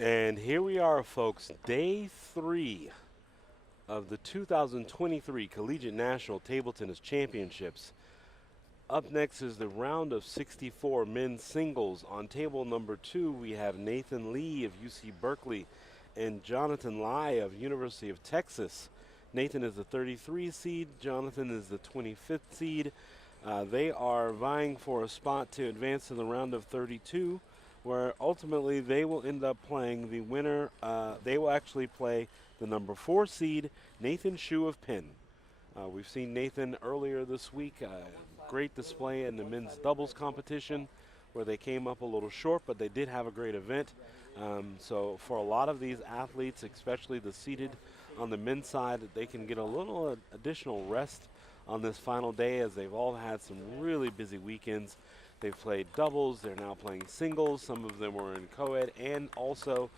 And here we are, folks, day 3 of the 2023 Collegiate National Table Tennis Championships. Up next is the round of 64 men's singles. On table number 2, we have Nathan Lee of UC Berkeley and Jonathan Lai of University of Texas. Nathan is the 33 seed, Jonathan is the 25th seed. They are vying for a spot to advance to the round of 32, where ultimately they will end up playing the winner. They will actually play the number 4 seed, Nathan Hsu of Penn. We've seen Nathan earlier this week. Great display in the men's doubles competition where they came up a little short, but they did have a great event. So for a lot of these athletes, especially the seated on the men's side, they can get a little additional rest on this final day as they've all had some really busy weekends. They've played doubles, they're now playing singles. Some of them were in co-ed and also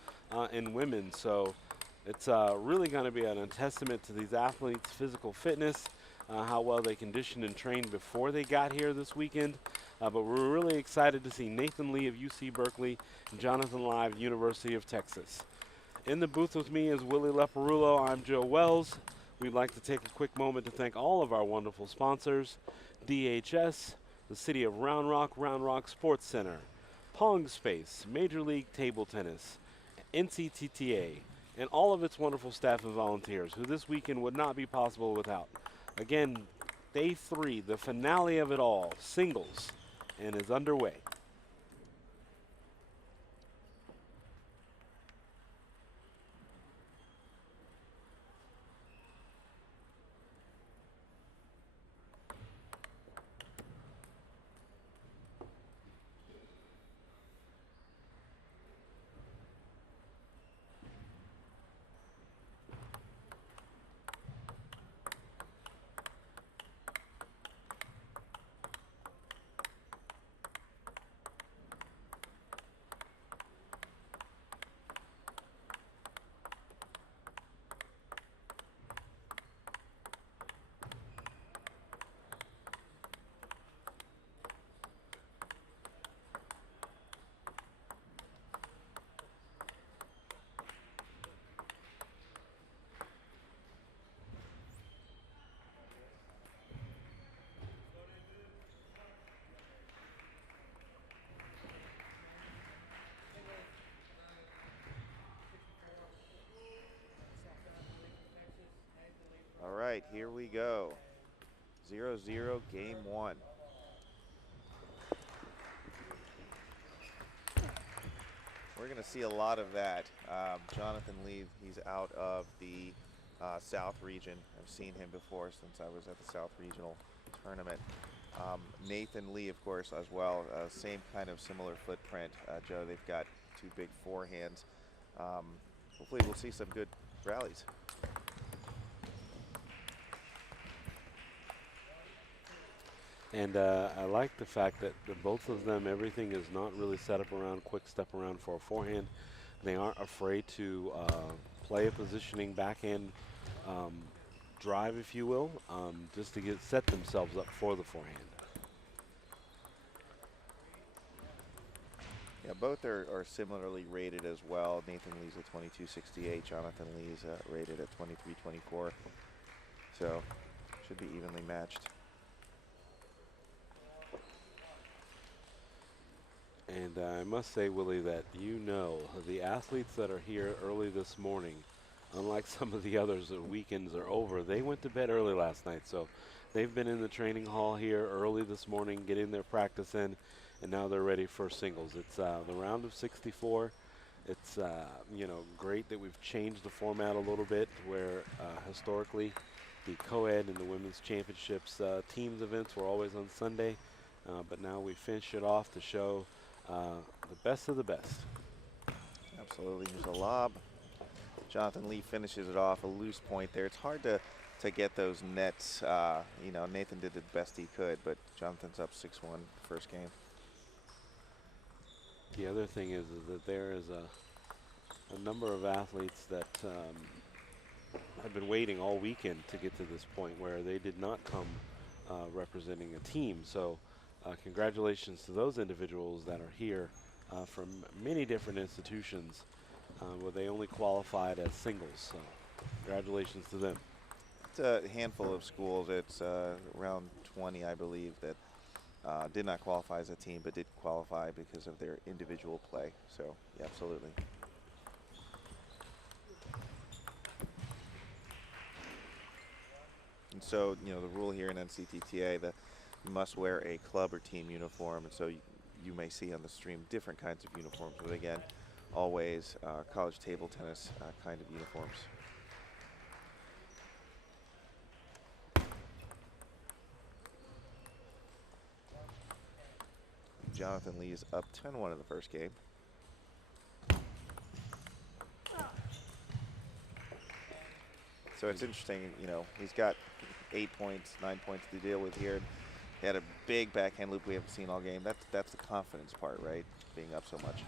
in women. So it's really going to be a testament to these athletes' physical fitness, how well they conditioned and trained before they got here this weekend. But we're really excited to see Nathan Lee of UC Berkeley and Jonathan Lai of University of Texas. In the booth with me is Willie Leporullo. I'm Joe Wells. We'd like to take a quick moment to thank all of our wonderful sponsors: DHS, the City of Round Rock Sports Center, Pong Space, Major League Table Tennis, NCTTA, and all of its wonderful staff and volunteers, who this weekend would not be possible without. Again, day 3, the finale of it all, singles, and is underway. All right, here we go. 0-0 game 1. We're going to see a lot of that. Jonathan Lee, he's out of the South region. I've seen him before since I was at the South Regional tournament. Nathan Lee, of course, as well. Same kind of similar footprint. Joe, they've got 2 big forehands. Hopefully we'll see some good rallies. And I like the fact that both of them, everything is not really set up around, quick step around for a forehand. They aren't afraid to play a positioning backhand drive, if you will, just to set themselves up for the forehand. Yeah, both are similarly rated as well. Nathan Lee's at 2268. Jonathan Lee's rated at 2324. So should be evenly matched. And I must say, Willie, that the athletes that are here early this morning, unlike some of the others, the weekends are over, they went to bed early last night. So they've been in the training hall here early this morning, getting their practice in, and now they're ready for singles. It's the round of 64. It's great that we've changed the format a little bit, where historically the co-ed and the women's championships teams events were always on Sunday, but now we finish it off to show the best of the best. Absolutely. Here's a lob. Jonathan Lee finishes it off, a loose point there. It's hard to get those nets. Nathan did the best he could, but Jonathan's up 6-1 first game. The other thing is that there is a number of athletes that have been waiting all weekend to get to this point where they did not come representing a team. So congratulations to those individuals that are here from many different institutions where they only qualified as singles. So congratulations to them. It's a handful of schools. It's around 20, I believe, that did not qualify as a team, but did qualify because of their individual play. So, yeah, absolutely. And so, you know, the rule here in NCTTA that you must wear a club or team uniform. And so you may see on the stream different kinds of uniforms, but again, always college table tennis kind of uniforms. Jonathan Lee is up 10-1 in the first game. So it's interesting, you know, he's got 8 points, 9 points to deal with here. He had a big backhand loop we haven't seen all game. That's the confidence part, right? Being up so much.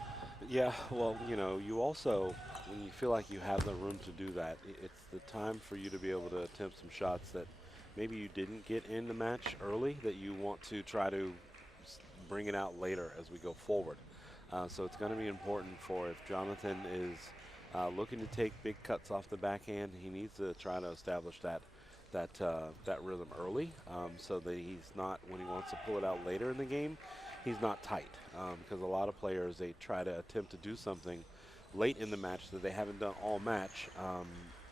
Yeah, well, you know, you also, when you feel like you have the room to do that, it's the time for you to be able to attempt some shots that maybe you didn't get in the match early that you want to try to bring it out later as we go forward. So it's going to be important for if Jonathan is looking to take big cuts off the backhand, he needs to try to establish that rhythm early, so that he's not, when he wants to pull it out later in the game, he's not tight. Because a lot of players, they try to attempt to do something late in the match that they haven't done all match.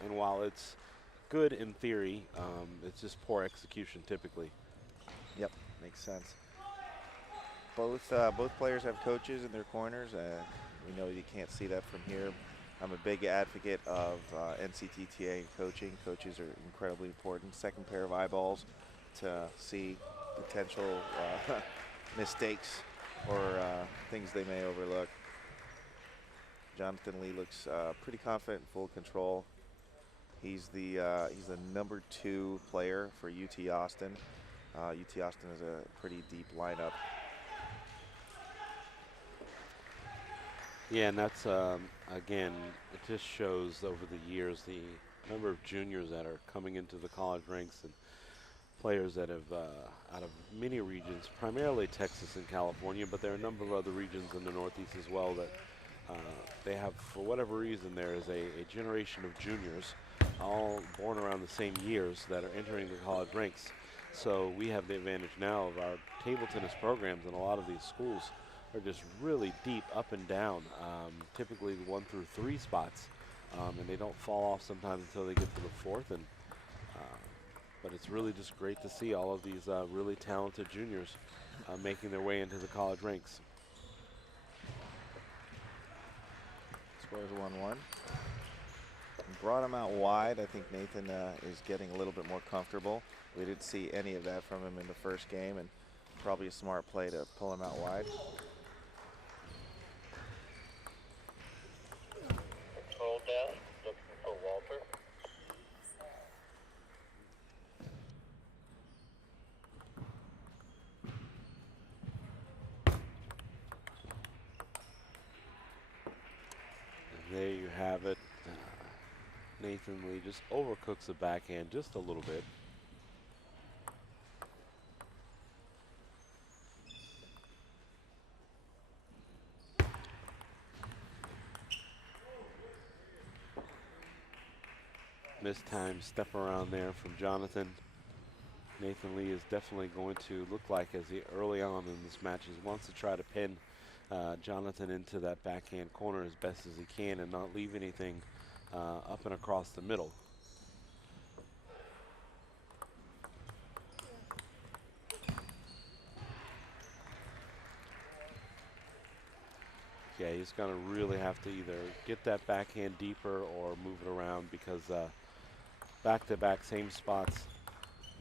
And while it's good in theory, it's just poor execution typically. Yep, makes sense. Both players have coaches in their corners. We know you can't see that from here. I'm a big advocate of NCTTA coaching. Coaches are incredibly important. Second pair of eyeballs to see potential mistakes or things they may overlook. Jonathan Lee looks pretty confident, full control. He's the #2 player for UT Austin. UT Austin is a pretty deep lineup. Yeah, and that's, again, it just shows over the years the number of juniors that are coming into the college ranks and players that have, out of many regions, primarily Texas and California, but there are a number of other regions in the Northeast as well that they have, for whatever reason, there is a generation of juniors, all born around the same years, that are entering the college ranks. So we have the advantage now of our table tennis programs in a lot of these schools are just really deep up and down, typically 1 through 3 spots, and they don't fall off sometimes until they get to the 4th. And but it's really just great to see all of these really talented juniors making their way into the college ranks. Scores 1-1. Brought him out wide. I think Nathan is getting a little bit more comfortable. We didn't see any of that from him in the first game, and probably a smart play to pull him out wide. Control desk, looking for Walter. And there you have it. Nathan Lee just overcooks the backhand just a little bit. Missed time step around there from Jonathan. Nathan Lee is definitely going to look like, as he early on in this match, he wants to try to pin Jonathan into that backhand corner as best as he can and not leave anything up and across the middle. Yeah, he's going to really have to either get that backhand deeper or move it around, because back-to-back same spots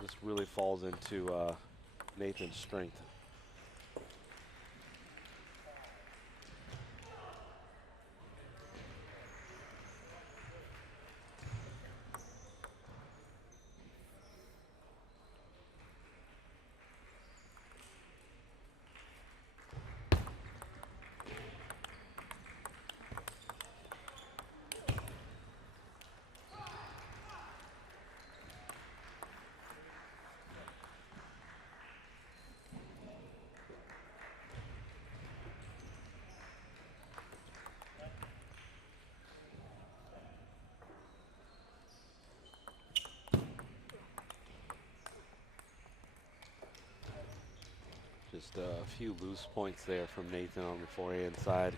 just really falls into Nathan's strength. Just a few loose points there from Nathan on the forehand side.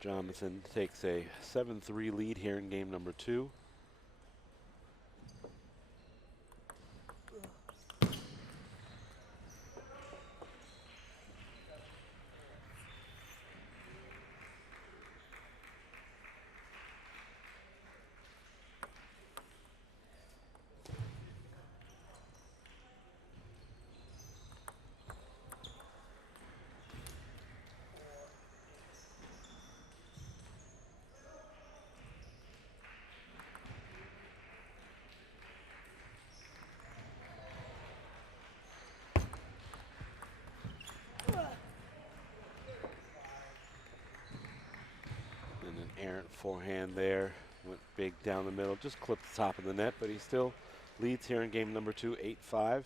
Jonathan takes a 7-3 lead here in game number 2. And an errant forehand there. Went big down the middle, just clipped the top of the net, but he still leads here in game number 2, 8-5.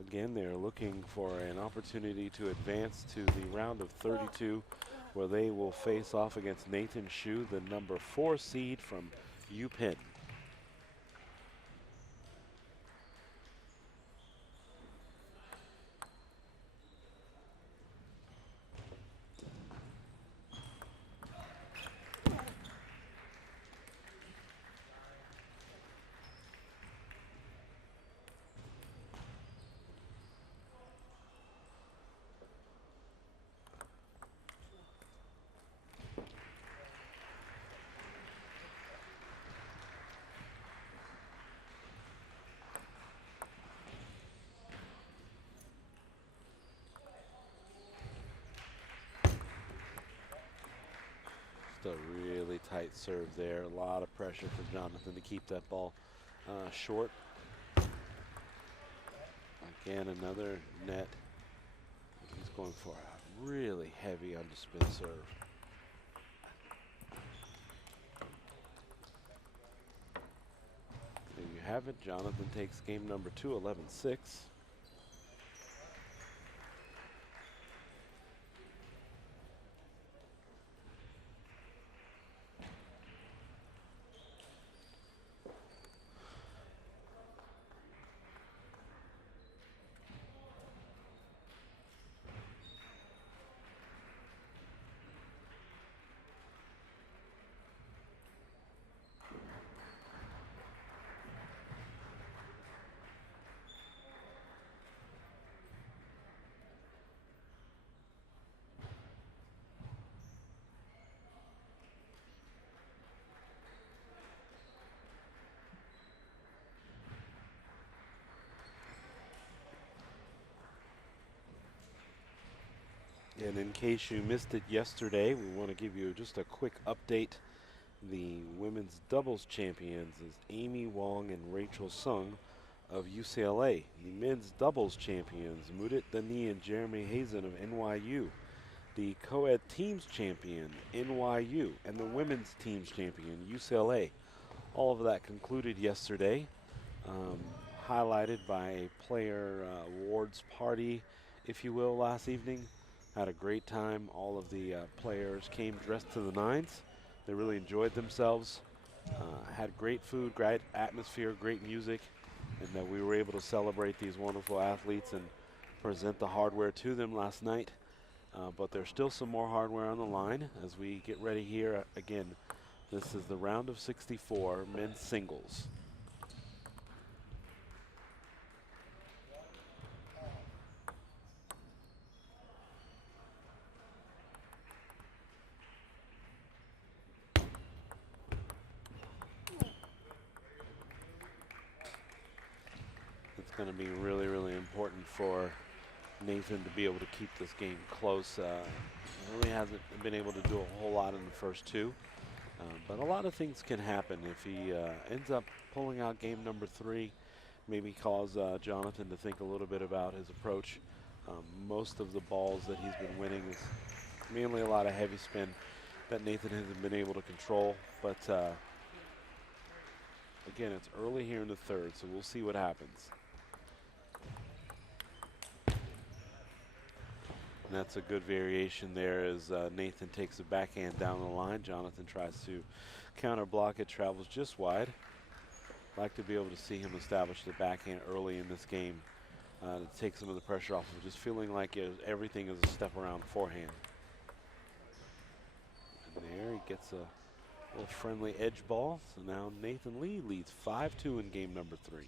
Again, they're looking for an opportunity to advance to the round of 32, where they will face off against Nathan Hsu, the number 4 seed from UPenn. A really tight serve there. A lot of pressure for Jonathan to keep that ball short. Again, another net. He's going for a really heavy underspin serve. There you have it. Jonathan takes game number 2, 11-6. And in case you missed it yesterday, we want to give you just a quick update. The women's doubles champions is Amy Wong and Rachel Sung of UCLA. The men's doubles champions, Mudit Dani and Jeremy Hazen of NYU. The co-ed teams champion, NYU, and the women's teams champion, UCLA. All of that concluded yesterday, highlighted by a player awards party, if you will, last evening. Had a great time. All of the players came dressed to the nines. They really enjoyed themselves. Had great food, great atmosphere, great music, and that we were able to celebrate these wonderful athletes and present the hardware to them last night. But there's still some more hardware on the line as we get ready here. Again, this is the round of 64 men's singles. It's going to be really, really important for Nathan to be able to keep this game close. Really hasn't been able to do a whole lot in the first 2. But a lot of things can happen. If he ends up pulling out game number 3, maybe cause Jonathan to think a little bit about his approach. Most of the balls that he's been winning is mainly a lot of heavy spin that Nathan hasn't been able to control. But again, it's early here in the third, so we'll see what happens. And that's a good variation there as Nathan takes a backhand down the line. Jonathan tries to counter block it, travels just wide. Like to be able to see him establish the backhand early in this game. to take some of the pressure off of just feeling like everything is a step around forehand. And there he gets a little friendly edge ball. So now Nathan Lee leads 5-2 in game number 3.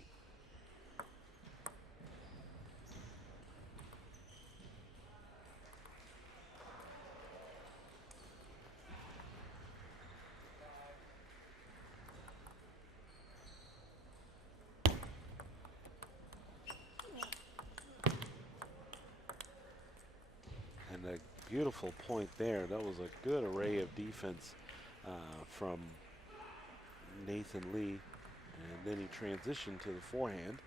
And a beautiful point there. That was a good array of defense from Nathan Lee. And then he transitioned to the forehand.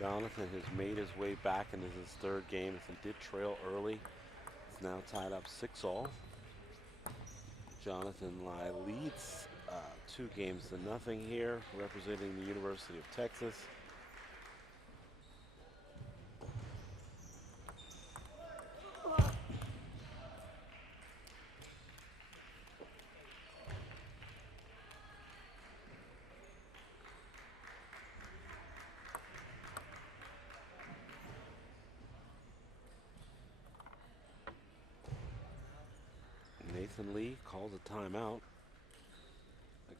Jonathan has made his way back into his third game as he did trail early. It's now tied up 6-all. Jonathan Lai leads 2-0 here, representing the University of Texas. Nathan Lee calls a timeout.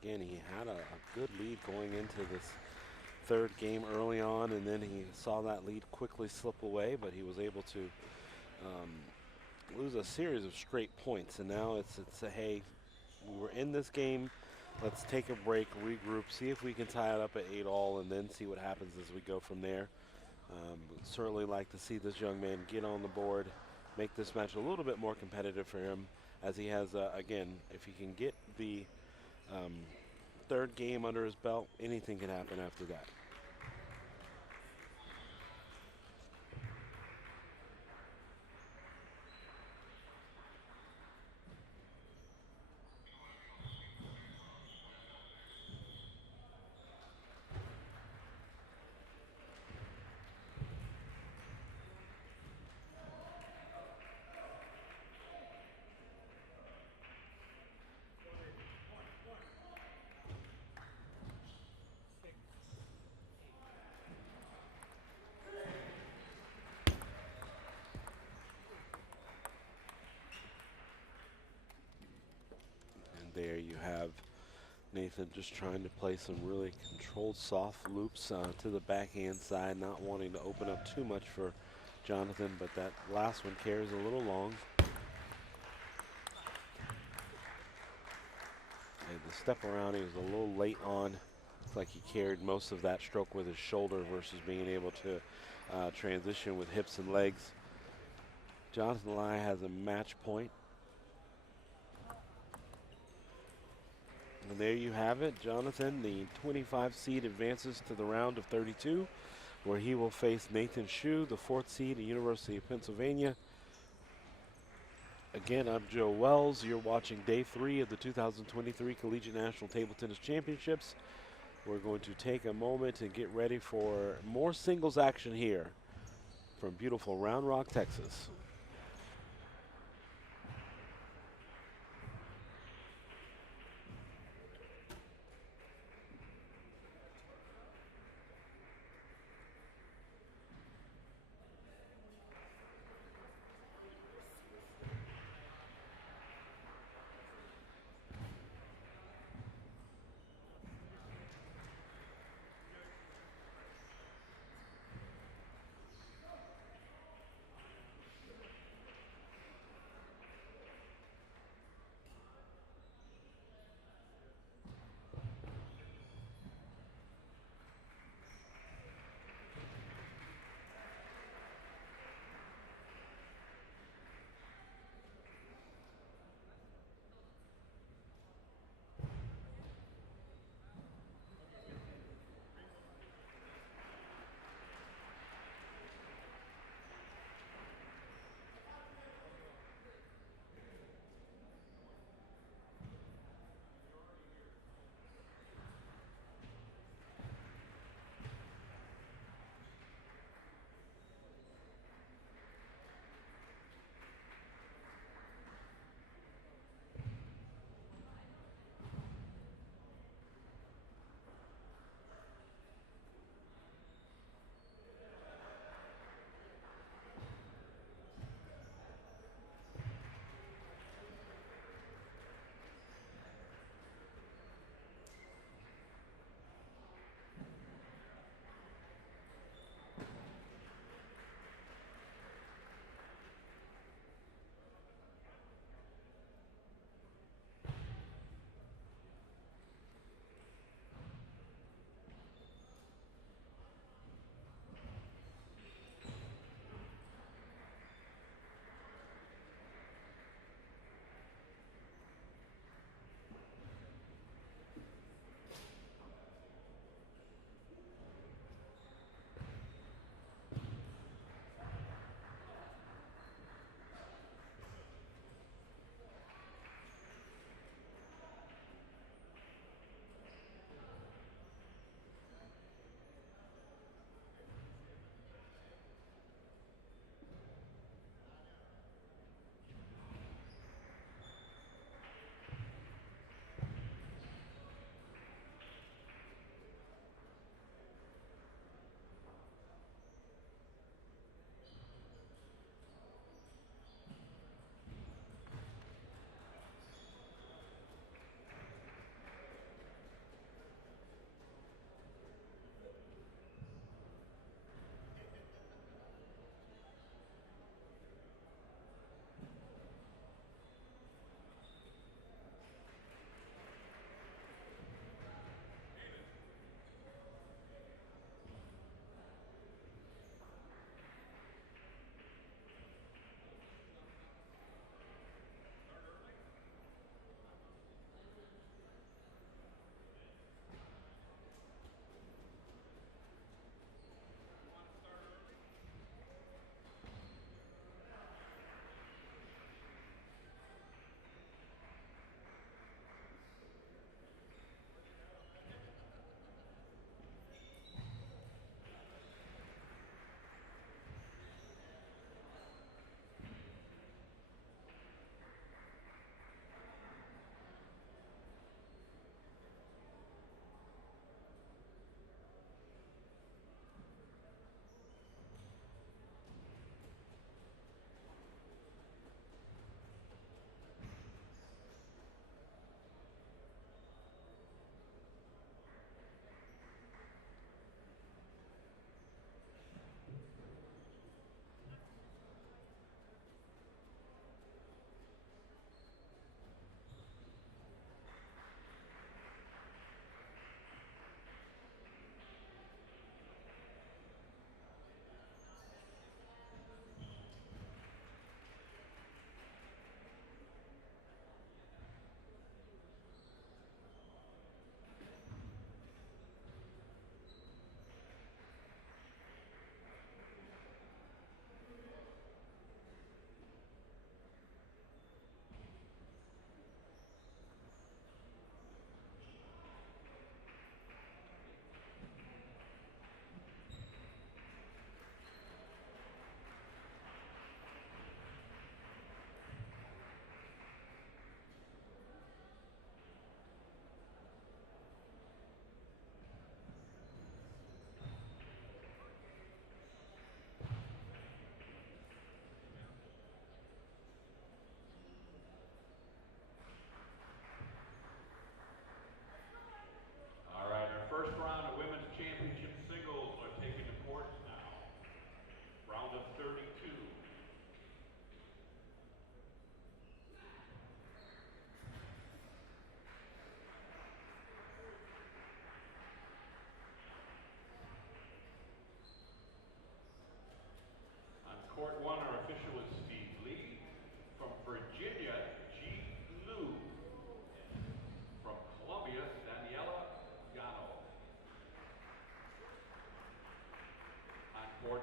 Again, he had a good lead going into this third game early on, and then he saw that lead quickly slip away, but he was able to lose a series of straight points. And now it's a, hey, we were in this game, let's take a break, regroup, see if we can tie it up at 8-all, and then see what happens as we go from there. Certainly like to see this young man get on the board, make this match a little bit more competitive for him, as he has, again, if he can get the third game under his belt, anything can happen after that. There you have Nathan just trying to play some really controlled soft loops to the backhand side, not wanting to open up too much for Jonathan, but that last one carries a little long. And the step around, he was a little late on. It's like he carried most of that stroke with his shoulder versus being able to transition with hips and legs. Jonathan Lai has a match point. And there you have it. Jonathan, the 25 seed, advances to the round of 32, where he will face Nathan Hsu, the 4th seed at University of Pennsylvania. Again, I'm Joe Wells. You're watching day 3 of the 2023 Collegiate National Table Tennis Championships. We're going to take a moment and get ready for more singles action here from beautiful Round Rock, Texas.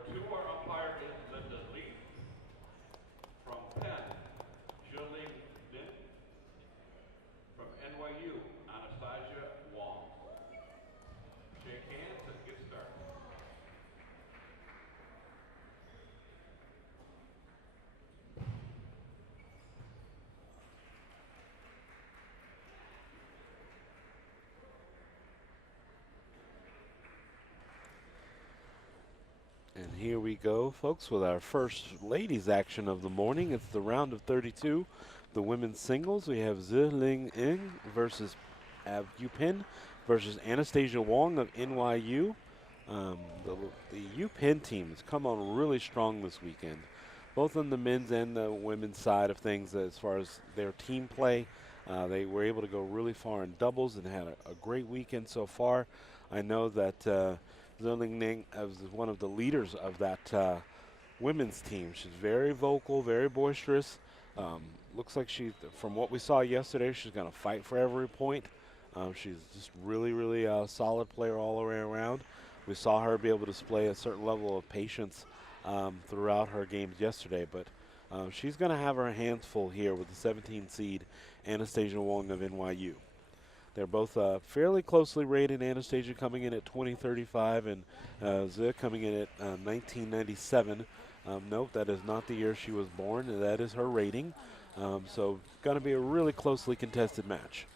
2, our umpire is Linda Lee. From Penn, Julie Din. From NYU, Anastasia Wong. Shake hands and get started. And here we go, folks, with our first ladies action of the morning. It's the round of 32, the women's singles. We have Ziling Ng versus UPenn versus Anastasia Wong of NYU. The UPenn team has come on really strong this weekend, both on the men's and the women's side of things as far as their team play. They were able to go really far in doubles and had a great weekend so far. I know that Ziling Ning is one of the leaders of that women's team. She's very vocal, very boisterous. Looks like from what we saw yesterday, she's going to fight for every point. She's just really a solid player all the way around. We saw her be able to display a certain level of patience throughout her games yesterday, but she's going to have her hands full here with the 17 seed Anastasia Wong of NYU. They're both fairly closely rated. Anastasia coming in at 2035 and Zia coming in at 1997. Note, that is not the year she was born. That is her rating. So going to be a really closely contested match.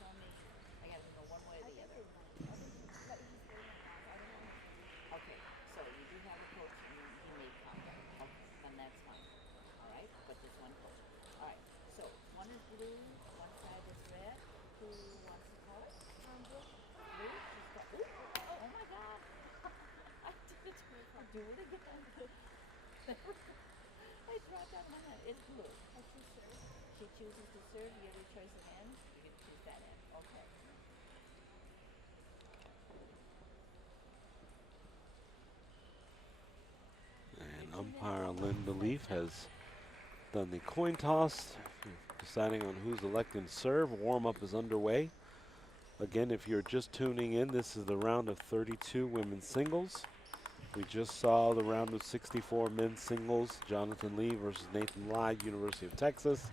Do it again. I dropped that one. It's blue. She chooses to serve. You have your choice of hand. You can choose that end. Okay. And umpire Linda Leaf has done the coin toss, deciding on who's electing serve. Warm-up is underway. Again, if you're just tuning in, this is the round of 32 women's singles. We just saw the round of 64 men's singles. Jonathan Lee versus Nathan Lai, University of Texas.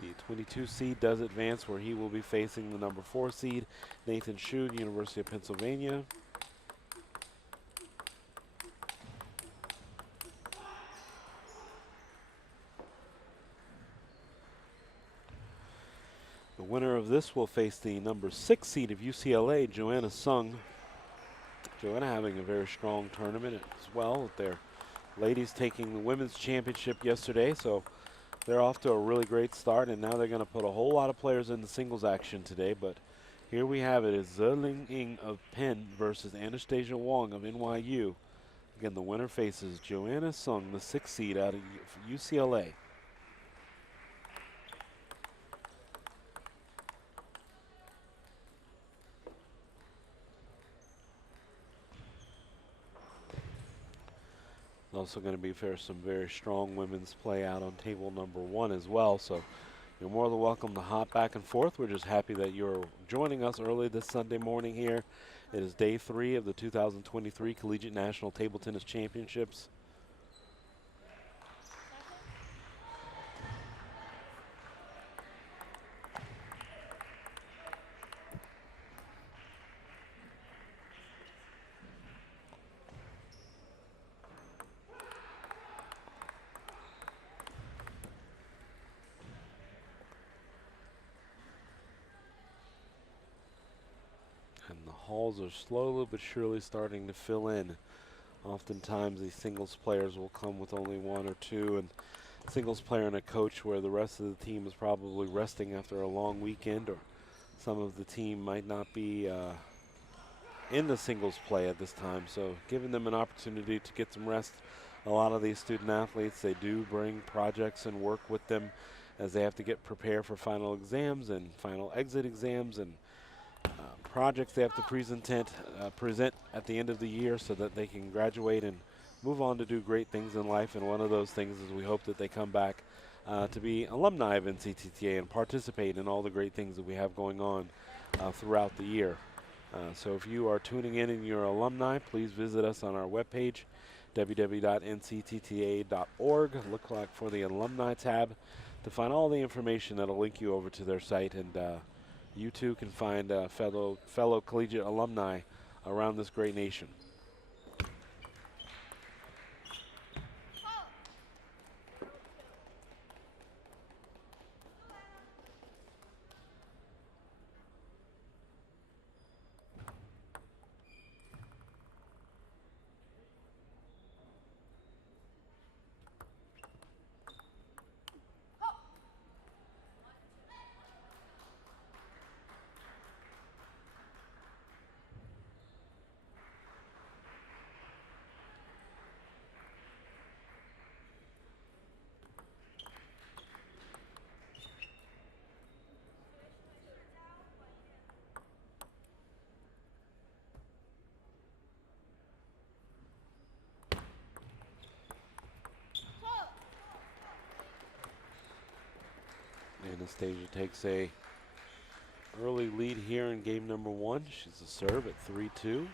The 22 seed does advance, where he will be facing the number 4 seed, Nathan Schuh, University of Pennsylvania. The winner of this will face the number 6 seed of UCLA, Joanna Sung. Joanna having a very strong tournament as well, with their ladies taking the women's championship yesterday, so they're off to a really great start, and now they're going to put a whole lot of players in the singles action today. But here we have it, is Ziling Ng of Penn versus Anastasia Wong of NYU. Again, the winner faces Joanna Sung, the 6th seed out of UCLA. Also going to be some very strong women's play out on table number 1 as well. So you're more than welcome to hop back and forth. We're just happy that you're joining us early this Sunday morning here. It is day 3 of the 2023 Collegiate National Table Tennis Championships. And the halls are slowly but surely starting to fill in. Oftentimes these singles players will come with only 1 or 2, and singles player and a coach, where the rest of the team is probably resting after a long weekend, or some of the team might not be in the singles play at this time. So giving them an opportunity to get some rest. A lot of these student athletes, they do bring projects and work with them as they have to get prepared for final exams and final exit exams, and projects they have to present at the end of the year so that they can graduate and move on to do great things in life. And one of those things is we hope that they come back to be alumni of NCTTA and participate in all the great things that we have going on throughout the year. So if you are tuning in and you're alumni, please visit us on our webpage www.nctta.org. Look like for the alumni tab to find all the information that'll link you over to their site, and you too can find fellow collegiate alumni around this great nation. Anastasia takes a early lead here in game number 1. She's a serve at 3-2.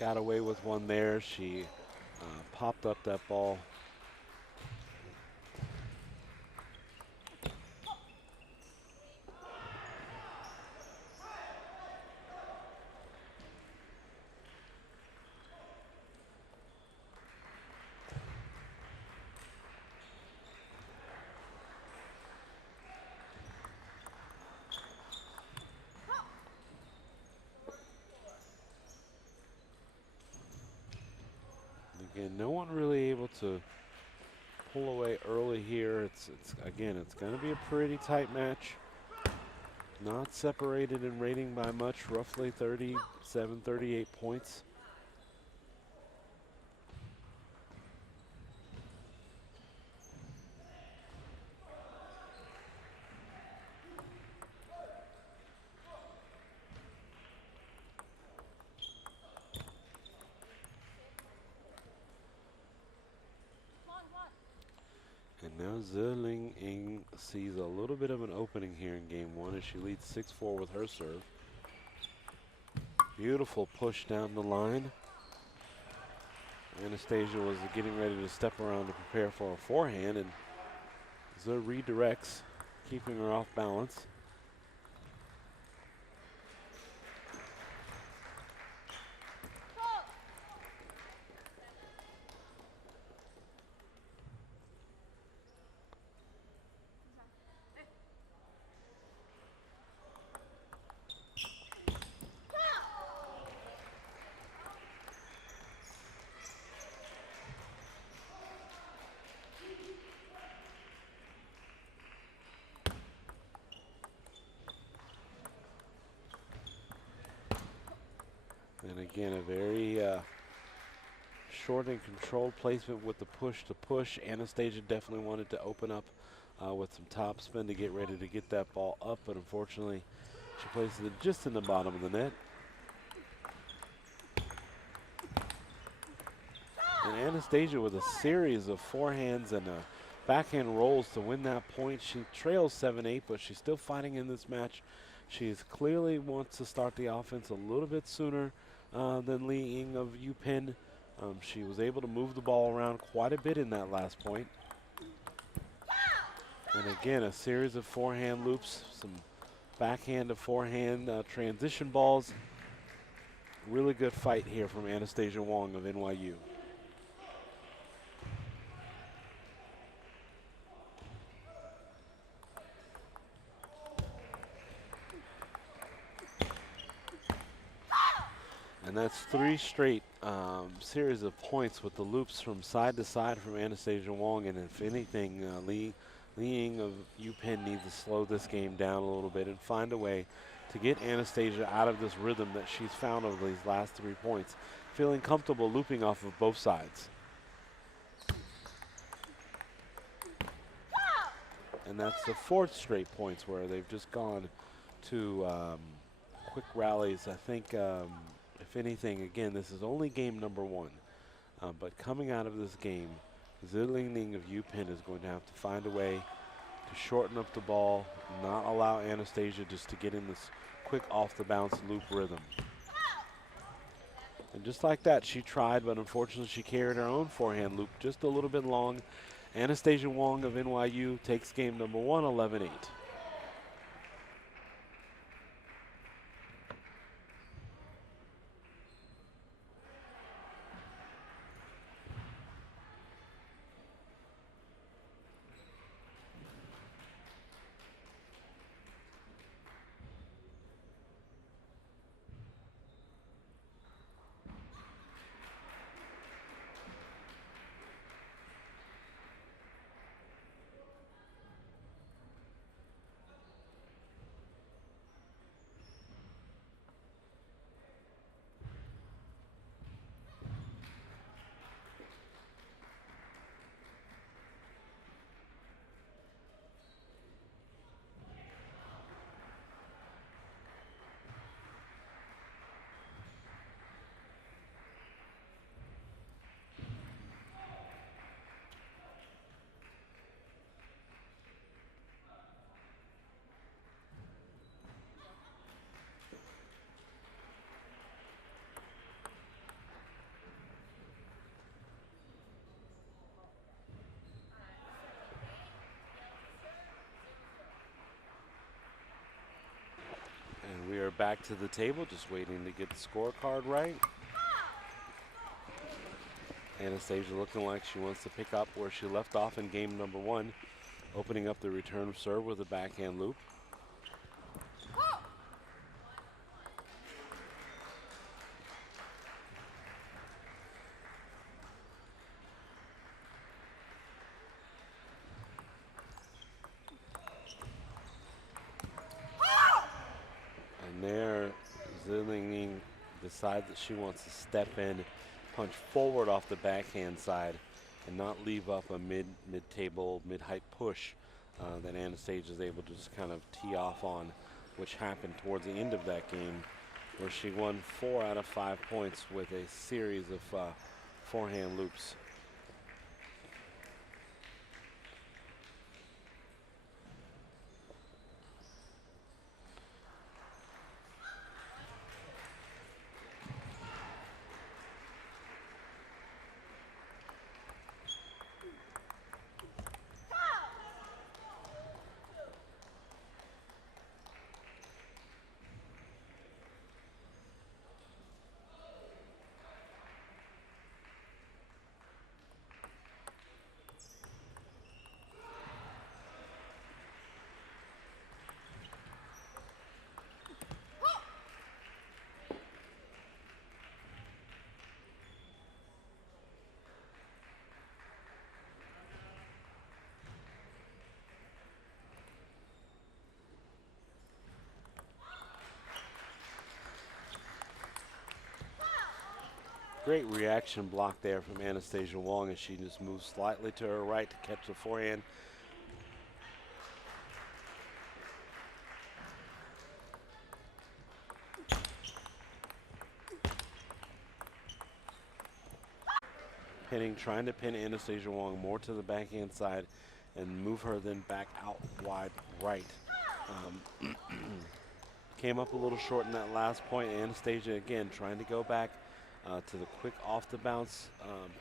Got away with one there. She popped up that ball. Again, no one really able to pull away early here. It's going to be a pretty tight match. Not separated in rating by much, roughly 37, 38 points. And now Ziling Ing sees a little bit of an opening here in game 1 as she leads 6-4 with her serve. Beautiful push down the line. Anastasia was getting ready to step around to prepare for a forehand, and Zil redirects, keeping her off balance. And again, a very short and controlled placement with the push to push. Anastasia definitely wanted to open up with some top spin to get ready to get that ball up, but unfortunately she places it just in the bottom of the net. And Anastasia with a series of forehands and backhand rolls to win that point. She trails 7-8, but she's still fighting in this match. She clearly wants to start the offense a little bit sooner than Li Ying of UPenn. She was able to move the ball around quite a bit in that last point. And again, a series of forehand loops, some backhand to forehand transition balls. Really good fight here from Anastasia Wong of NYU. And that's 3 straight series of points with the loops from side to side from Anastasia Wong. And if anything, Li Ying of UPenn needs to slow this game down a little bit and find a way to get Anastasia out of this rhythm that she's found over these last 3 points, feeling comfortable looping off of both sides. And that's the 4th straight points where they've just gone to quick rallies. I think if anything, again, this is only game number 1. But coming out of this game, Ziling Ning of UPenn is going to have to find a way to shorten up the ball, not allow Anastasia just to get in this quick off the bounce loop rhythm. And just like that, she tried, but unfortunately she carried her own forehand loop just a little bit long. Anastasia Wong of NYU takes game number 1, 11-8. And we are back to the table, just waiting to get the scorecard right. Anastasia looking like she wants to pick up where she left off in game number 1, opening up the return serve with a backhand loop. And there, Zilling decides that she wants to step in, punch forward off the backhand side, and not leave up a mid-table, mid-height push that Anastasia is able to just kind of tee off on, which happened towards the end of that game, where she won 4 out of 5 points with a series of forehand loops. Great reaction block there from Anastasia Wong as she just moves slightly to her right to catch the forehand. Trying to pin Anastasia Wong more to the backhand side and move her then back out wide right. Came up a little short in that last point. Anastasia again trying to go back to the quick off the bounce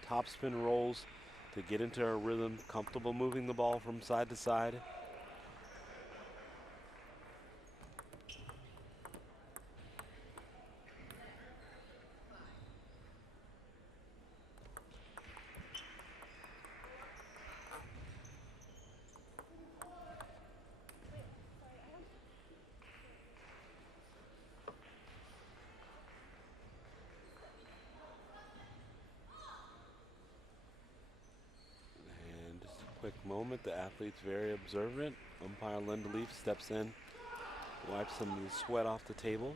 topspin rolls to get into her rhythm, comfortable moving the ball from side to side. Quick moment, the athlete's very observant. Umpire Linda Leaf steps in, wipes some of the sweat off the table.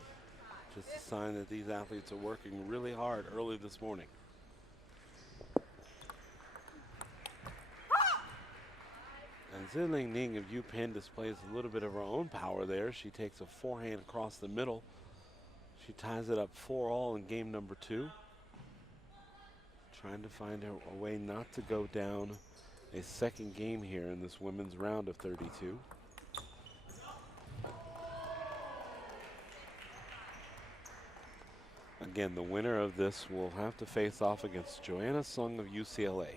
Just a sign that these athletes are working really hard early this morning. And Zilling Ning of UPenn displays a little bit of her own power there. She takes a forehand across the middle. She ties it up 4-all in game number 2. Trying to find a way not to go down a second game here in this women's round of 32. again, the winner of this will have to face off against Joanna Sung of UCLA.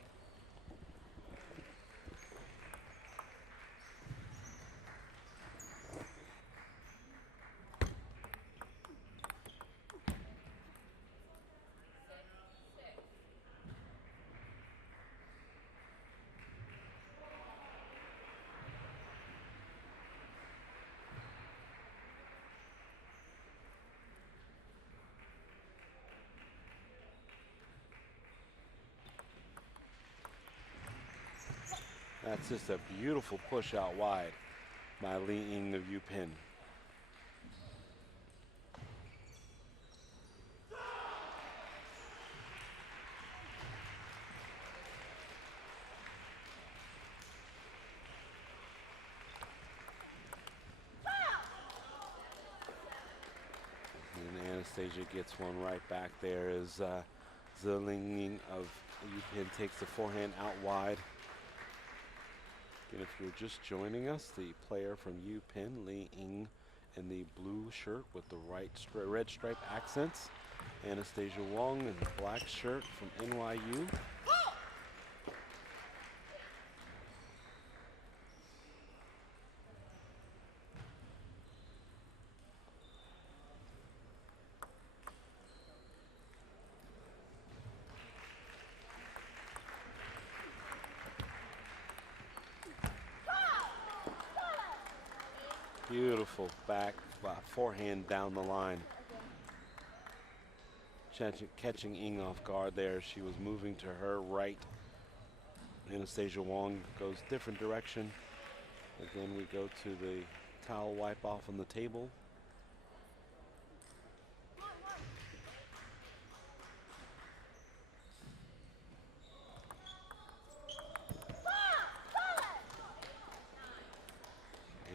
That's just a beautiful push out wide by Li Ying of UPenn. And Anastasia gets one right back there as Ziling Ying of UPenn takes the forehand out wide. And if you're just joining us, the player from UPenn, Li Ying, in the blue shirt with the red stripe accents. Anastasia Wong in the black shirt from NYU. Beautiful back forehand down the line. Catching Ying off guard there. She was moving to her right. Anastasia Wong goes different direction. Again, we go to the towel wipe off on the table.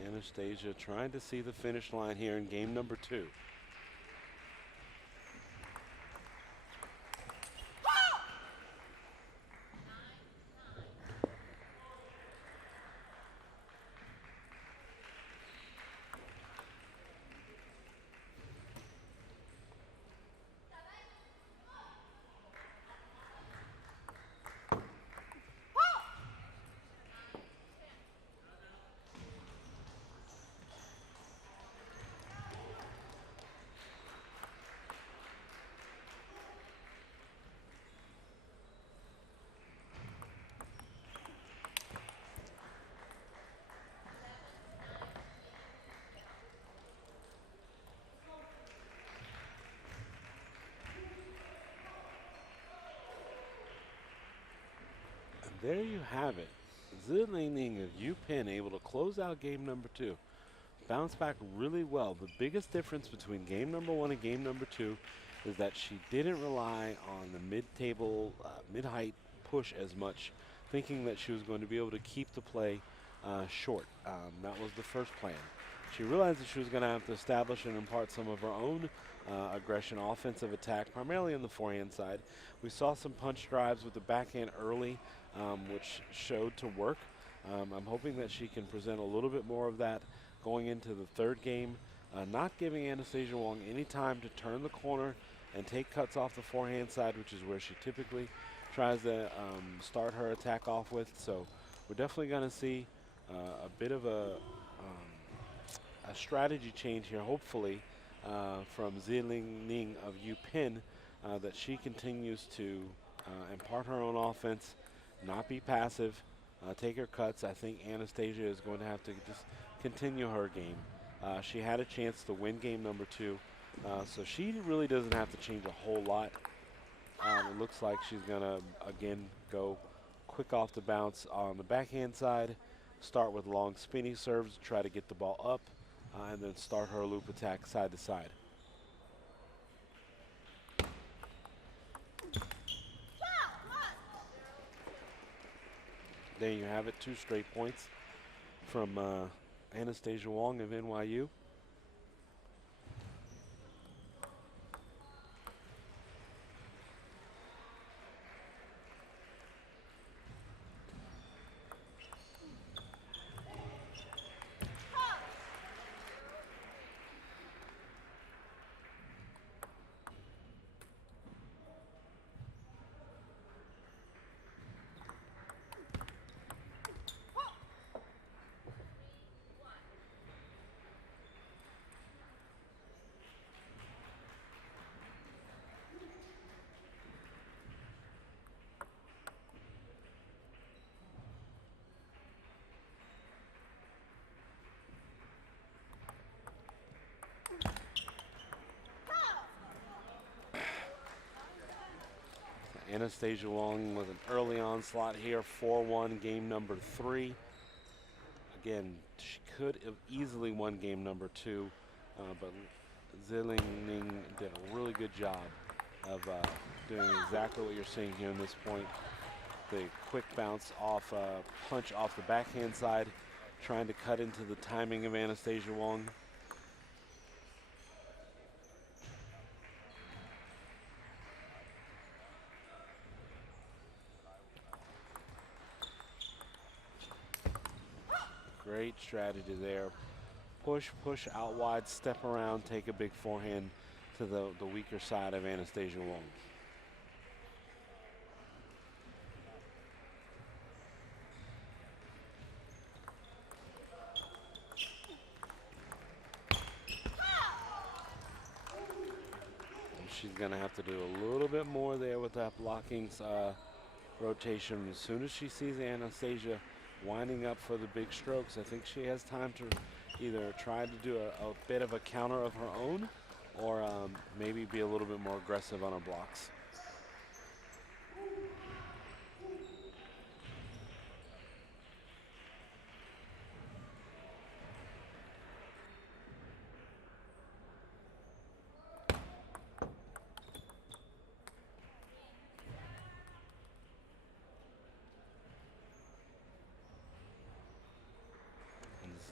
Anastasia trying to see the finish line here in game number 2. There you have it. Ziling Ying of UPenn able to close out game number 2. Bounce back really well. The biggest difference between game number 1 and game number 2 is that she didn't rely on the mid-table, mid-height push as much, thinking that she was going to be able to keep the play short. That was the first plan. She realized that she was going to have to establish and impart some of her own aggression, offensive attack, primarily on the forehand side. We saw some punch drives with the backhand early, which showed to work. I'm hoping that she can present a little bit more of that going into the third game, not giving Anastasia Wong any time to turn the corner and take cuts off the forehand side, which is where she typically tries to start her attack off with. So we're definitely going to see a bit of a strategy change here, hopefully, from Ziling Ying of UPenn, that she continues to impart her own offense, not be passive, take her cuts. I think Anastasia is going to have to just continue her game. She had a chance to win game number 2, so she really doesn't have to change a whole lot. It looks like she's going to, again, go quick off the bounce on the backhand side, start with long spinny serves, try to get the ball up, and then start her loop attack side to side. There you have it, 2 straight points from Anastasia Wong of NYU. Anastasia Wong with an early onslaught here, 4-1 game number 3. Again, she could have easily won game number 2, but Zilling Ning did a really good job of doing exactly what you're seeing here in this point. The quick bounce off, punch off the backhand side, trying to cut into the timing of Anastasia Wong. Great strategy there. Push, push out wide, step around, take a big forehand to the weaker side of Anastasia Wong. And she's gonna have to do a little bit more there with that blocking rotation. As soon as she sees Anastasia winding up for the big strokes, I think she has time to either try to do a bit of a counter of her own, or maybe be a little bit more aggressive on her blocks.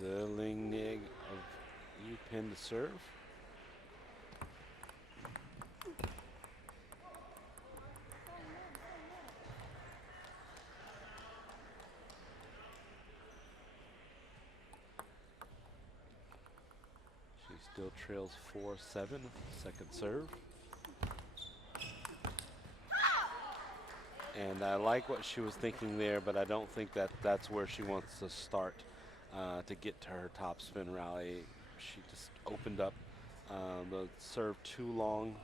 Zilling of U-Pin to serve. She still trails 4-7, second serve. And I like what she was thinking there, but I don't think that that's where she wants to start to get to her top spin rally. She just opened up the serve too long,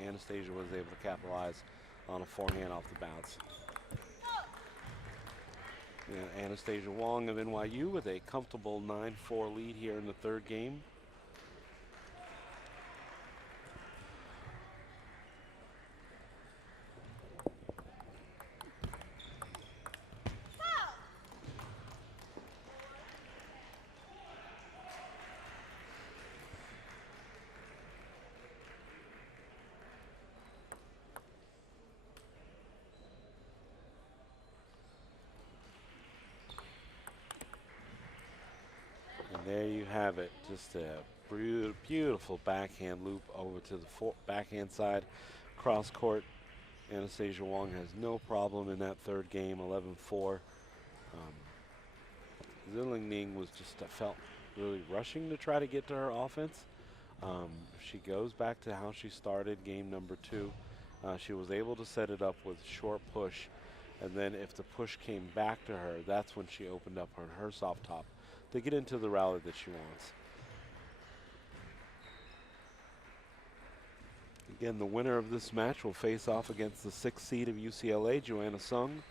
and Anastasia was able to capitalize on a forehand off the bounce. Yeah, Anastasia Wong of NYU with a comfortable 9-4 lead here in the third game. There you have it, just a beautiful backhand loop over to the backhand side, cross court. Anastasia Wong has no problem in that third game, 11-4. Zilling Ning was just felt really rushing to try to get to her offense. She goes back to how she started game number 2. She was able to set it up with short push, and then if the push came back to her, that's when she opened up her soft top to get into the rally that she wants. Again, the winner of this match will face off against the 6th seed of UCLA, Joanna Sung.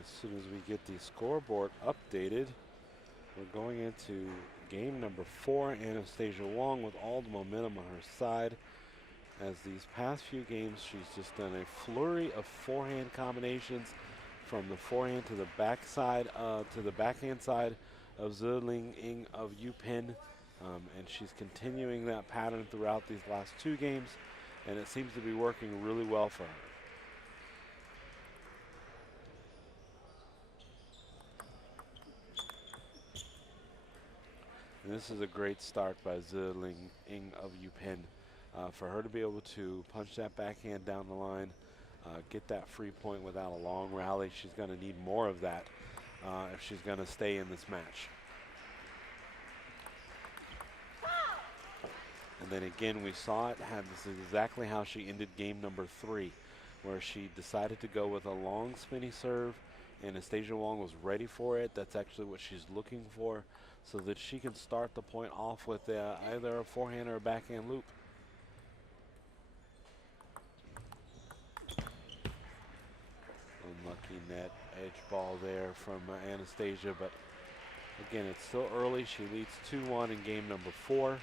As soon as we get the scoreboard updated, we're going into game number 4. Anastasia Wong with all the momentum on her side. As these past few games, she's just done a flurry of forehand combinations from the forehand to the backside, to the backhand side of Zilling Ning of U-Pin. And she's continuing that pattern throughout these last 2 games, and it seems to be working really well for her. this is a great start by Ziling Ing of UPenn. For her to be able to punch that backhand down the line, get that free point without a long rally, she's going to need more of that if she's going to stay in this match. And then again, we saw it, this is exactly how she ended game number 3, where she decided to go with a long spinny serve. Anastasia Wong was ready for it. That's actually what she's looking for, so that she can start the point off with either a forehand or a backhand loop. Unlucky net edge ball there from Anastasia, but again, it's still early. She leads 2-1 in game number 4.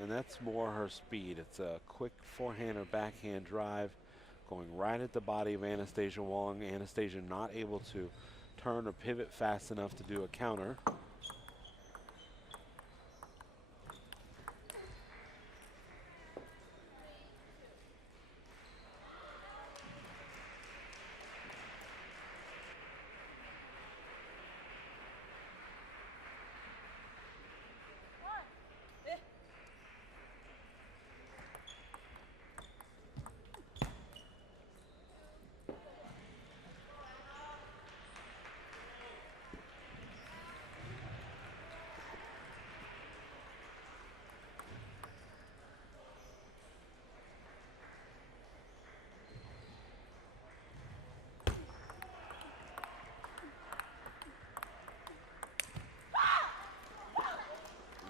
And that's more her speed. It's a quick forehand or backhand drive going right at the body of Anastasia Wong. Anastasia not able to turn or pivot fast enough to do a counter.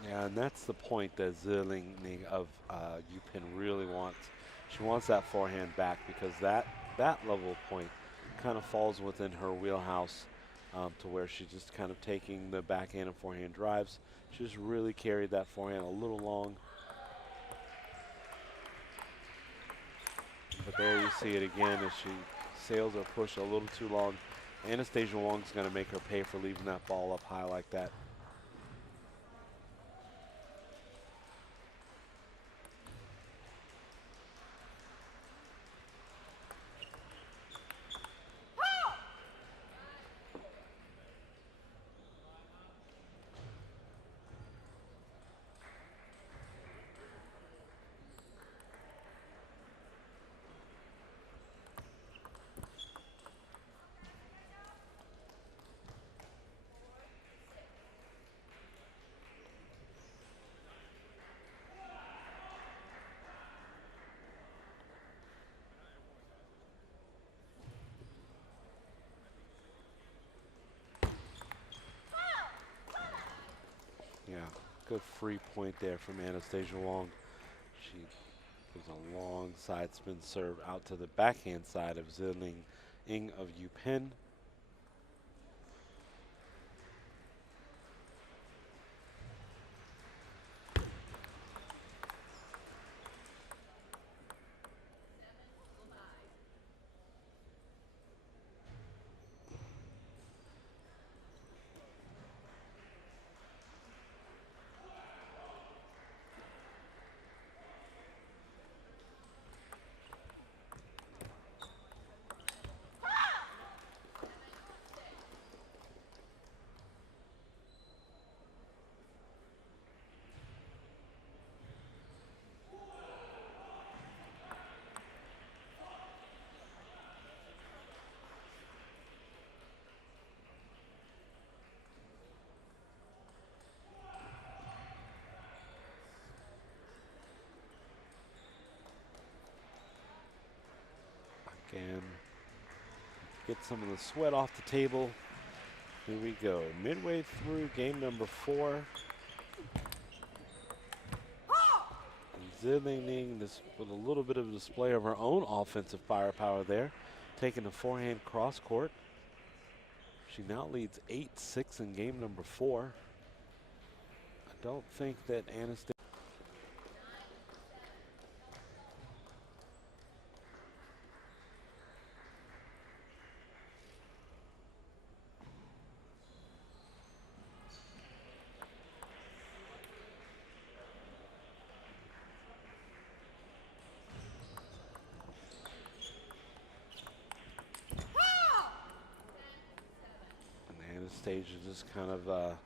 Yeah, and that's the point that Ziling of UPenn really wants. She wants that forehand back, because that level point kind of falls within her wheelhouse, to where she's just kind of taking the backhand and forehand drives. She just really carried that forehand a little long. But there you see it again as she sails her push a little too long. Anastasia Wong's going to make her pay for leaving that ball up high like that. Yeah, good free point there from Anastasia Wong. She gives a long side spin serve out to the backhand side of Ziling Ing of UPenn. Again, get some of the sweat off the table. Here we go, midway through game number 4. Ziling this with a little bit of a display of her own offensive firepower there, taking the forehand cross court. She now leads 8-6 in game number 4. I don't think that Anastasia. Anastasia just kind of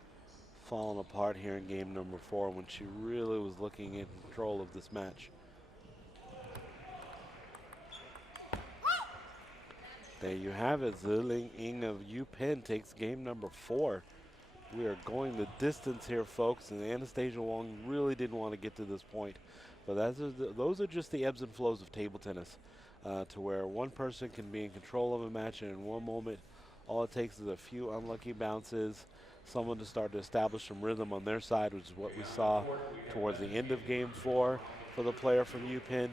falling apart here in game number 4 when she really was looking in control of this match. There you have it. Ziling Ing of UPenn takes game number 4. We are going the distance here, folks, and Anastasia Wong really didn't want to get to this point. But those are just the ebbs and flows of table tennis, to where one person can be in control of a match, and in one moment, all it takes is a few unlucky bounces, someone to start to establish some rhythm on their side, which is what we saw towards the end of game 4 for the player from UPenn.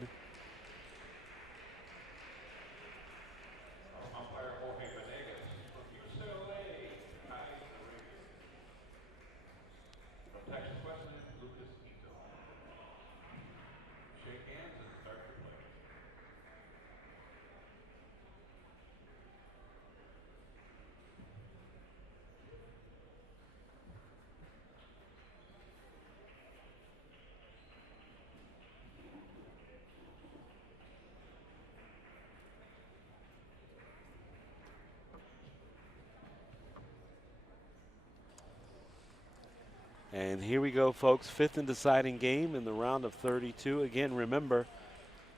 And here we go, folks. 5th and deciding game in the round of 32. Again, remember,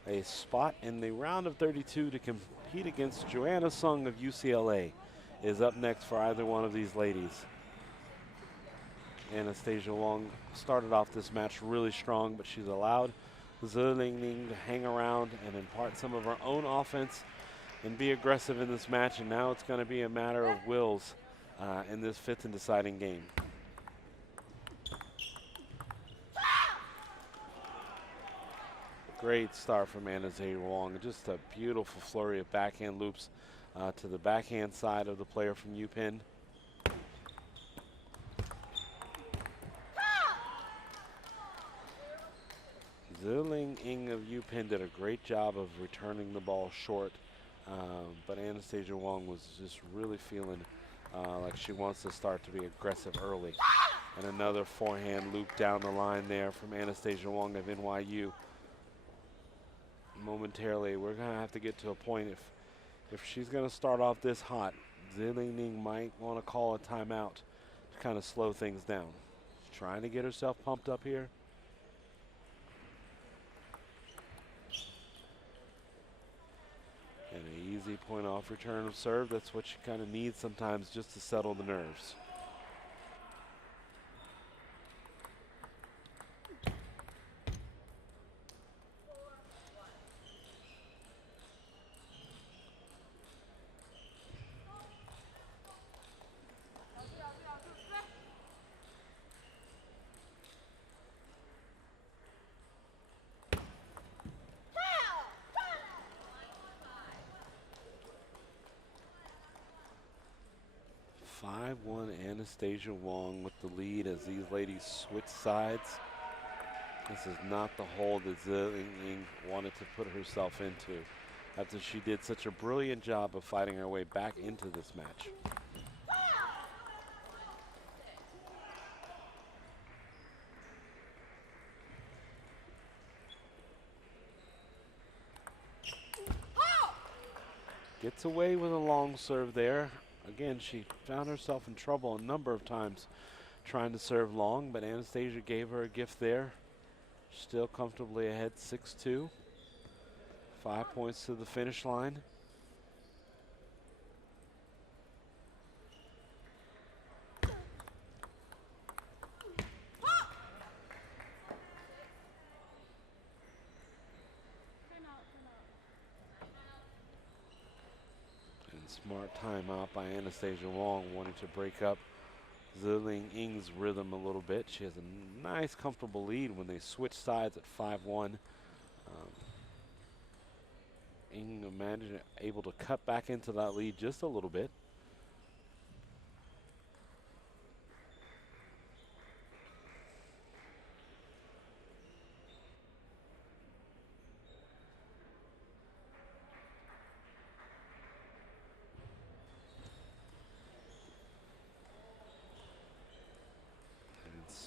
a spot in the round of 32 to compete against Joanna Sung of UCLA is up next for either one of these ladies. Anastasia Wong started off this match really strong, but she's allowed Ziling Ning to hang around and impart some of her own offense and be aggressive in this match. And now it's going to be a matter of wills in this 5th and deciding game. Great start from Anastasia Wong. Just a beautiful flurry of backhand loops to the backhand side of the player from UPenn. Ziling Ing of UPenn did a great job of returning the ball short, but Anastasia Wong was just really feeling like she wants to start to be aggressive early. And another forehand loop down the line there from Anastasia Wong of NYU. Momentarily, we're going to have to get to a point if she's going to start off this hot, Ziling Ning might want to call a timeout to kind of slow things down. She's trying to get herself pumped up here. And an easy point off return of serve. That's what you kind of need sometimes just to settle the nerves. Anastasia Wong with the lead as these ladies switch sides. This is not the hole that Ziling Ning wanted to put herself into after she did such a brilliant job of fighting her way back into this match. Gets away with a long serve there. Again, she found herself in trouble a number of times trying to serve long, but Anastasia gave her a gift there. Still comfortably ahead 6-2. 5 points to the finish line. Smart timeout by Anastasia Wong, wanting to break up Ziling Ing's rhythm a little bit. She has a nice, comfortable lead when they switch sides at 5-1. Ing able to cut back into that lead just a little bit.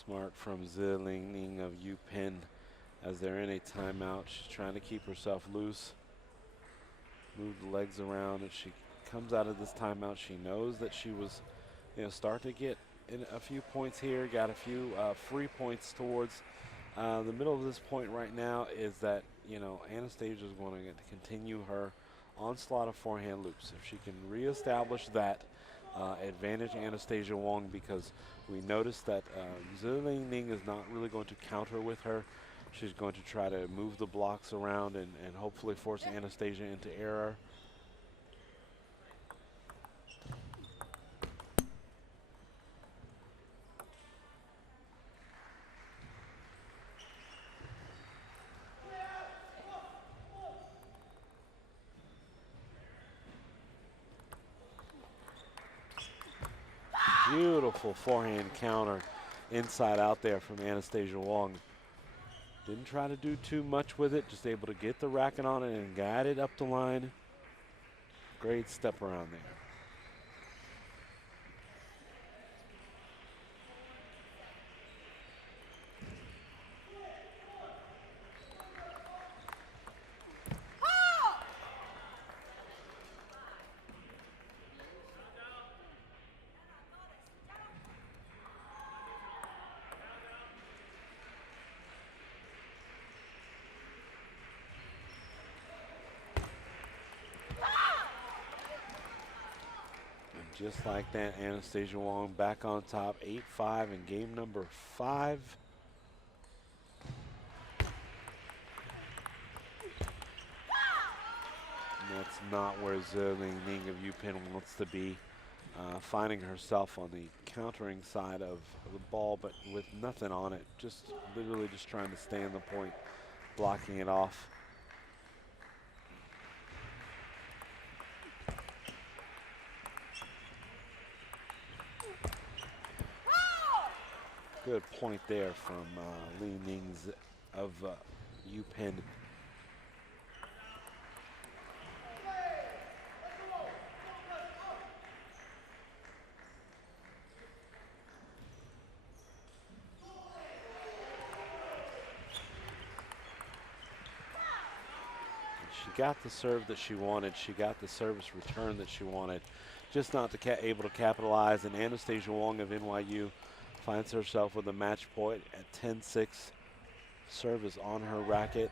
Smart from Ziling Ing of UPenn as they're in a timeout. She's trying to keep herself loose, move the legs around. As she comes out of this timeout, she knows that she was start to get in a few points here. Got a few free points towards the middle of this point right now is that, Anastasia is going to continue her onslaught of forehand loops. If she can reestablish that, advantage Anastasia Wong, because we noticed that Zhiling Ning is not really going to counter with her. She's going to try to move the blocks around and hopefully force Anastasia into error. Beautiful forehand counter inside out there from Anastasia Wong. Didn't try to do too much with it, just able to get the racket on it and got it up the line. Great step around there. Just like that, Anastasia Wong back on top, 8-5 in game number 5. And that's not where Zhiling Ning of UPenn wants to be. Finding herself on the countering side of the ball, but with nothing on it. Just literally just trying to stay in the point, blocking it off. Good point there from Li Ning's of UPenn. She got the serve that she wanted. She got the service return that she wanted. Just not able to capitalize. And Anastasia Wong of NYU finds herself with a match point at 10-6. Serve is on her racket.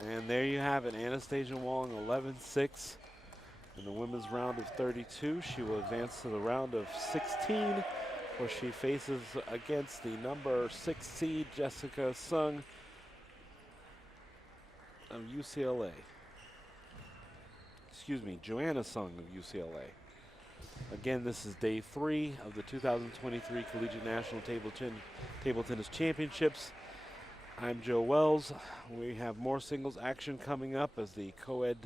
And there you have it, Anastasia Wong 11-6 in the women's round of 32. She will advance to the round of 16, where she faces against the number 6 seed Jessica Sung of UCLA. Excuse me, Joanna Sung of UCLA. Again, this is day 3 of the 2023 Collegiate National Table Tennis Championships. I'm Joe Wells. We have more singles action coming up as the co-ed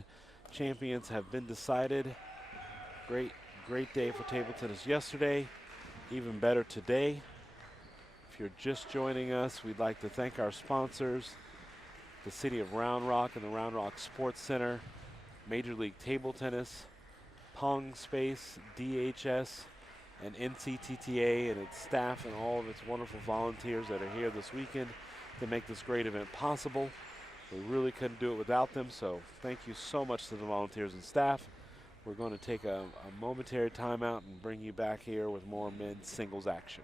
champions have been decided. Great day for table tennis yesterday. Even better today. If you're just joining us, we'd like to thank our sponsors, the City of Round Rock and the Round Rock Sports Center, Major League Table Tennis, Pong Space, DHS, and NCTTA and its staff and all of its wonderful volunteers that are here this weekend to make this great event possible. We really couldn't do it without them, so thank you so much to the volunteers and staff. We're going to take a momentary timeout and bring you back here with more men's singles action.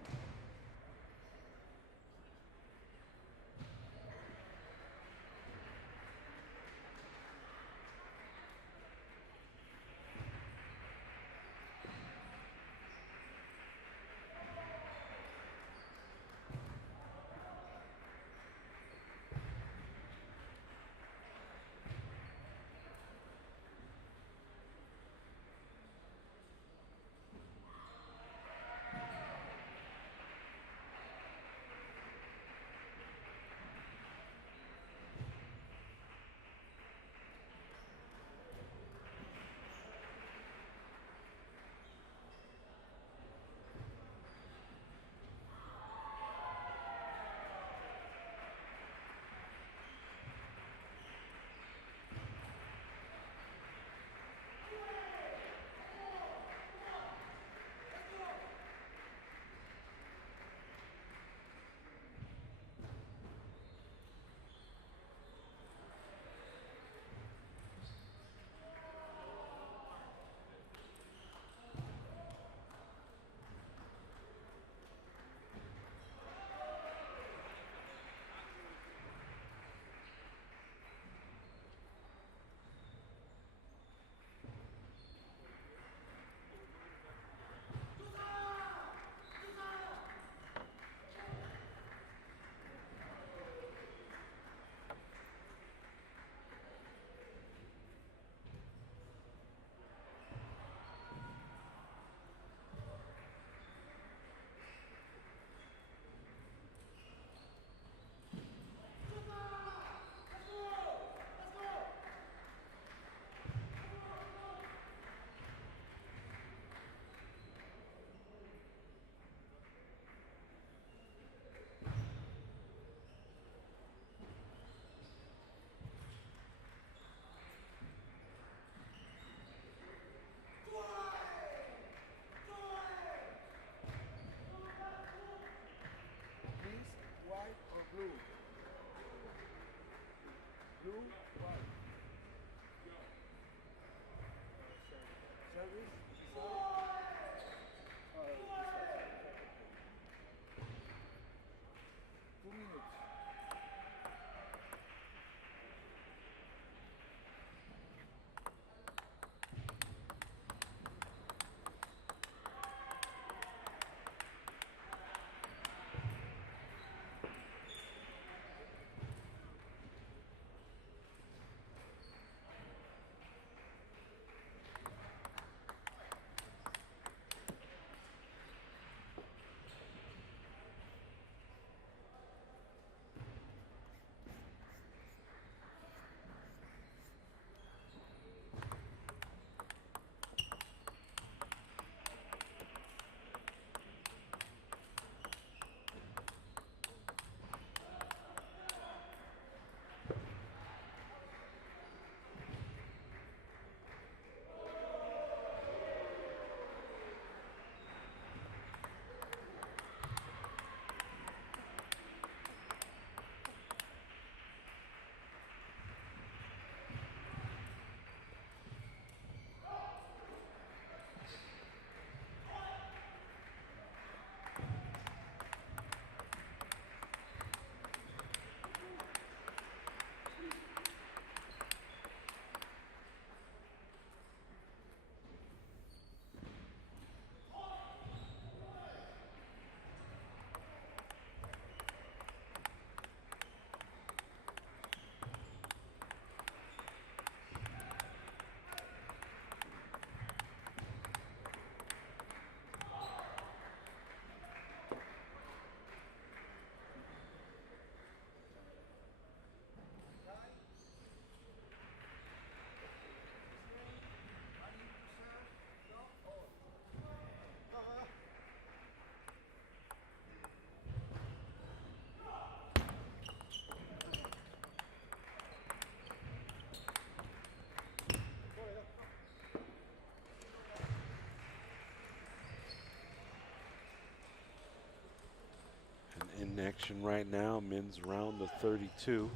In action right now, men's round of 32.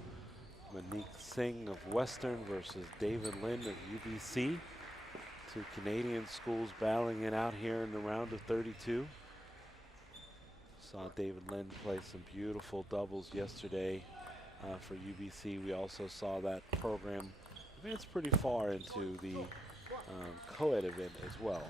Manique Singh of Western versus David Lin of UBC. Two Canadian schools battling it out here in the round of 32. Saw David Lin play some beautiful doubles yesterday for UBC. We also saw that program advance pretty far into the co-ed event as well.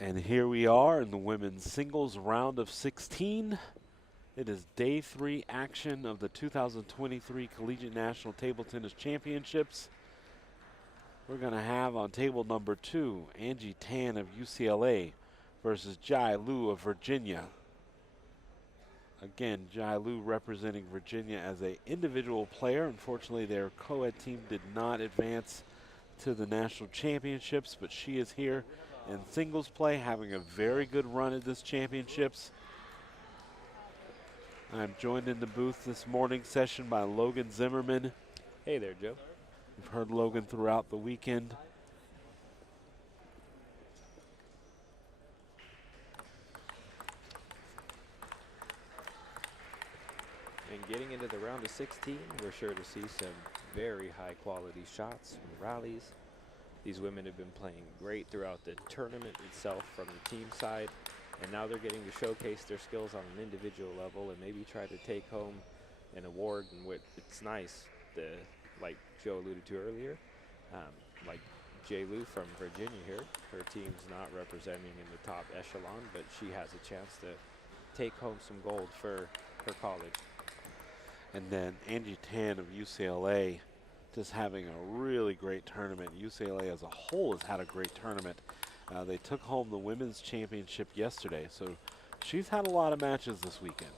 And here we are in the women's singles round of 16. It is day 3 action of the 2023 Collegiate National Table Tennis Championships. We're going to have on table number 2, Angie Tan of UCLA versus Jai Lu of Virginia. Again, Jai Lu representing Virginia as an individual player. Unfortunately, their co-ed team did not advance to the national championships, but she is here in singles play, having a very good run at this championships. I'm joined in the booth this morning session by Logan Zimmerman. Hey there, Joe. We've heard Logan throughout the weekend. And getting into the round of 16, we're sure to see some very high quality shots and rallies. These women have been playing great throughout the tournament itself from the team side, and now they're getting to showcase their skills on an individual level and maybe try to take home an award. And it's nice, like Joe alluded to earlier, like Jai Lu from Virginia here. Her team's not representing in the top echelon, but she has a chance to take home some gold for her college. And then Angie Tan of UCLA just having a really great tournament. UCLA as a whole has had a great tournament. They took home the women's championship yesterday, so she's had a lot of matches this weekend.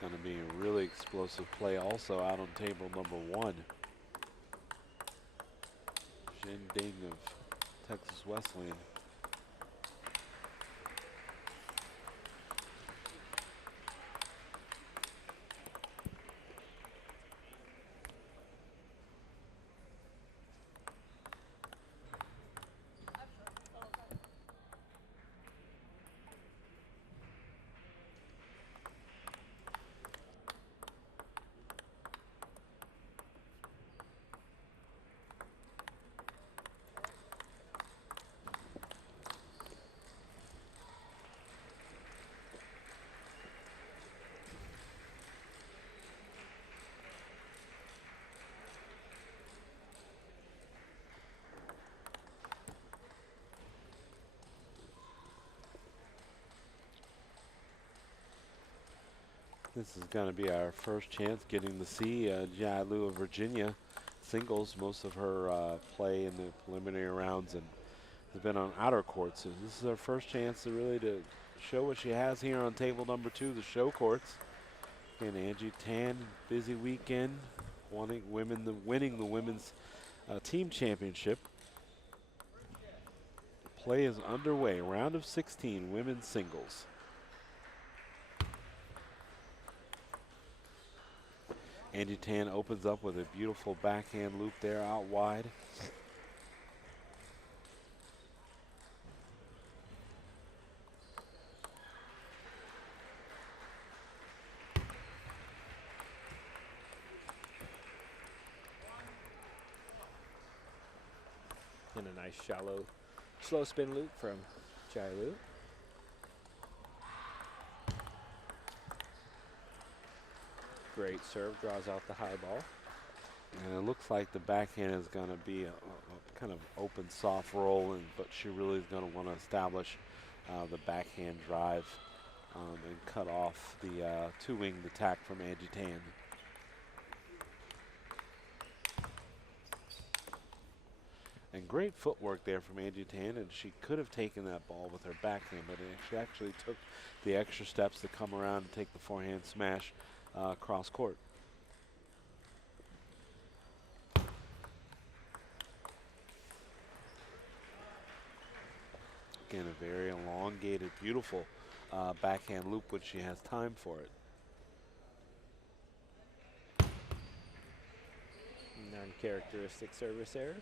Going to be a really explosive play also out on table number 1. Shin Ding of Texas Wesleyan. This is going to be our first chance getting to see Jai Lu of Virginia singles. Most of her play in the preliminary rounds and has been on outer courts. So this is our first chance to really show what she has here on table number 2, the show courts. And Angie Tan, busy weekend, winning the women's team championship. Play is underway. Round of 16, women's singles. Angie Tan opens up with a beautiful backhand loop there out wide. And a nice shallow slow spin loop from Jai Lu. Great serve, draws out the high ball. And it looks like the backhand is going to be a kind of open soft roll, but she really is going to want to establish the backhand drive and cut off the two-winged attack from Angie Tan. And great footwork there from Angie Tan, and she could have taken that ball with her backhand, but she actually took the extra steps to come around and take the forehand smash cross court. Again, a very elongated, beautiful backhand loop when she has time for it. Non-characteristic service error.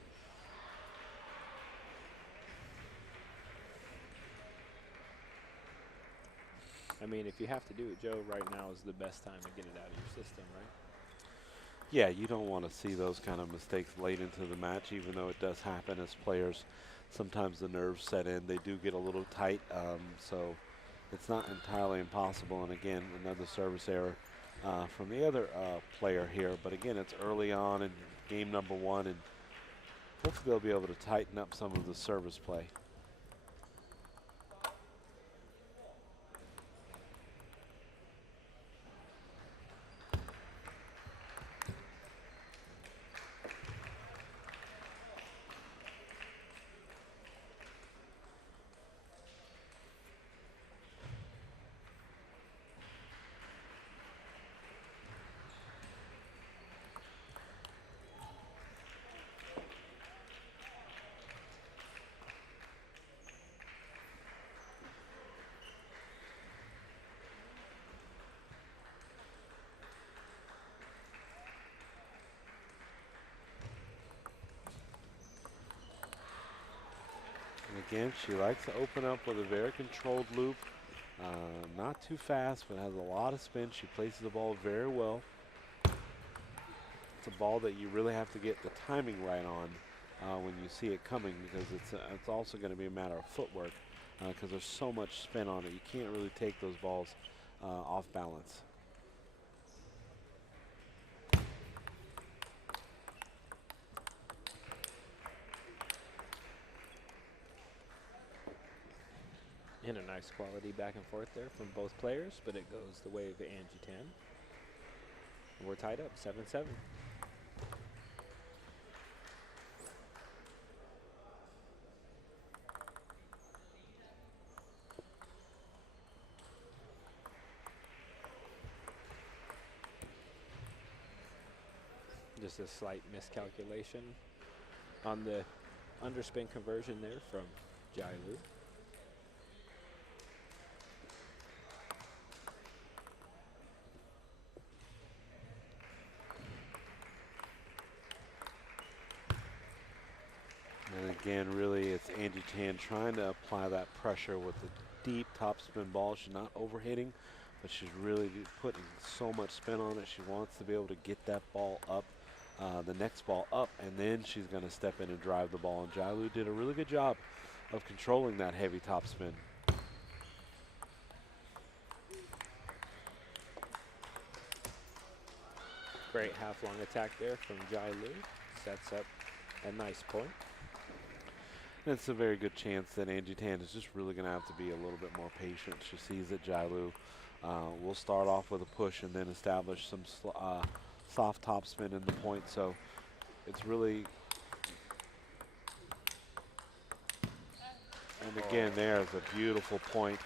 I mean, if you have to do it, Joe, right now is the best time to get it out of your system, right? Yeah, you don't want to see those kind of mistakes late into the match, even though it does happen as players sometimes the nerves set in. They do get a little tight, so it's not entirely impossible. And again, another service error from the other player here. But again, it's early on in game number 1, and hopefully they'll be able to tighten up some of the service play. And again, she likes to open up with a very controlled loop. Not too fast, but has a lot of spin. She places the ball very well. It's a ball that you really have to get the timing right on when you see it coming, because it's also going to be a matter of footwork because there's so much spin on it. You can't really take those balls off balance. And a nice quality back and forth there from both players, but it goes the way of Angie Tan. And we're tied up, 7-7. Just a slight miscalculation on the underspin conversion there from Jai Lu. And again, really, it's Angie Tan trying to apply that pressure with the deep topspin ball. She's not overhitting, but she's really putting so much spin on it. She wants to be able to get that ball up, the next ball up, and then she's going to step in and drive the ball. And Jai Lu did a really good job of controlling that heavy topspin. Great half-long attack there from Jai Lu. Sets up a nice point. And it's a very good chance that Angie Tan is just really going to have to be a little bit more patient. She sees that Jai Lu will start off with a push and then establish some soft topspin in the point. So it's really, and again, there's a beautiful point.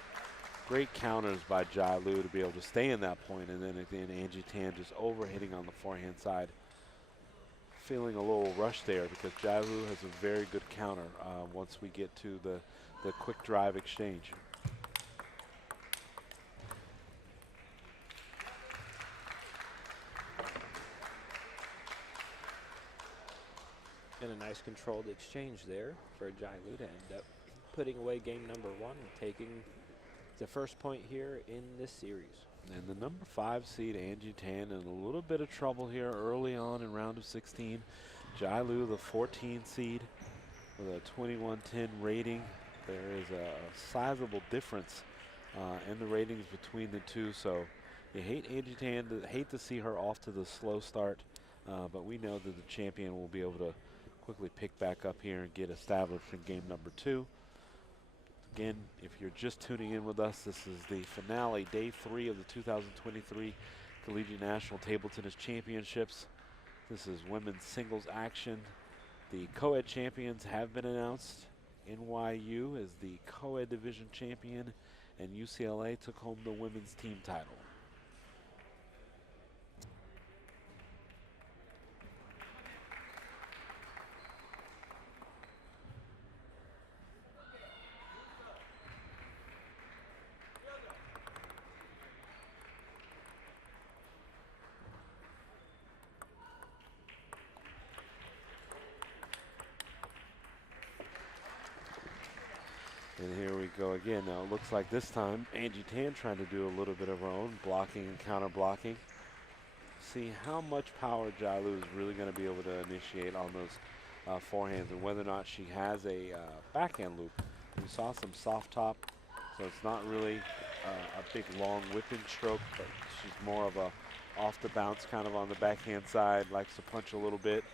Great counters by Jai Lu to be able to stay in that point, and then again, Angie Tan just overhitting on the forehand side. Feeling a little rush there because Jai Lu has a very good counter once we get to the quick drive exchange. And a nice controlled exchange there for Jai Lu to end up putting away game number 1 and taking the first point here in this series. And the number 5 seed, Angie Tan, in a little bit of trouble here early on in round of 16. Jai Lu, the 14 seed, with a 21-10 rating. There is a sizable difference in the ratings between the two. So you hate Angie Tan, hate to see her off to the slow start, but we know that the champion will be able to quickly pick back up here and get established in game number 2. Again, if you're just tuning in with us, this is the finale, day 3 of the 2023 Collegiate National Table Tennis Championships. This is women's singles action. The co-ed champions have been announced. NYU is the co-ed division champion, and UCLA took home the women's team title. And here we go again. Now it looks like this time Angie Tan trying to do a little bit of her own blocking and counter blocking. See how much power Jai Lu is really going to be able to initiate on those forehands and whether or not she has a backhand loop. We saw some soft top, so it's not really a big long whipping stroke, but she's more of a off the bounce kind of on the backhand side, likes to punch a little bit.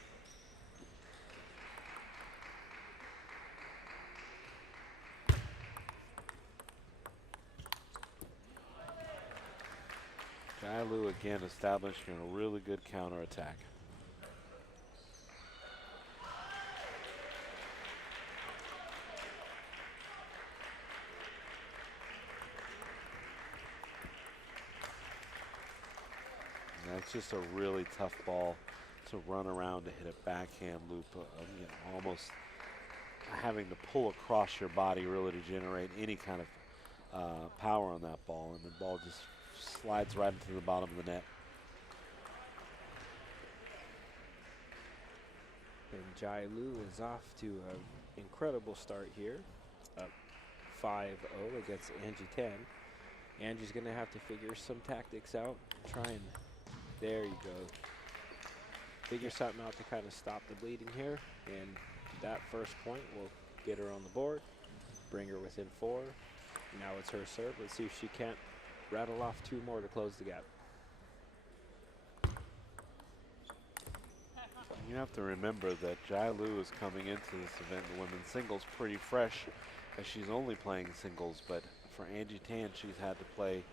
Jai Lu again establishing a really good counterattack. That's just a really tough ball to run around to hit a backhand loop, you know, almost having to pull across your body really to generate any kind of power on that ball, and the ball just slides right into the bottom of the net. And Jai Lu is off to an incredible start here, up 5-0 against Angie Tan. Angie's going to have to figure some tactics out, try and, there you go, figure something out to kind of stop the bleeding here, and that first point will get her on the board, bring her within 4. Now it's her serve. Let's see if she can't rattle off 2 more to close the gap. You have to remember that Jai Lu is coming into this event in women's singles pretty fresh, as she's only playing singles, but for Angie Tan, she's had to play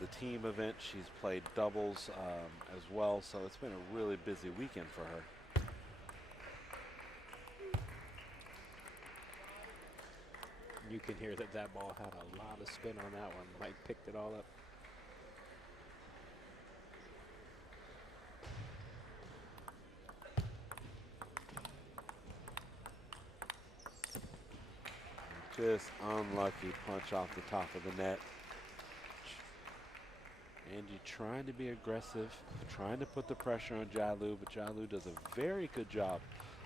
the team event. She's played doubles as well, so it's been a really busy weekend for her. You can hear that that ball had a lot of spin on that one. Mike picked it all up. Just unlucky punch off the top of the net. Angie trying to be aggressive, trying to put the pressure on Jai Lu, but Jai Lu does a very good job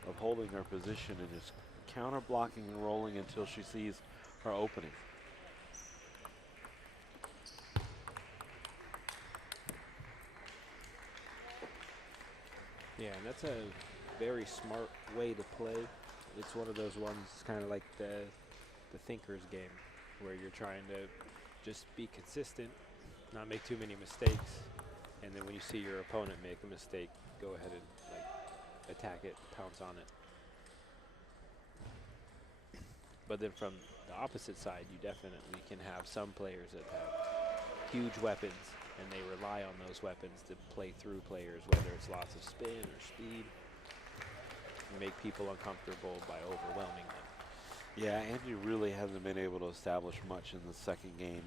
of holding her position and is counter blocking and rolling until she sees her opening. Yeah, and that's a very smart way to play. It's one of those ones, kind of like the thinker's game, where you're trying to just be consistent, not make too many mistakes, and then when you see your opponent make a mistake, go ahead and like attack it, pounce on it. But then from the opposite side, you definitely can have some players that have huge weapons, and they rely on those weapons to play through players, whether it's lots of spin or speed, and make people uncomfortable by overwhelming them. Yeah, Angie really hasn't been able to establish much in the second game.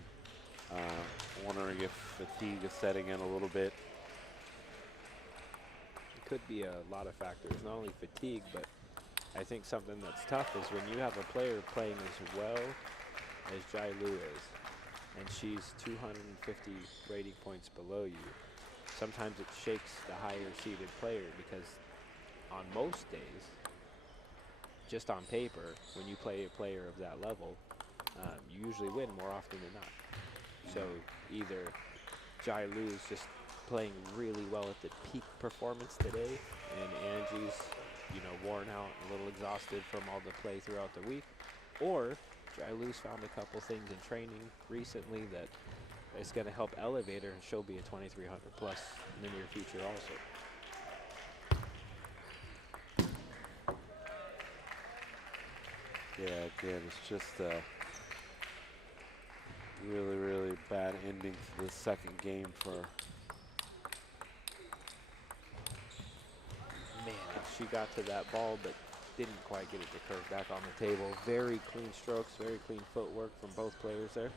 Wondering if fatigue is setting in a little bit. It could be a lot of factors, not only fatigue, but I think something that's tough is when you have a player playing as well as Jai Lu is, and she's 250 rating points below you. Sometimes it shakes the higher seeded player, because on most days, just on paper, when you play a player of that level, you usually win more often than not. So either Jai Lu is just playing really well at the peak performance today, and Angie's, you know, worn out, a little exhausted from all the play throughout the week, or Jai Lu's found a couple things in training recently that is going to help elevate her, and she'll be a 2300 plus in the near future also. Yeah, again, it's just a really, really bad ending to the second game for Man, she got to that ball, but didn't quite get it to curve back on the table. Very clean strokes, very clean footwork from both players there.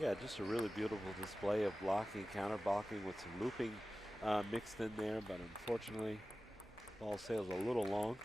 Yeah, just a really beautiful display of blocking, counter blocking with some looping mixed in there, but unfortunately, ball sails a little long.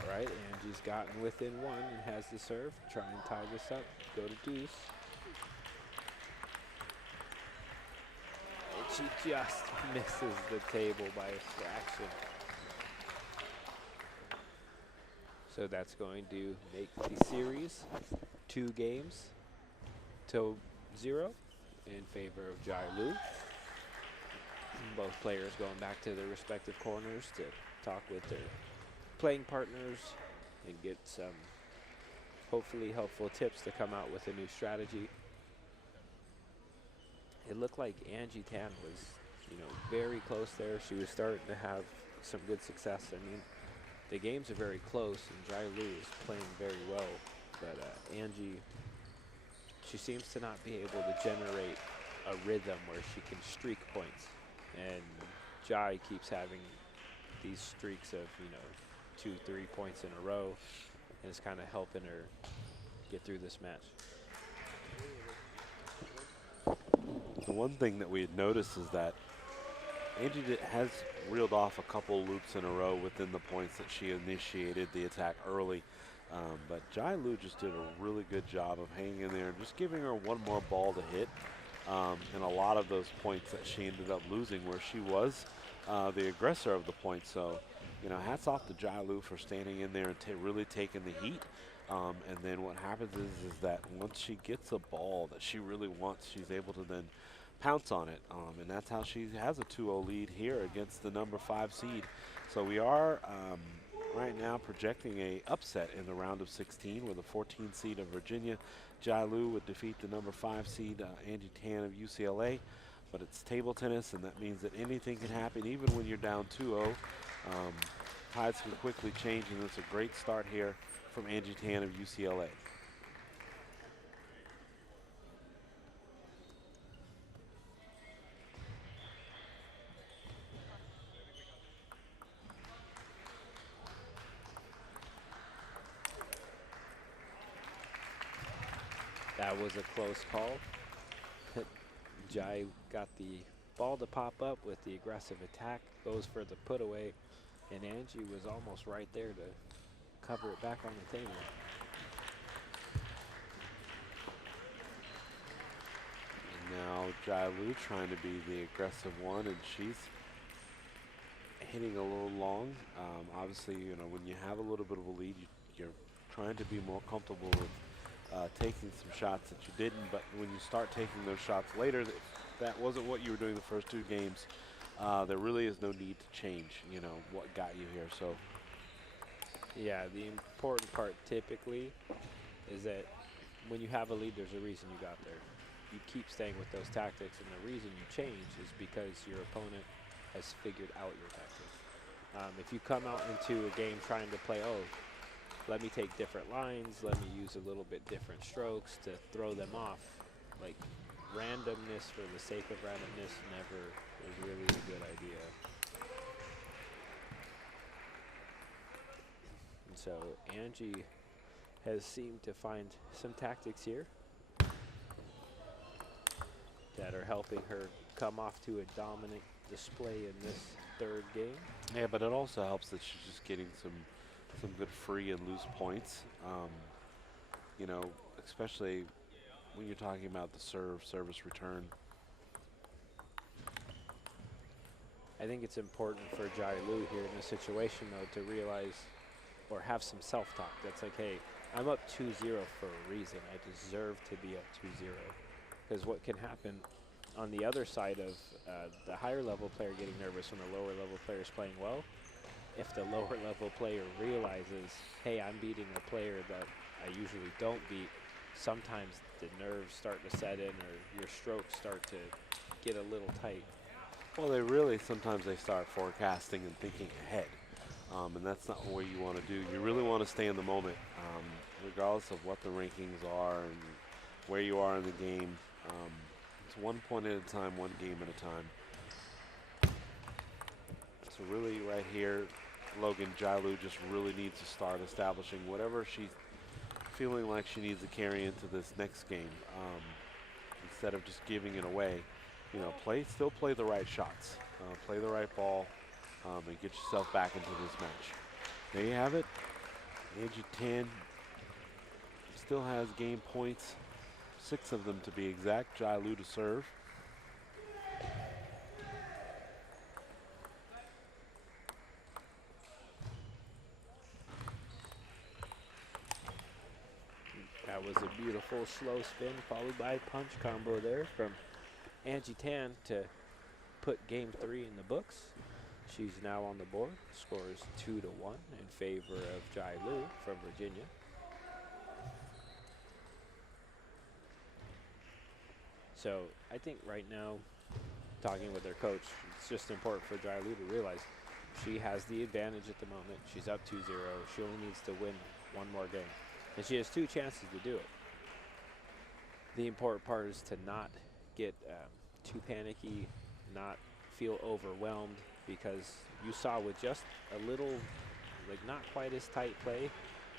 All right, Angie's gotten within 1 and has the serve. Try and tie this up, go to deuce. And she just misses the table by a fraction. So that's going to make the series 2 games to 0 in favor of Jai Lu. Both players going back to their respective corners to talk with their playing partners and get some hopefully helpful tips to come out with a new strategy. It looked like Angie Tan was, very close there. She was starting to have some good success. I mean, the games are very close, and Jai Lu is playing very well. But Angie, she seems to not be able to generate a rhythm where she can streak points. And Jai keeps having these streaks of, 2, 3 points in a row, and it's kind of helping her get through this match. The one thing that we had noticed is that Angie has reeled off a couple loops in a row within the points that she initiated the attack early. But Jai Lu just did a really good job of hanging in there and just giving her one more ball to hit. And a lot of those points that she ended up losing where she was the aggressor of the points. So, hats off to Jai Lu for standing in there and really taking the heat. And then what happens is that once she gets a ball that she really wants, she's able to then pounce on it. And that's how she has a 2-0 lead here against the number 5 seed. So we are right now projecting a upset in the round of 16 with a 14 seed of Virginia. Jai Lu would defeat the number 5 seed Angie Tan of UCLA. But it's table tennis, and that means that anything can happen even when you're down 2-0. Tides can quickly change, and it's a great start here from Angie Tan of UCLA. That was a close call. Jai got the ball to pop up with the aggressive attack, goes for the put away, and Angie was almost right there to cover it back on the table. And now Jai Lu trying to be the aggressive one, and she's hitting a little long. Obviously, when you have a little bit of a lead, you're trying to be more comfortable with taking some shots that you didn't, but when you start taking those shots later, that wasn't what you were doing the first 2 games. There really is no need to change, what got you here. So, yeah, the important part typically is that when you have a lead, there's a reason you got there. You keep staying with those tactics, and the reason you change is because your opponent has figured out your tactics. If you come out into a game trying to play, let me take different lines, let me use a little bit different strokes to throw them off. Like, randomness for the sake of randomness never is really a good idea. And so Angie has seemed to find some tactics here that are helping her come off to a dominant display in this 3rd game. yeah, but it also helps that she's just getting some good free and loose points, especially when you're talking about the service return. I think it's important for Jai Lu here in this situation, though, to realize or have some self-talk that's like, hey, I'm up 2-0 for a reason. I deserve to be up 2-0. Because what can happen on the other side of the higher level player getting nervous when the lower level player is playing well, if the lower level player realizes, hey, I'm beating a player that I usually don't beat, sometimes the nerves start to set in or your strokes start to get a little tight. Well, sometimes they start forecasting and thinking ahead. And that's not what you want to do. You really want to stay in the moment, regardless of what the rankings are and where you are in the game. It's 1 point at a time, 1 game at a time. So really right here, Logan, Jai Lu just really needs to start establishing whatever she's feeling like she needs to carry into this next game. Instead of just giving it away, still play the right shots, play the right ball, and get yourself back into this match. There you have it. Angie Tan still has game points, 6 of them to be exact. Jai Lu to serve. That was a beautiful slow spin followed by punch combo there from Angie Tan to put game 3 in the books. She's now on the board. Scores 2-1 in favor of Jai Lu from Virginia. So I think right now, talking with their coach, it's just important for Jai Lu to realize she has the advantage at the moment. She's up 2-0. She only needs to win one more game. And she has 2 chances to do it. The important part is to not get too panicky, not feel overwhelmed, because you saw with just a little, like not quite as tight play,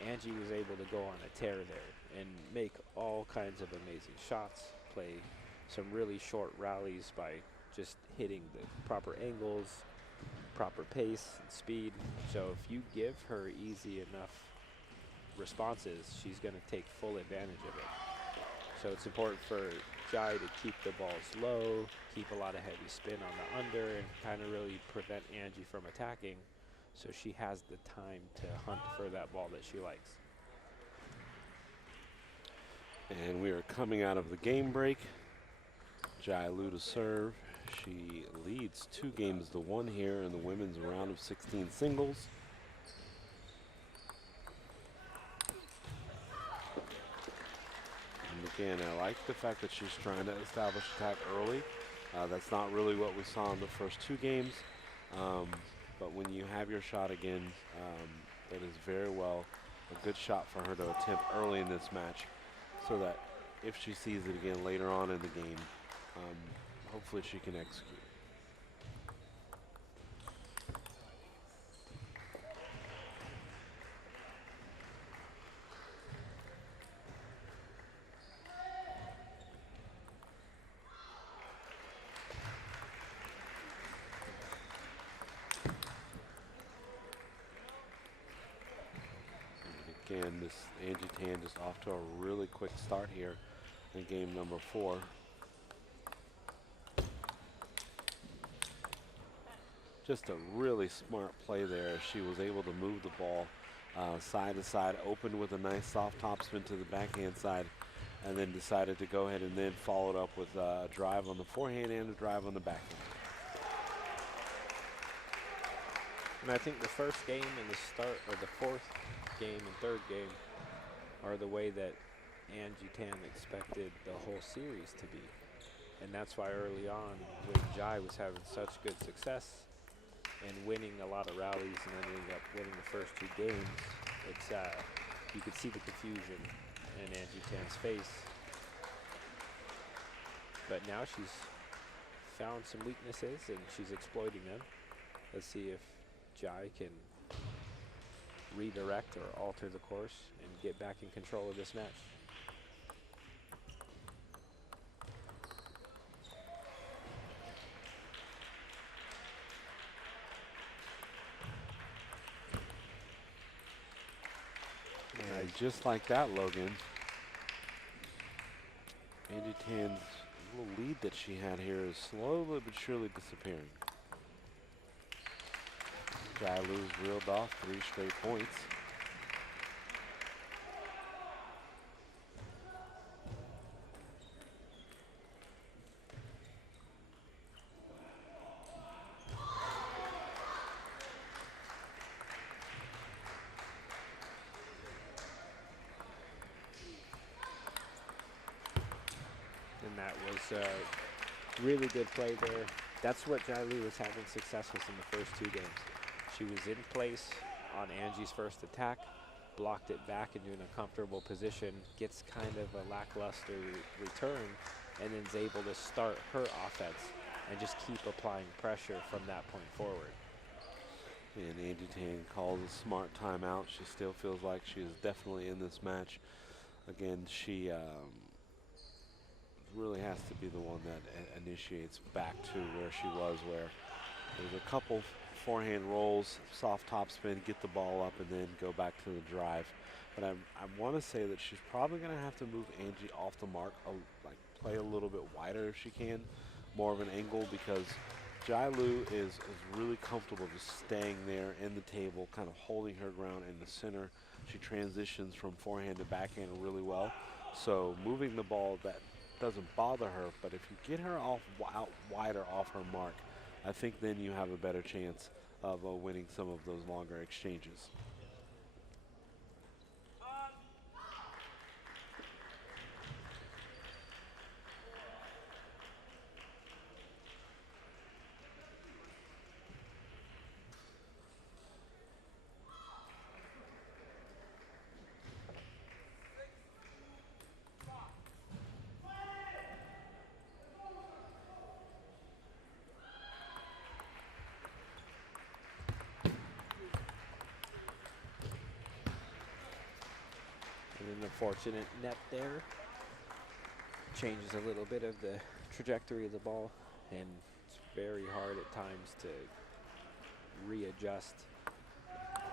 Angie was able to go on a tear there and make all kinds of amazing shots, play some really short rallies by just hitting the proper angles, proper pace and speed. So if you give her easy enough responses, she's going to take full advantage of it. So it's important for Jai to keep the balls low, keep a lot of heavy spin on the under, and kind of really prevent Angie from attacking, so she has the time to hunt for that ball that she likes. And we are coming out of the game break. Jai Lu to serve. She leads 2-1 here in the women's round of 16 singles. And again, I like the fact that she's trying to establish attack early. That's not really what we saw in the first 2 games. But when you have your shot again, that is very well a good shot for her to attempt early in this match, so that if she sees it again later on in the game, hopefully she can execute. Again, this Angie Tan just off to a really quick start here in game number 4. Just a really smart play there. She was able to move the ball side to side, opened with a nice soft topspin to the backhand side, and then decided to go ahead and then followed up with a drive on the forehand and a drive on the backhand. And I think the first game and the start, or the 4th game and 3rd game, are the way that Angie Tan expected the whole series to be. And that's why early on, when Jai was having such good success and winning a lot of rallies and ending up winning the first 2 games, it's you could see the confusion in Angie Tan's face. But now she's found some weaknesses and she's exploiting them. Let's see if Jai can redirect or alter the course and get back in control of this match. Just like that, Logan, Angie Tan's little lead that she had here is slowly but surely disappearing. Jai Lu's reeled off 3 straight points. And that was a really good play there. That's what Jai Lu was having success with in the first 2 games. She was in place on Angie's first attack, blocked it back into an uncomfortable position, gets kind of a lackluster return, and then is able to start her offense and just keep applying pressure from that point forward. And Angie Tan calls a smart timeout. She still feels like she is definitely in this match. Again, she really has to be the one that initiates back to where she was, where there's a couple forehand rolls, soft topspin, get the ball up, and then go back to the drive. But I want to say that she's probably going to have to move Angie off the mark, like play a little bit wider if she can, more of an angle, because Jai Lu is really comfortable just staying there in the table, kind of holding her ground in the center. She transitions from forehand to backhand really well. So moving the ball, that doesn't bother her, but if you get her out wider off her mark, I think then you have a better chance of winning some of those longer exchanges. An unfortunate net there. Changes a little bit of the trajectory of the ball, and it's very hard at times to readjust,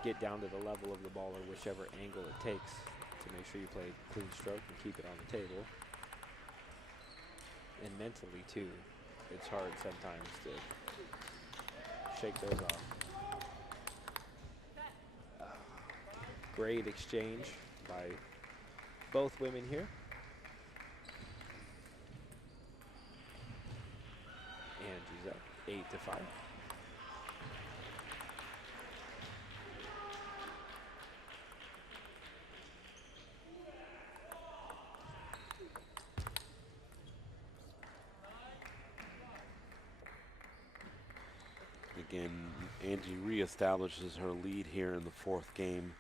get down to the level of the ball or whichever angle it takes to make sure you play a clean stroke and keep it on the table. And mentally too, it's hard sometimes to shake those off. Great exchange by both women here. And she's up 8-5. Again, Angie reestablishes her lead here in the fourth game.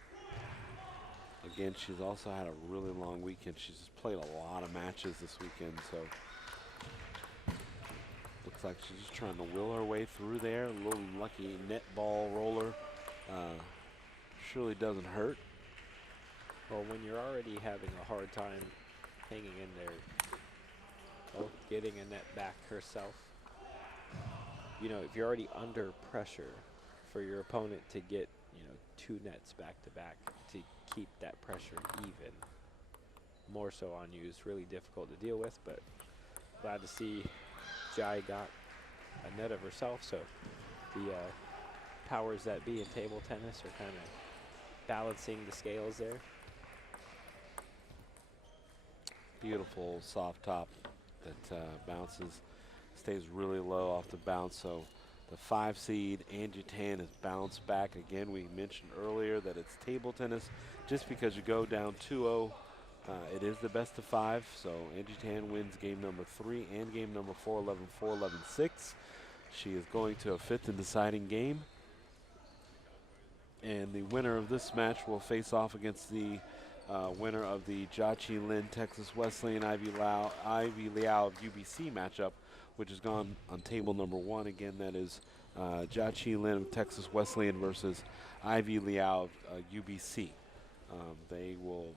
Again, she's also had a really long weekend. She's just played a lot of matches this weekend, so looks like she's just trying to will her way through there. A little lucky net ball roller surely doesn't hurt. Well, when you're already having a hard time hanging in there, getting a net back herself, you know, if you're already under pressure for your opponent to get, you know, 2 nets back to back to keep that pressure even more so on you is really difficult to deal with, but glad to see Jai got a net of herself. So the powers that be in table tennis are kind of balancing the scales there. Beautiful soft top that bounces, stays really low off the bounce. So the 5 seed Angie Tan has bounced back. Again, we mentioned earlier that it's table tennis. Just because you go down 2-0, it is the best of 5. So Angie Tan wins game number 3 and game number 4, 11-4, 11-6. She is going to a 5th and deciding game. And the winner of this match will face off against the winner of the Jia Qi Lin Texas Wesleyan Ivy Liao of UBC matchup, which has gone on table number 1. Again, that is Jia Qi Lin of Texas Wesleyan versus Ivy Liao of UBC. They will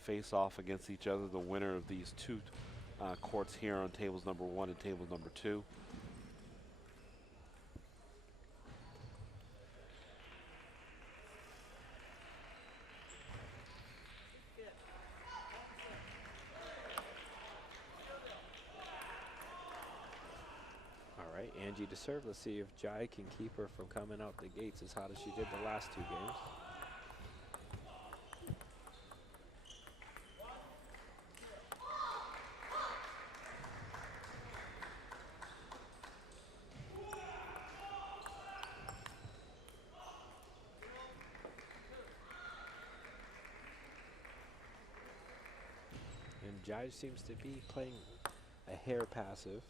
face off against each other, the winner of these 2 courts here on tables number 1 and tables number 2. Angie to serve. Let's see if Jai can keep her from coming out the gates as hot as she did the last 2 games. And Jai seems to be playing a hair passive.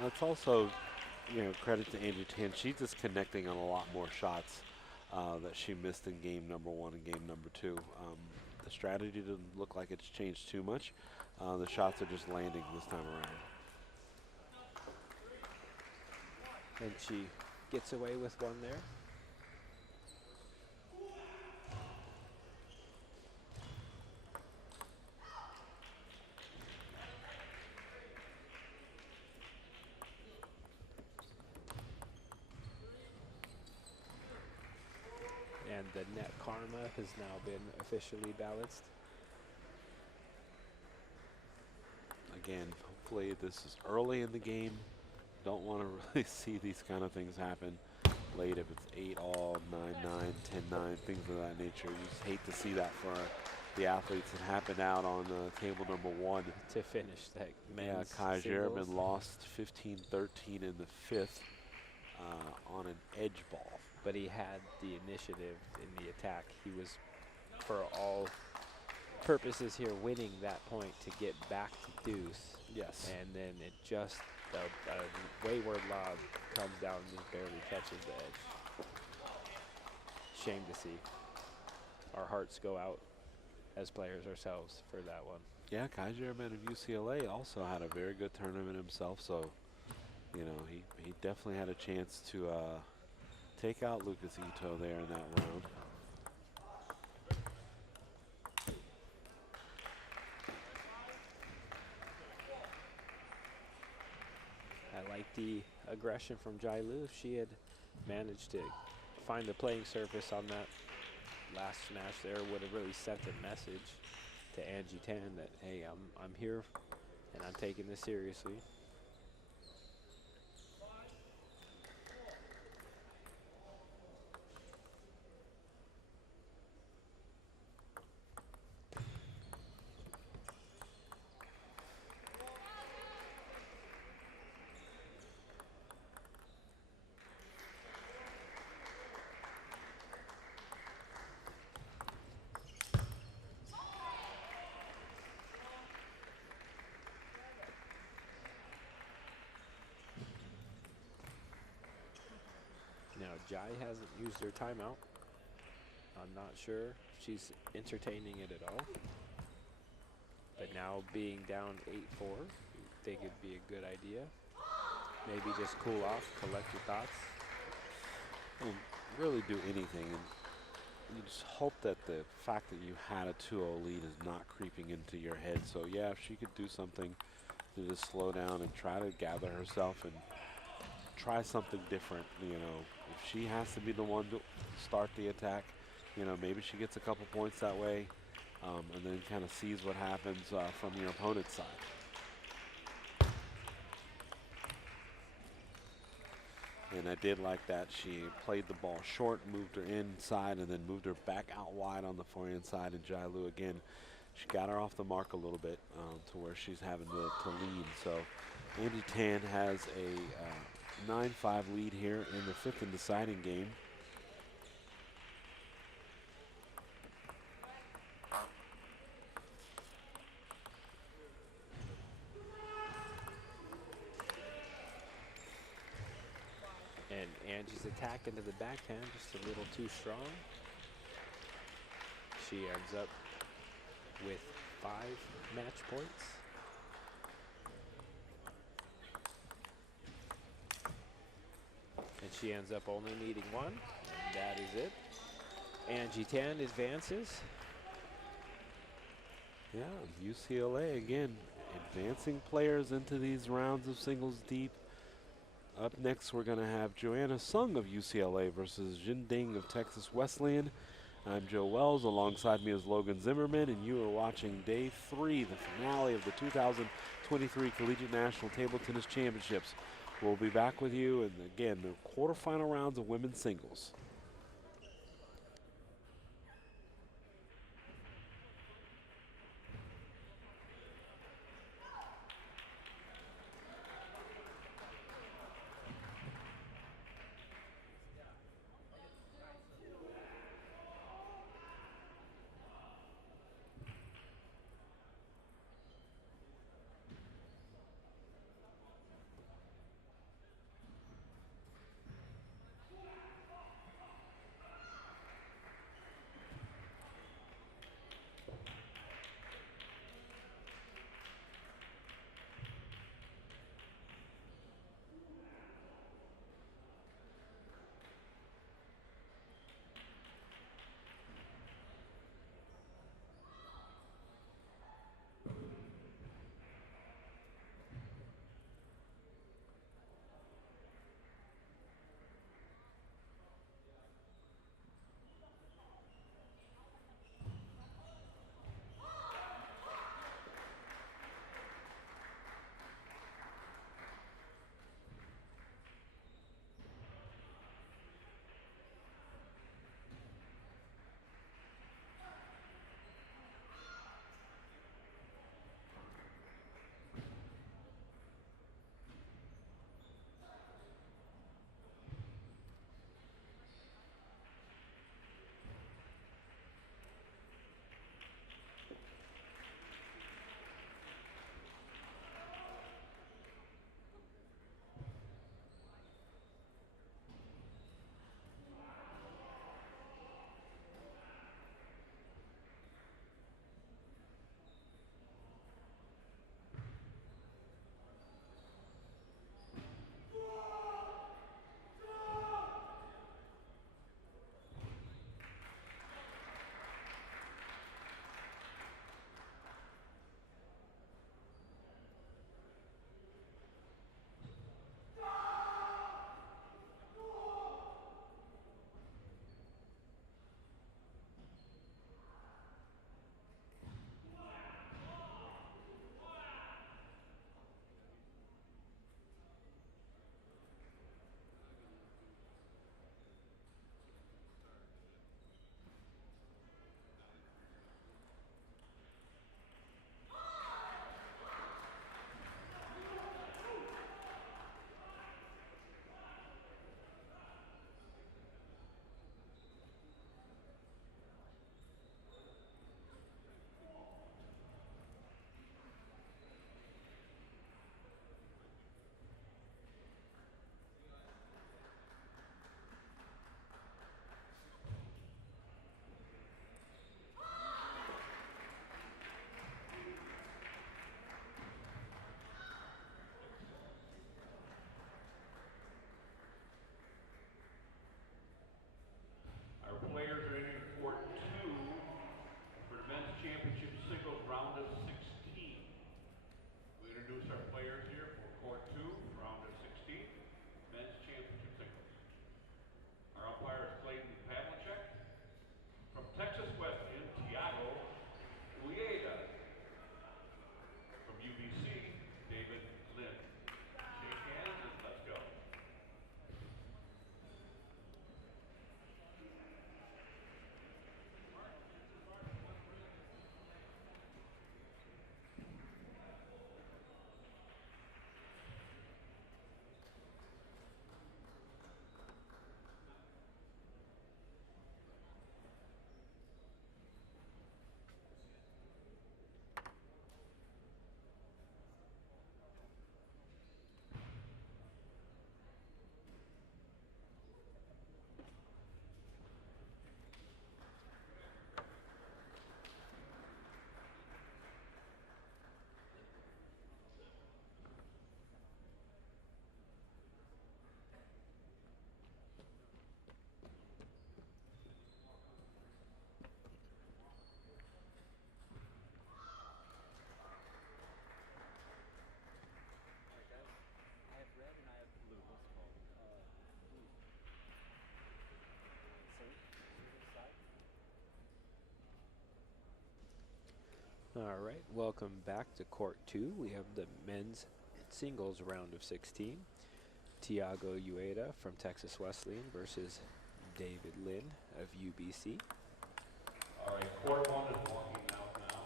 That's also, you know, credit to Angie Tan. She's just connecting on a lot more shots that she missed in game number 1 and game number 2. The strategy doesn't look like it's changed too much. The shots are just landing this time around. And she gets away with one there. And the net karma has now been officially balanced. Again, hopefully this is early in the game. Don't want to really see these kind of things happen late if it's 8-all, 9-9, 10-9, things of that nature. You just hate to see that for the athletes. It happened out on table number 1. To finish that Yeah, men's Kai singles. Jerman lost 15-13 in the 5th on an edge ball. But he had the initiative in the attack. He was, for all purposes here, winning that point to get back to deuce. Yes. And then it just, a wayward lob comes down and just barely catches the edge. Shame to see. Our hearts go out as players ourselves for that one. Yeah, Kai Jerman of UCLA also had a very good tournament himself, so you know he definitely had a chance to take out Lucas Ito there in that round. I like the aggression from Jai Lu. If she had managed to find the playing surface on that last smash there, would have really sent a message to Angie Tan that, hey, I'm here and I'm taking this seriously. Now, Jai hasn't used her timeout. I'm not sure if she's entertaining it at all. But now being down 8-4, you think it'd be a good idea. Maybe just cool off, collect your thoughts. Well, really do anything, and you just hope that the fact that you had a 2-0 lead is not creeping into your head. So yeah, if she could do something to just slow down and try to gather herself and try something different, you know. If she has to be the one to start the attack, you know, maybe she gets a couple points that way, and then kind of sees what happens from your opponent's side. And I did like that she played the ball short, moved her inside, and then moved her back out wide on the forehand side. And Jai Lu, again, she got her off the mark a little bit to where she's having to lead. So Angie Tan has a 9-5 lead here in the 5th and deciding game. And Angie's attack into the backhand just a little too strong. She ends up with 5 match points. And she ends up only needing 1. And that is it. Angie Tan advances. Yeah, UCLA again advancing players into these rounds of singles deep. Up next, we're going to have Joanna Sung of UCLA versus Jin Ding of Texas Wesleyan. I'm Joe Wells. Alongside me is Logan Zimmerman, and you are watching Day 3, the finale of the 2023 Collegiate National Table Tennis Championships. We'll be back with you, and again, the quarterfinal rounds of women's singles. All right, welcome back to Court 2. We have the men's singles round of 16. Tiago Ueda from Texas Wesleyan versus David Lynn of UBC. All right, quarterfinals walking out now.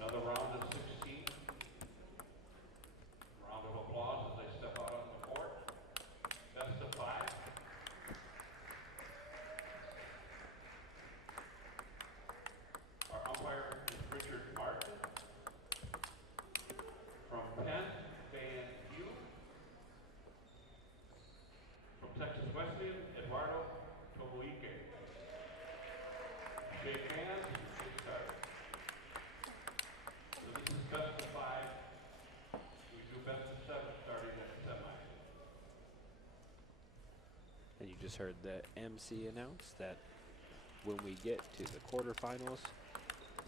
Another round of 16. Round of applause as they step out on the court. Best of 5. Our umpire is Richard Martin. From Penn, Fan Yu. From Texas Wesleyan, Eduardo Tomoike. Shake hands, shake cards. So this is best of 5. We do best of 7 starting at semi. And you just heard the MC announce that when we get to the quarterfinals,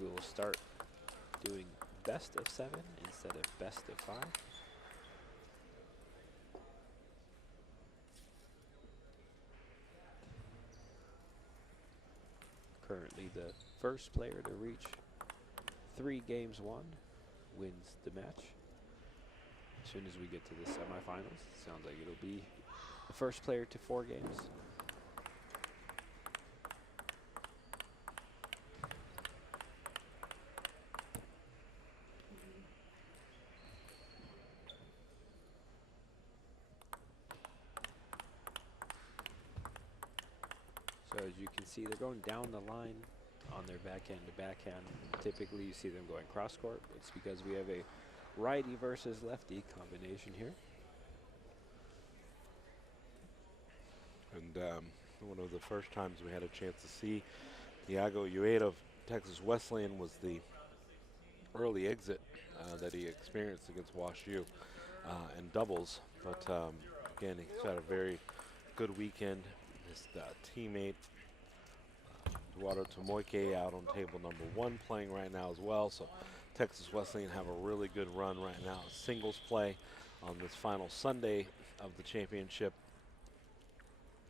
we will start doing best of 7 instead of best of 5. Currently, the first player to reach 3 games won wins the match. As soon as we get to the semifinals, it sounds like it'll be the first player to 4 games. So as you can see, they're going down the line on their backhand to backhand. Typically you see them going cross court. It's because we have a righty versus lefty combination here. And one of the first times we had a chance to see Tiago Ueda of Texas Wesleyan was the early exit that he experienced against Wash U in doubles. But again, he's had a very good weekend. His teammate Eduardo Tomoike out on table number 1 playing right now as well. So Texas Wesleyan have a really good run right now. Singles play on this final Sunday of the championship.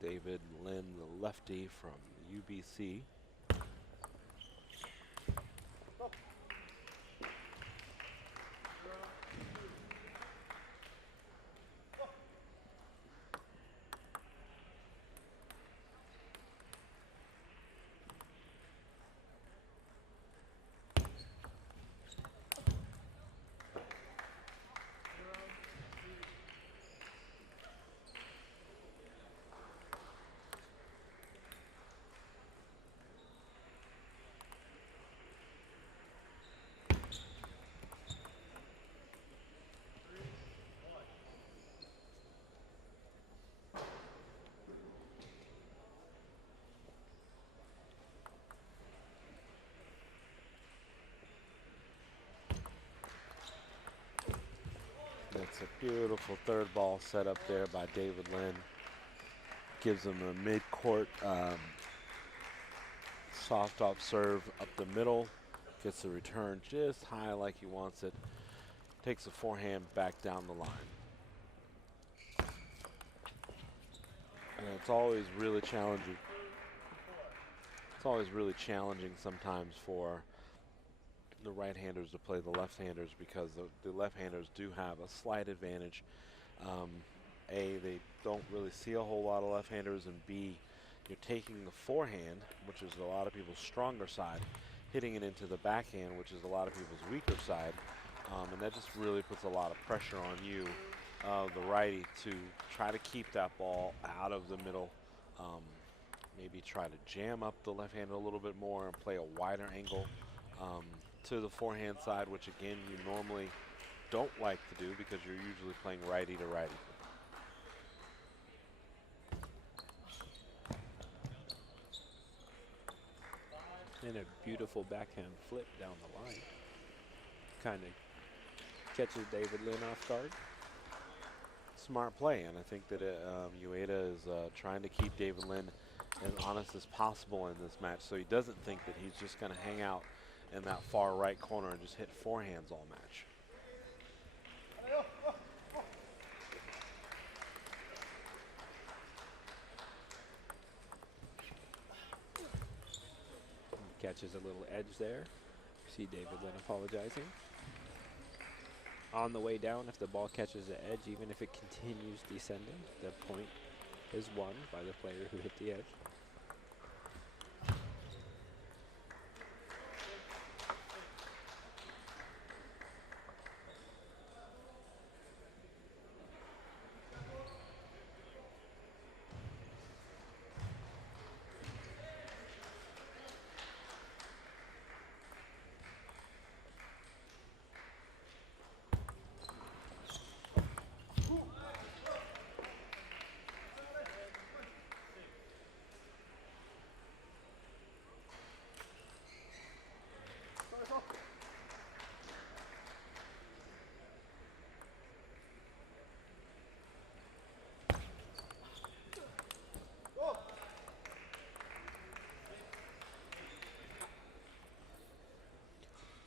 David Lynn, the lefty from UBC. That's a beautiful third ball set up there by David Lynn. Gives him a mid-court soft off serve up the middle. Gets the return just high like he wants it. Takes the forehand back down the line. And it's always really challenging. It's always really challenging sometimes for the right-handers to play the left-handers because the left-handers do have a slight advantage. A, they don't really see a whole lot of left-handers, and B, you're taking the forehand, which is a lot of people's stronger side, hitting it into the backhand, which is a lot of people's weaker side, and that just really puts a lot of pressure on you, the righty, to try to keep that ball out of the middle. Maybe try to jam up the left-hander a little bit more and play a wider angle to the forehand side, which again you normally don't like to do because you're usually playing righty to righty. And a beautiful backhand flip down the line. Kind of catches David Lynn off guard. Smart play, and I think that Ueda is trying to keep David Lynn as honest as possible in this match, so he doesn't think that he's just going to hang out in that far right corner and just hit forehands all match. Catches a little edge there. See David Lynn apologizing. On the way down, if the ball catches the edge, even if it continues descending, the point is won by the player who hit the edge.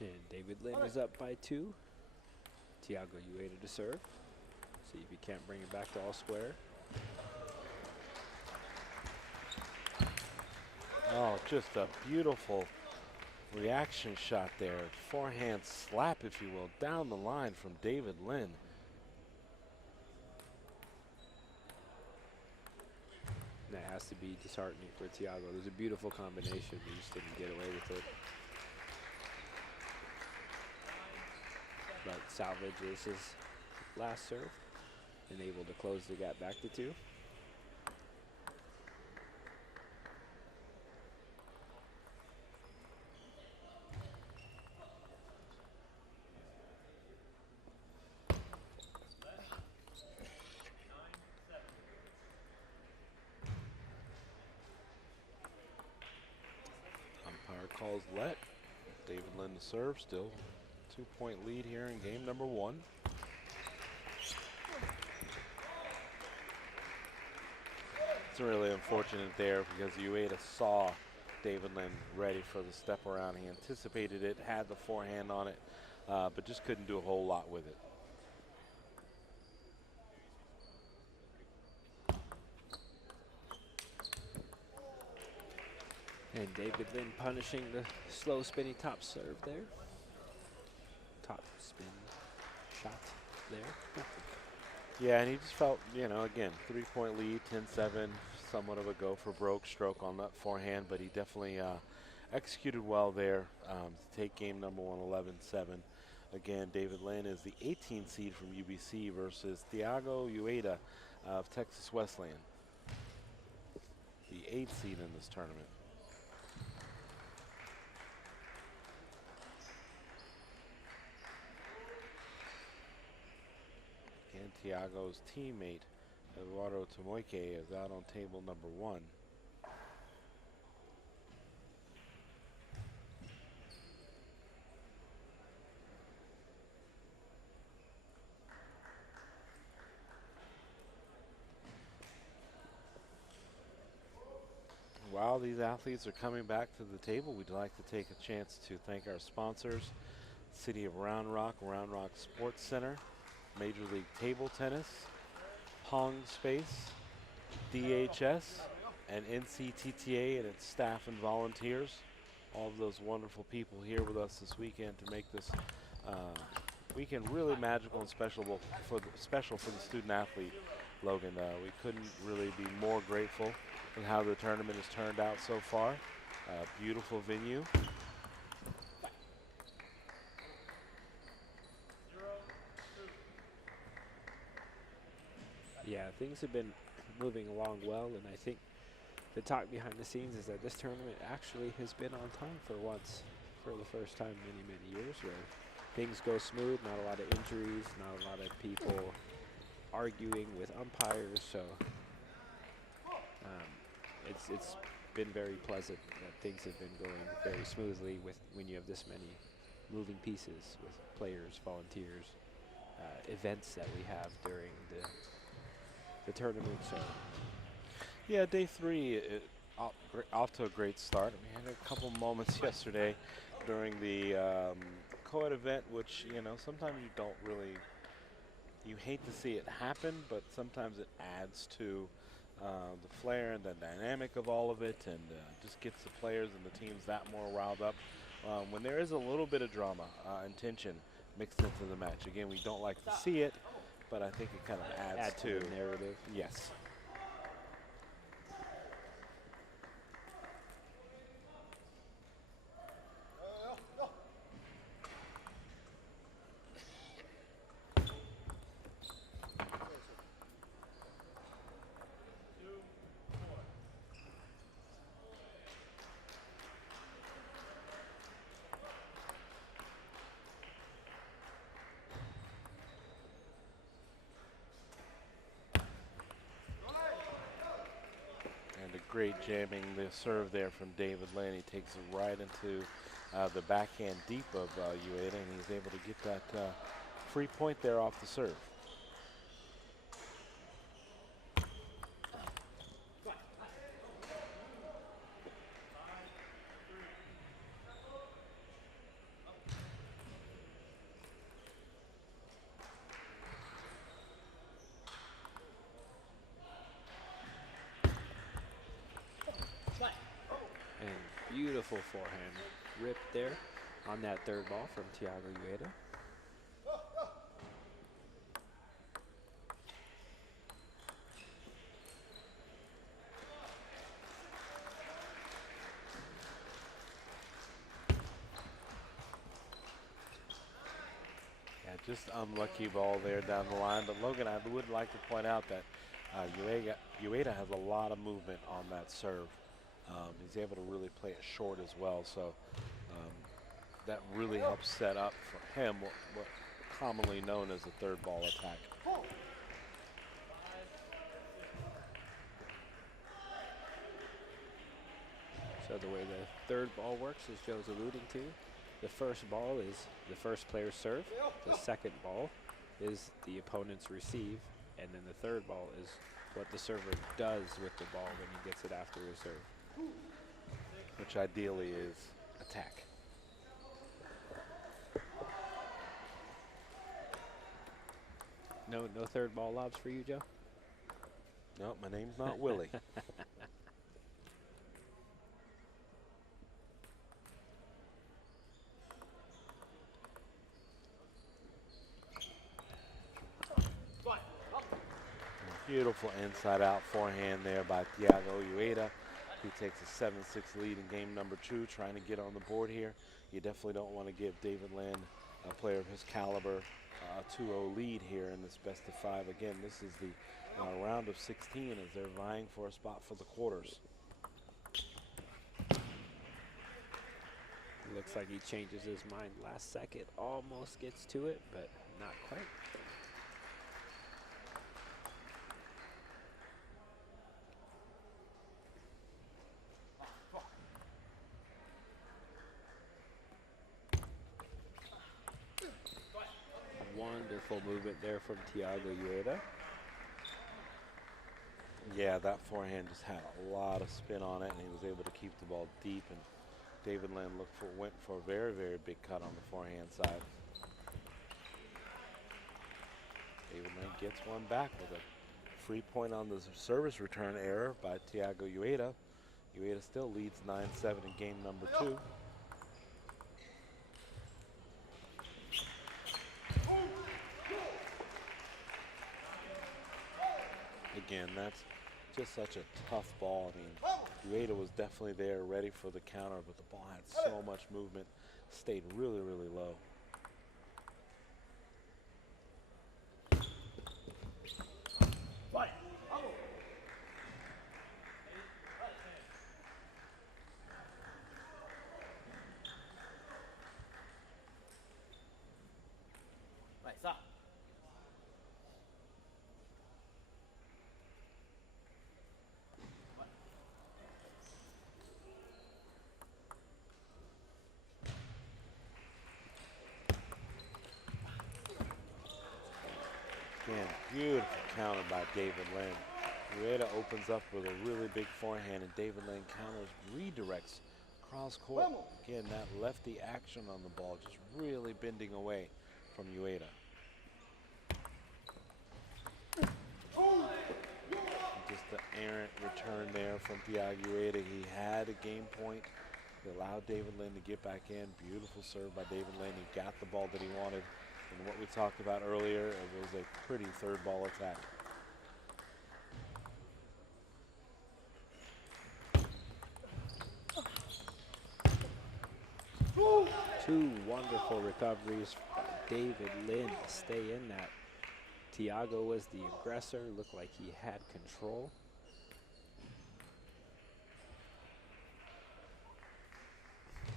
And David Lynn is up by 2. Tiago Ueda to serve. See if he can't bring it back to all square. Oh, just a beautiful reaction shot there. Forehand slap, if you will, down the line from David Lynn. That has to be disheartening for Tiago. It was a beautiful combination, he just didn't get away with it. But salvage is his last serve, and able to close the gap back to 2. Umpire calls let. David Lynn to serve, still 2-point lead here in game number 1. It's really unfortunate there because Ueda saw David Lynn ready for the step around. He anticipated it, had the forehand on it, but just couldn't do a whole lot with it. And David Lynn punishing the slow spinning top serve there. Top spin shot there. Yeah, and he just felt, you know, again, 3-point lead, 10-7, somewhat of a go for broke stroke on that forehand, but he definitely executed well there to take game number 1, 11-7. Again, David Lynn is the 18th seed from UBC versus Tiago Ueda of Texas Wesleyan, the 8th seed in this tournament. And Tiago's teammate, Eduardo Tomoike, is out on table number 1. While these athletes are coming back to the table, we'd like to take a chance to thank our sponsors, City of Round Rock Sports Center, Major League Table Tennis, Pong Space, DHS, and NCTTA and its staff and volunteers. All of those wonderful people here with us this weekend to make this weekend really magical and special for the student athlete, Logan. We couldn't really be more grateful with how the tournament has turned out so far. Beautiful venue. Yeah, things have been moving along well, and I think the talk behind the scenes is that this tournament actually has been on time for once, for the first time in many, many years, where things go smooth, not a lot of injuries, not a lot of people arguing with umpires, so it's been very pleasant that things have been going very smoothly with when you have this many moving pieces with players, volunteers, events that we have during the tournament. So Yeah, day 3 off to a great start. We had a couple moments yesterday during the co-ed event, which, you know, sometimes you don't really, you hate to see it happen, but sometimes it adds to the flair and the dynamic of all of it, and just gets the players and the teams that more riled up. when there is a little bit of drama and tension mixed into the match. Again, we don't like to see it, but I think it kind of adds to the narrative. Yes. Great jamming the serve there from David Lynn. He takes it right into the backhand deep of Ueda, and he's able to get that free point there off the serve. Beautiful forehand rip there on that third ball from Thiago Ueda. Yeah, just unlucky ball there down the line. But Logan, I would like to point out that Ueda has a lot of movement on that serve. He's able to really play it short as well, so that really helps set up for him what commonly known as the third ball attack. So the way the third ball works, as Joe's alluding to, the first ball is the first player's serve, the second ball is the opponent's receive, and then the third ball is what the server does with the ball when he gets it after his serve. Which ideally is attack. No third ball lobs for you, Joe? No, my name's not Willie. Beautiful inside-out forehand there by Thiago Ueda. He takes a 7-6 lead in game number 2, trying to get on the board here. You definitely don't want to give David Land, a player of his caliber, a 2-0 lead here in this best of 5. Again, this is the round of 16 as they're vying for a spot for the quarters. Looks like he changes his mind last second, almost gets to it, but not quite. Wonderful movement there from Thiago Ueda. Yeah, that forehand just had a lot of spin on it, and he was able to keep the ball deep. And David Land went for a very, very big cut on the forehand side. David Land gets one back with a free point on the service return error by Thiago Ueda. Ueda still leads 9-7 in game number 2. Again, that's just such a tough ball. I mean, Ueda was definitely there, ready for the counter, but the ball had so much movement, stayed really, really low. Again, beautiful counter by David Lynn. Ueda opens up with a really big forehand, and David Lynn counters, redirects cross court. Again, that lefty action on the ball, just really bending away from Ueda. Just the errant return there from Thiago Ueda. He had a game point He allowed David Lynn to get back in. Beautiful serve by David Lynn. He got the ball that he wanted. And what we talked about earlier, it was a pretty third ball attack. Two wonderful recoveries by David Lynn to stay in that. Tiago was the aggressor, looked like he had control.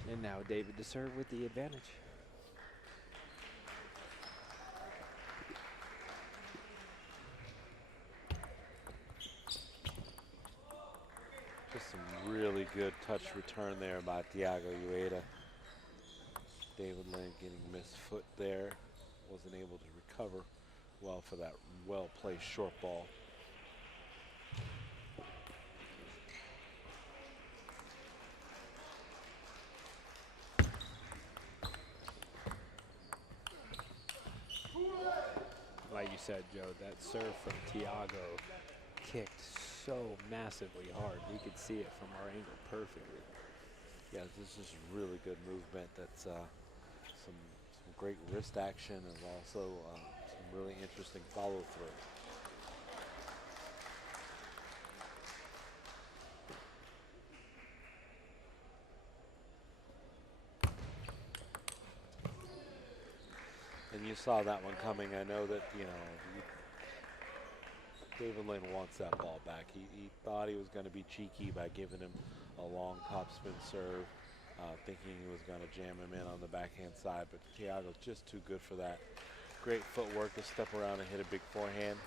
And now David to serve with the advantage. Just some really good touch return there by Thiago Ueda. David Lynn getting missed foot there. Wasn't able to recover well for that well-placed short ball. Like you said, Joe, that serve from Tiago kicked so massively hard. We could see it from our angle perfectly. Yeah, this is really good movement. That's some great wrist action and also some really interesting follow through. And you saw that one coming. I know that, you know, David Lynn wants that ball back. He thought he was going to be cheeky by giving him a long topspin serve, thinking he was going to jam him in on the backhand side, but Thiago's just too good for that. Great footwork to step around and hit a big forehand.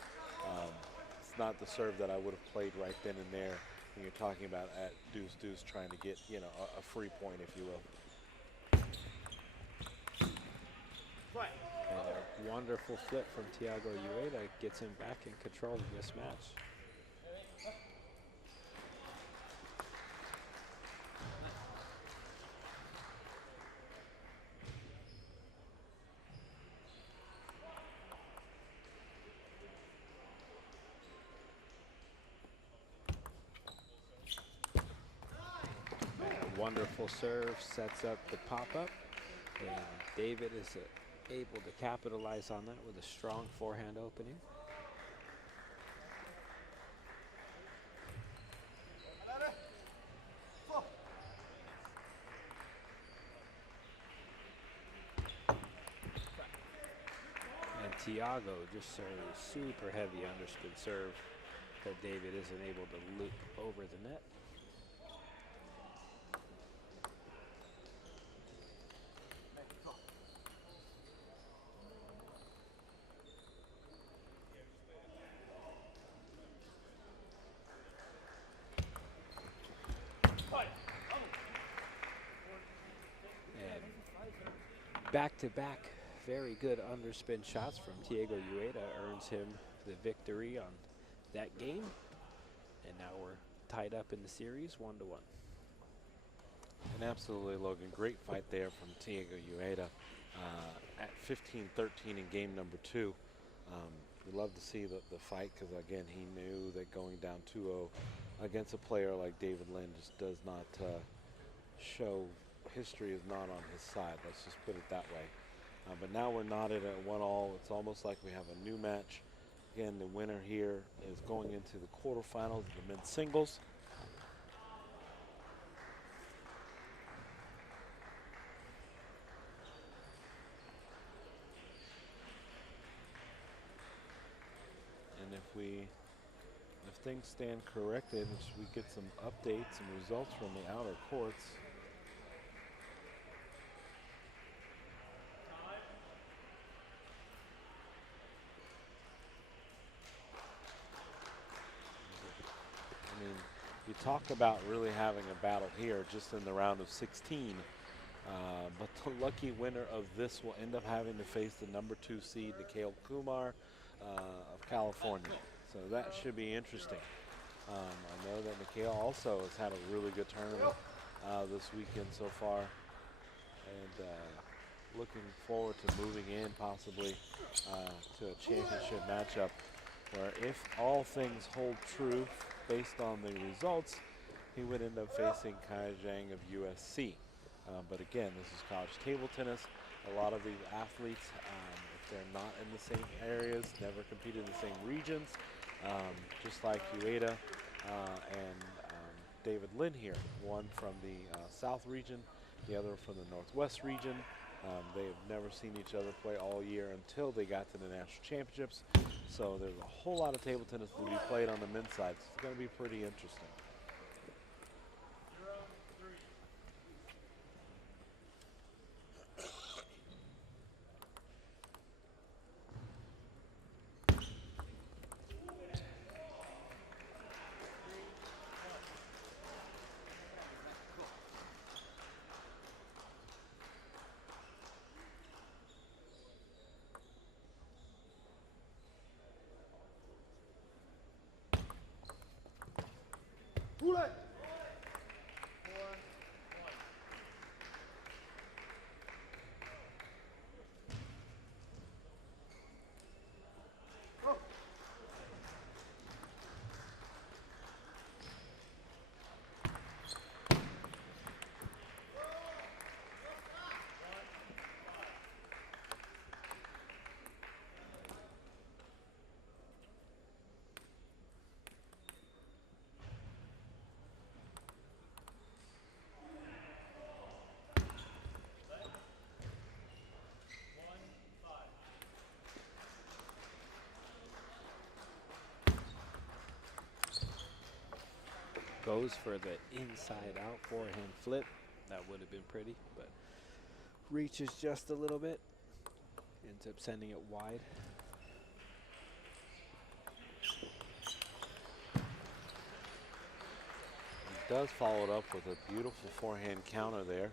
It's not the serve that I would have played right then and there when you're talking about at deuce-deuce trying to get, you know, a free point, if you will. And a wonderful flip from Tiago Ueda gets him back in control of this match. And a wonderful serve sets up the pop-up, and David is able to capitalize on that with a strong forehand opening. And Tiago just serves super heavy underspin serve that David isn't able to loop over the net. Back-to-back very good underspin shots from Tiago Ueda earns him the victory on that game. And now we're tied up in the series 1-1. And absolutely, Logan, great fight there from Tiago Ueda at 15-13 in game number 2. We love to see the fight because, again, he knew that going down 2-0 against a player like David Lynn just does not show history is not on his side. Let's just put it that way. But now we're knotted at 1-1. It's almost like we have a new match. Again, the winner here is going into the quarterfinals of the men's singles. And if things stand corrected, we get some updates and results from the outer courts. I mean, you talk about really having a battle here just in the round of 16. But the lucky winner of this will end up having to face the number 2 seed, Nikhil Kumar of California. So that should be interesting. I know that Nikhil also has had a really good tournament this weekend so far. And looking forward to moving in possibly to a championship matchup where if all things hold true based on the results, he would end up facing Kai Zhang of USC. But again, this is college table tennis. A lot of these athletes, if they're not in the same areas, never competed in the same regions, just like Ueda and David Lin here, one from the South region, the other from the Northwest region. They've never seen each other play all year until they got to the national championships. So there's a whole lot of table tennis to be played on the men's side. So it's going to be pretty interesting. Goes for the inside out forehand flip. That would have been pretty, but reaches just a little bit. Ends up sending it wide. He does follow it up with a beautiful forehand counter there.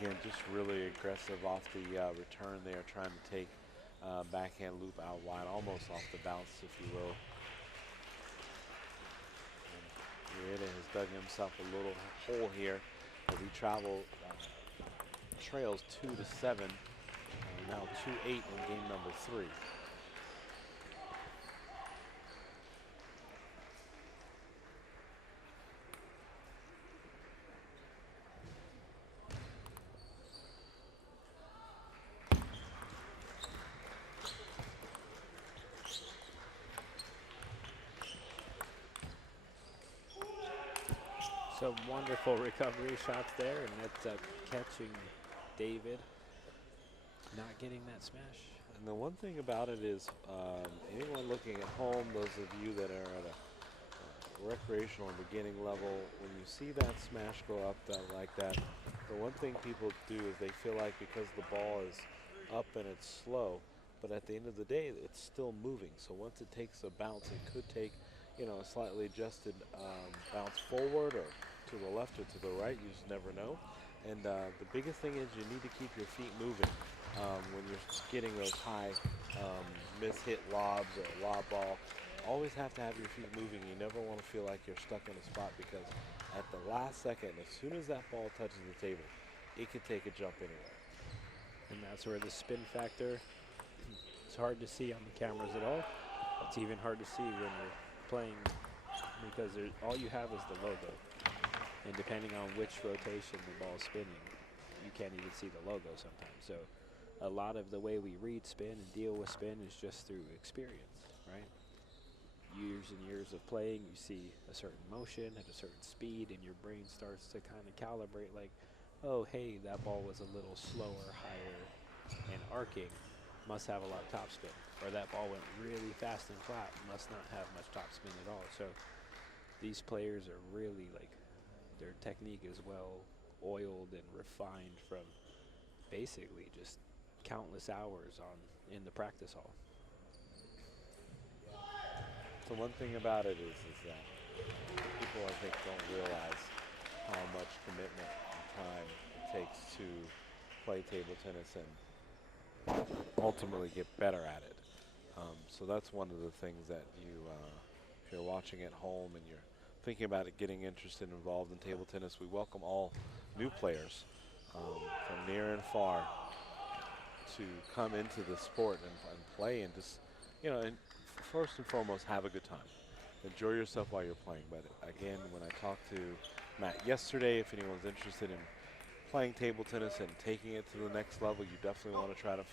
Again, just really aggressive off the return there, trying to take backhand loop out wide, almost off the bounce, if you will. Ueda has dug himself a little hole here as he trails 2-7, now 2-8 in game number 3. Some wonderful recovery shots there, and ends up catching David, not getting that smash. And the one thing about it is, anyone looking at home, those of you that are at a recreational and beginning level, when you see that smash go up like that, the one thing people do is they feel like because the ball is up and it's slow, but at the end of the day, it's still moving. So once it takes a bounce, it could take, a slightly adjusted bounce forward or to the left or to the right. You just never know. And the biggest thing is you need to keep your feet moving when you're getting those high miss-hit lobs or lob ball. Always have to have your feet moving. You never want to feel like you're stuck in a spot, because at the last second, as soon as that ball touches the table, it could take a jump anywhere. And that's where the spin factor, it's hard to see on the cameras at all. It's even hard to see when you're playing, because all you have is the logo. And depending on which rotation the ball's spinning, you can't even see the logo sometimes. So a lot of the way we read spin and deal with spin is just through experience, right? Years and years of playing, you see a certain motion at a certain speed, and your brain starts to kind of calibrate like, oh, hey, that ball was a little slower, higher, and arcing, must have a lot of topspin. Or that ball went really fast and flat, must not have much topspin at all. So these players are really like, their technique is well oiled and refined from basically just countless hours in the practice hall. So one thing about it is that people, I think, don't realize how much commitment and time it takes to play table tennis and ultimately get better at it. So that's one of the things that you, if you're watching at home and you're thinking about it, getting interested and involved in table tennis, we welcome all new players from near and far to come into the sport and play and just, you know, and first and foremost, have a good time. Enjoy yourself while you're playing. But again, when I talked to Matt yesterday, if anyone's interested in playing table tennis and taking it to the next level, you definitely want to try to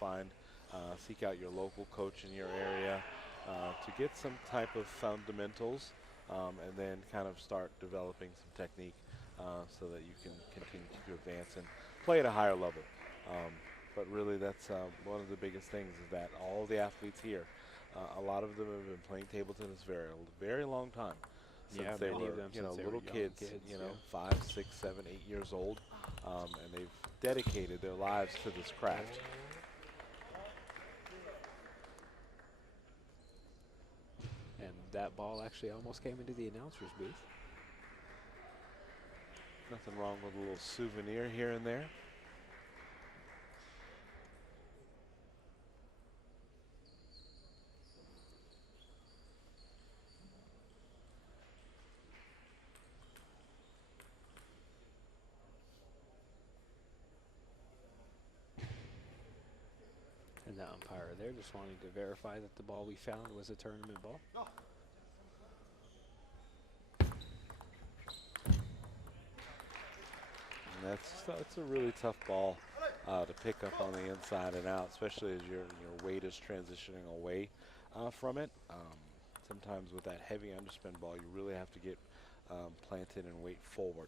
seek out your local coach in your area to get some type of fundamentals and then kind of start developing some technique so that you can continue to advance and play at a higher level. But really, that's one of the biggest things is that all the athletes here, a lot of them have been playing table tennis a very long time. Since they many were, of them you know, since they little were young kids, you know, yeah. 5, 6, 7, 8 years old, and they've dedicated their lives to this craft. And that ball actually almost came into the announcer's booth. Nothing wrong with a little souvenir here and there. And the umpire there just wanting to verify that the ball we found was a tournament ball. And that's a really tough ball to pick up on the inside and out, especially as your weight is transitioning away from it. Sometimes with that heavy underspin ball, you really have to get planted and weight forward.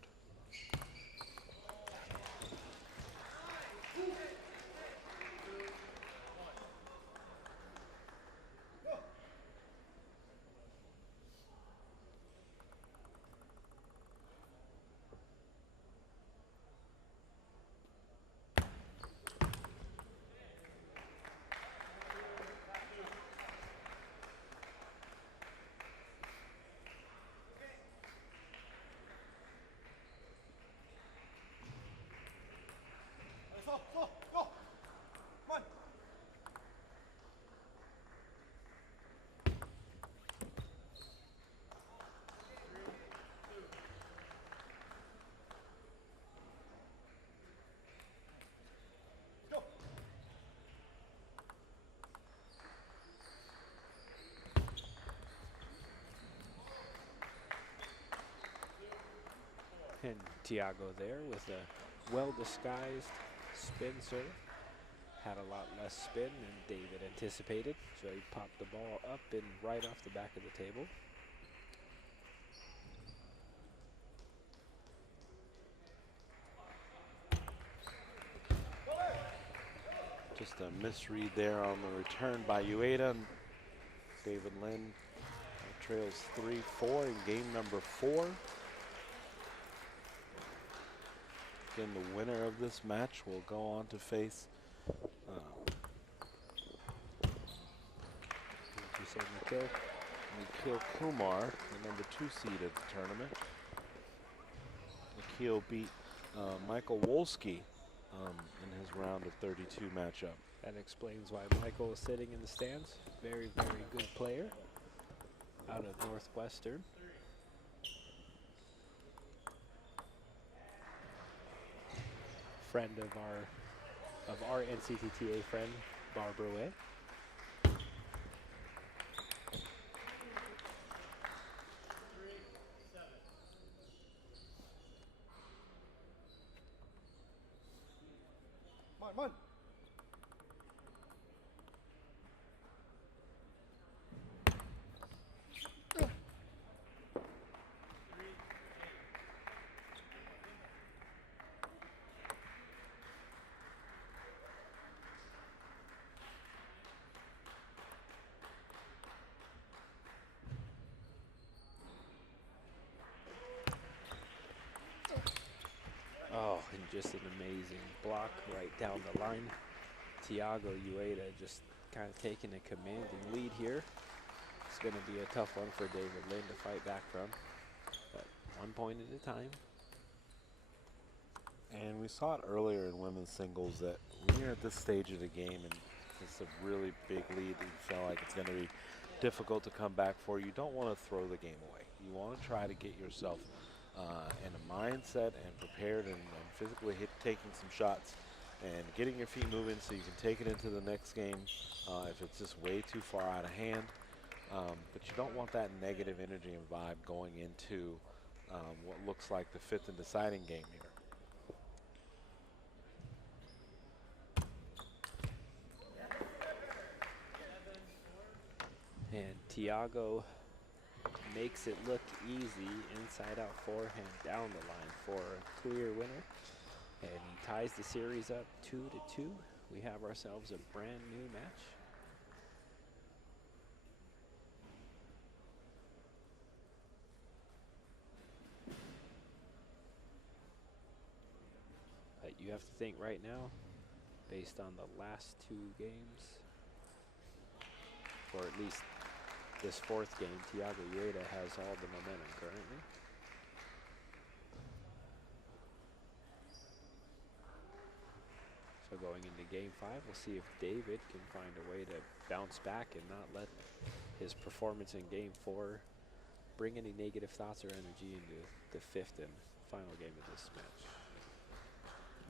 And Tiago there with a well-disguised spin serve. Had a lot less spin than David anticipated, so he popped the ball up and right off the back of the table. Just a misread there on the return by Ueda. And David Lin trails 3-4 in game number 4. Again, the winner of this match will go on to face Nikhil Kumar, the number 2 seed of the tournament. Nikhil beat Michael Wolski in his round of 32 matchup. That explains why Michael is sitting in the stands. Very, very good player out of Northwestern. Friend of our NCTTA friend, Barbara Way. Oh, and just an amazing block right down the line. Tiago Ueda just kind of taking a commanding lead here. It's going to be a tough one for David Lin to fight back from, but 1 point at a time. And we saw it earlier in women's singles that when you're at this stage of the game and it's a really big lead that you feel like it's going to be difficult to come back for, you don't want to throw the game away. You want to try to get yourself in a mindset and prepared and physically taking some shots and getting your feet moving so you can take it into the next game if it's just way too far out of hand. But you don't want that negative energy and vibe going into what looks like the fifth and deciding game here. And Tiago makes it look easy. Inside out forehand down the line for a clear winner. And he ties the series up 2-2. We have ourselves a brand new match. But you have to think right now, based on the last 2 games, or at least this 4th game, Tiago Ueda has all the momentum currently. So going into game 5, we'll see if David can find a way to bounce back and not let his performance in game 4 bring any negative thoughts or energy into the 5th and final game of this match.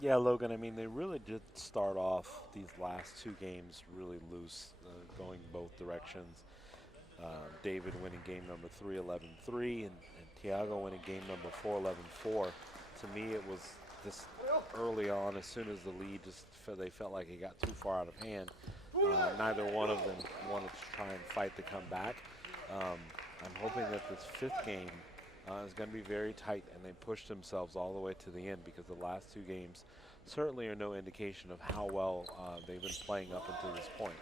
Yeah, Logan, I mean, they really did start off these last 2 games really loose, going both directions. David winning game number 3, 11-3, and Tiago winning game number 4, 11-4. To me, it was just early on, as soon as the lead, they felt like it got too far out of hand. Neither one of them wanted to try and fight to come back. I'm hoping that this 5th game is going to be very tight, and they push themselves all the way to the end, because the last 2 games certainly are no indication of how well they've been playing up until this point.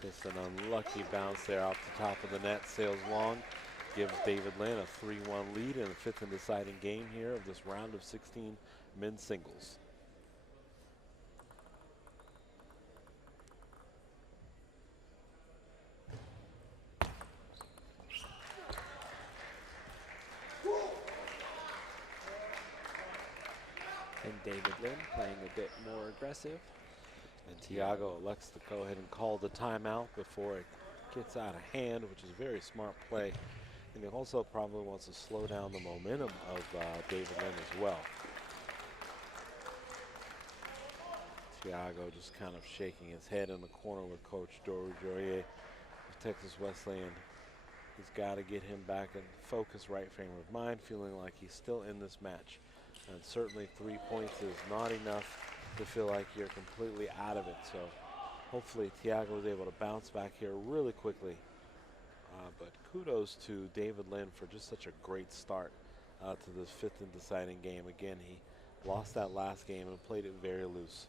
Just an unlucky bounce there off the top of the net. Sails long, gives David Lynn a 3-1 lead in the 5th and deciding game here of this round of 16 men's singles. And David Lynn playing a bit more aggressive. And Tiago elects to go ahead and call the timeout before it gets out of hand, which is a very smart play. And he also probably wants to slow down the momentum of David Lynn as well. Tiago just kind of shaking his head in the corner with Coach Dory Joye of Texas Wesleyan. He's got to get him back in focus, right frame of mind, feeling like he's still in this match. And certainly 3 points is not enough to feel like you're completely out of it. So hopefully Tiago is able to bounce back here really quickly. But kudos to David Lynn for just such a great start to this 5th and deciding game. Again, he lost that last game and played it very loose.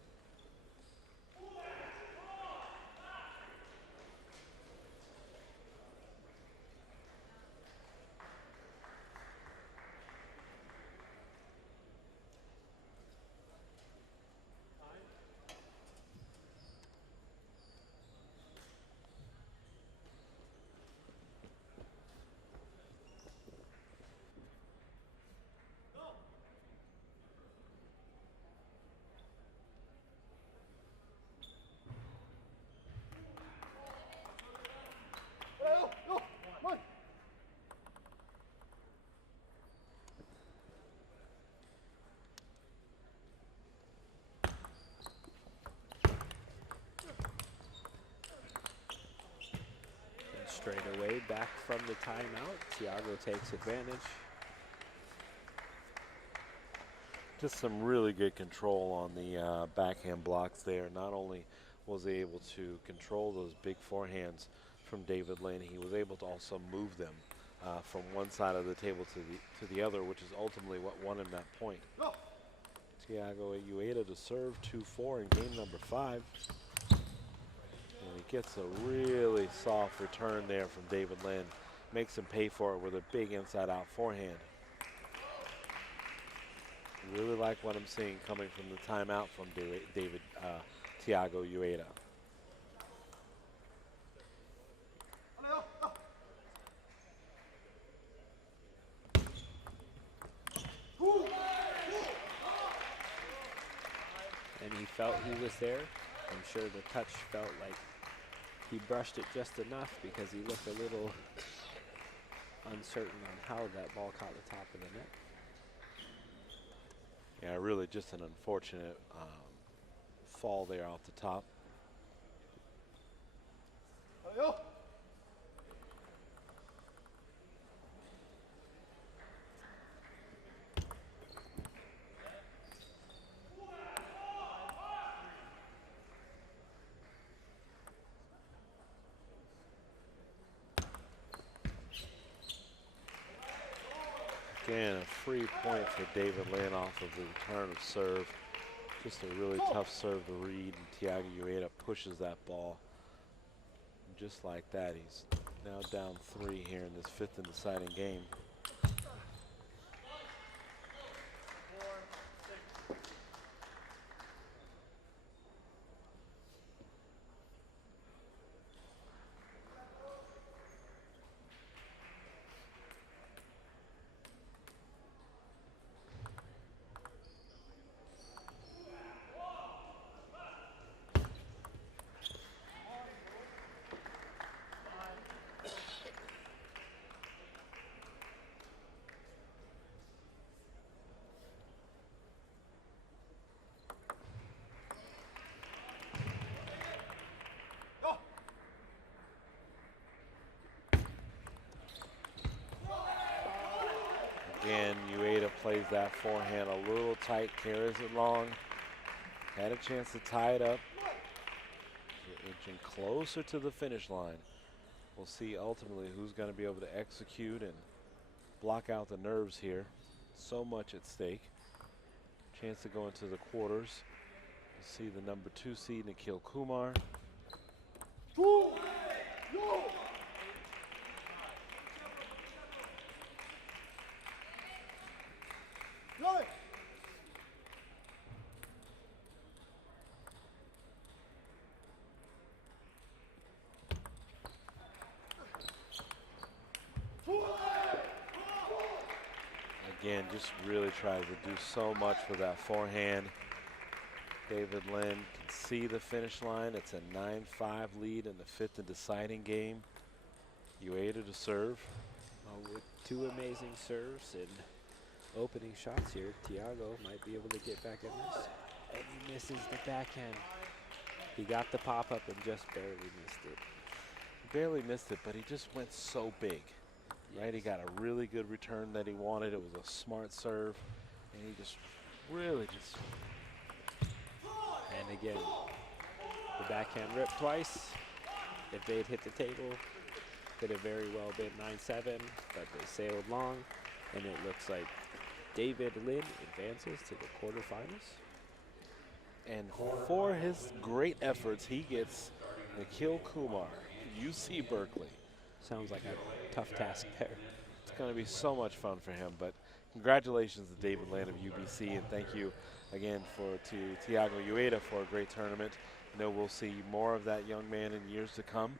Straight away back from the timeout. Tiago takes advantage. Just some really good control on the backhand blocks there. Not only was he able to control those big forehands from David Lynn, he was able to also move them from one side of the table to the other, which is ultimately what won him that point. Tiago Ueda to serve 2-4 in game number 5. And he gets a really soft return there from David Lynn. Makes him pay for it with a big inside-out forehand. Really like what I'm seeing coming from the timeout from David Tiago Ueda. And he felt he was there. I'm sure the touch felt like he brushed it just enough because he looked a little uncertain on how that ball caught the top of the net. Yeah, really just an unfortunate fall there off the top. Again, a free point for David Lynn off of the return of serve. Just a really tough serve to read, and Tiago Ueda pushes that ball. And just like that, he's now down 3 here in this 5th and deciding game. Again, Ueda plays that forehand a little tight, carries it long. Had a chance to tie it up. Inching closer to the finish line. We'll see ultimately who's going to be able to execute and block out the nerves here. So much at stake. Chance to go into the quarters. We'll see the number 2 seed, Nikhil Kumar. Again, just really tries to do so much with that forehand. David Lynn can see the finish line. It's a 9-5 lead in the 5th and deciding game. Ueda to serve. With 2 amazing serves and opening shots here, Tiago might be able to get back in this. And he misses the backhand. He got the pop-up and just barely missed it. Barely missed it, but he just went so big. Right, he got a really good return that he wanted. It was a smart serve, and he just really just. And again, the backhand ripped twice. If they'd hit the table, could have very well been 9-7, but they sailed long, and it looks like David Lynn advances to the quarterfinals. And for his great efforts, he gets Nikhil Kumar, UC Berkeley. Sounds like a tough task there. It's going to be so much fun for him, but congratulations to David Lynn of UBC, and thank you again to Tiago Ueda for a great tournament. I know we'll see more of that young man in years to come.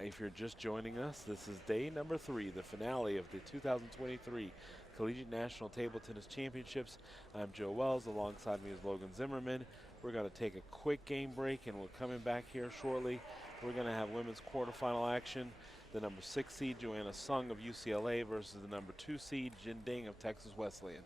If you're just joining us, this is day number 3, the finale of the 2023 Collegiate National Table Tennis Championships. I'm Joe Wells. Alongside me is Logan Zimmerman. We're going to take a quick game break, and we're coming back here shortly. We're going to have women's quarterfinal action. The number 6 seed, Joanna Sung of UCLA versus the number 2 seed, Jin Ding of Texas Wesleyan.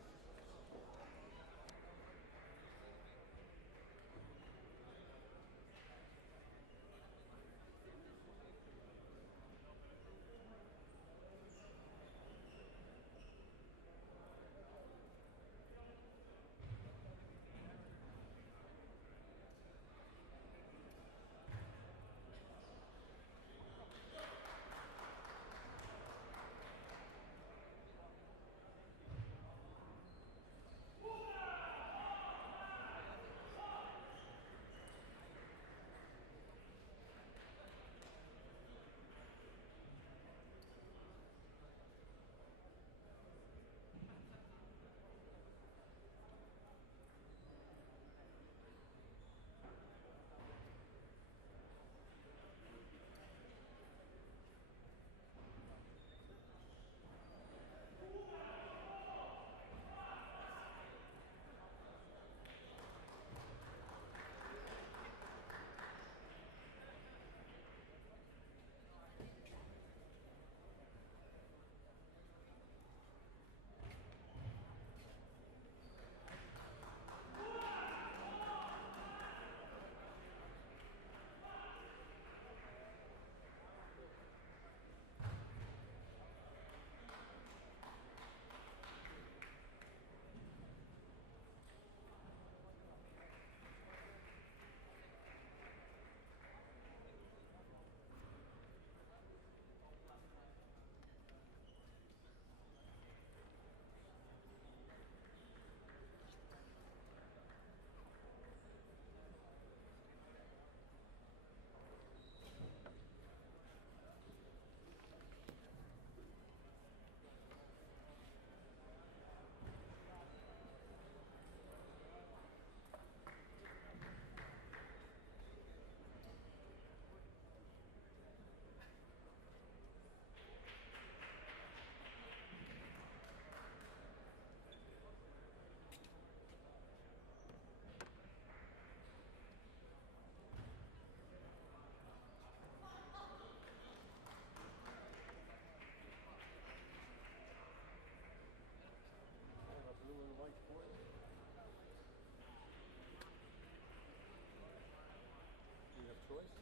choice.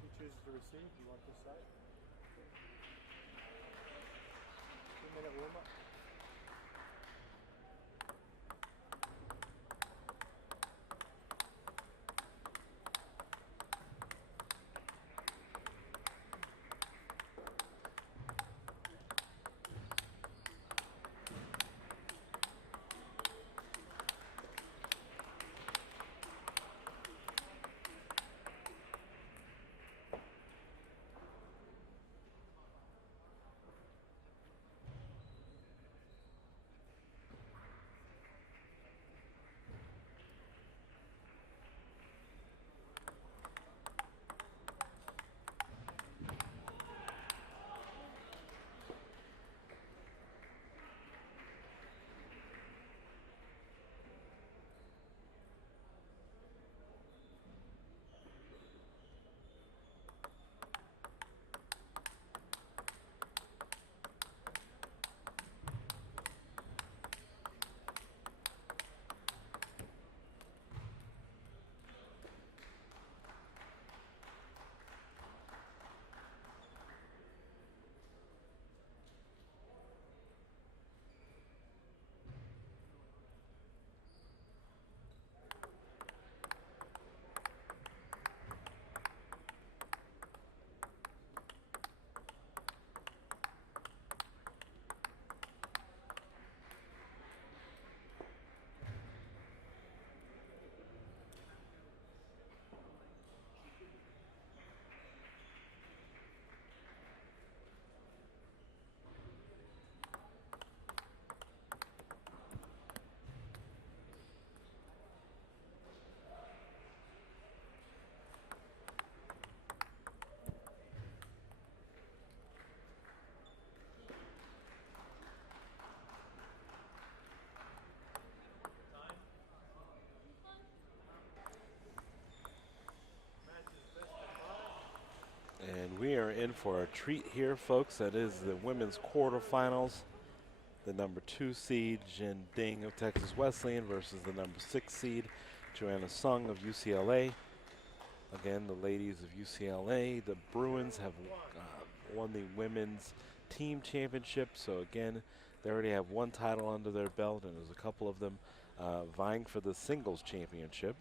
She chooses to receive. Do you want this side? 2-minute warm up. And we are in for a treat here, folks. That is the women's quarterfinals. The number 2 seed, Jin Ding of Texas Wesleyan versus the number 6 seed, Joanna Sung of UCLA. Again, the ladies of UCLA, the Bruins, have won the women's team championship. So again, they already have one title under their belt, and there's a couple of them vying for the singles championship.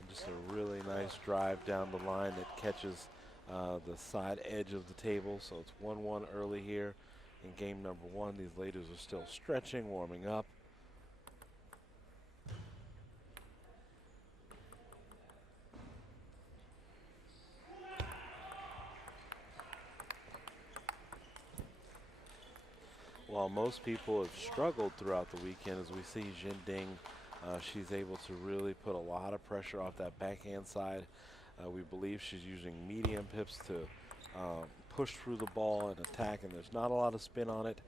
And just a really nice drive down the line that catches the side edge of the table. So it's 1-1 early here in game number 1. These ladies are still stretching, warming up. While most people have struggled throughout the weekend, as we see Jin Ding, she's able to really put a lot of pressure off that backhand side. We believe she's using medium pips to push through the ball and attack, and there's not a lot of spin on it.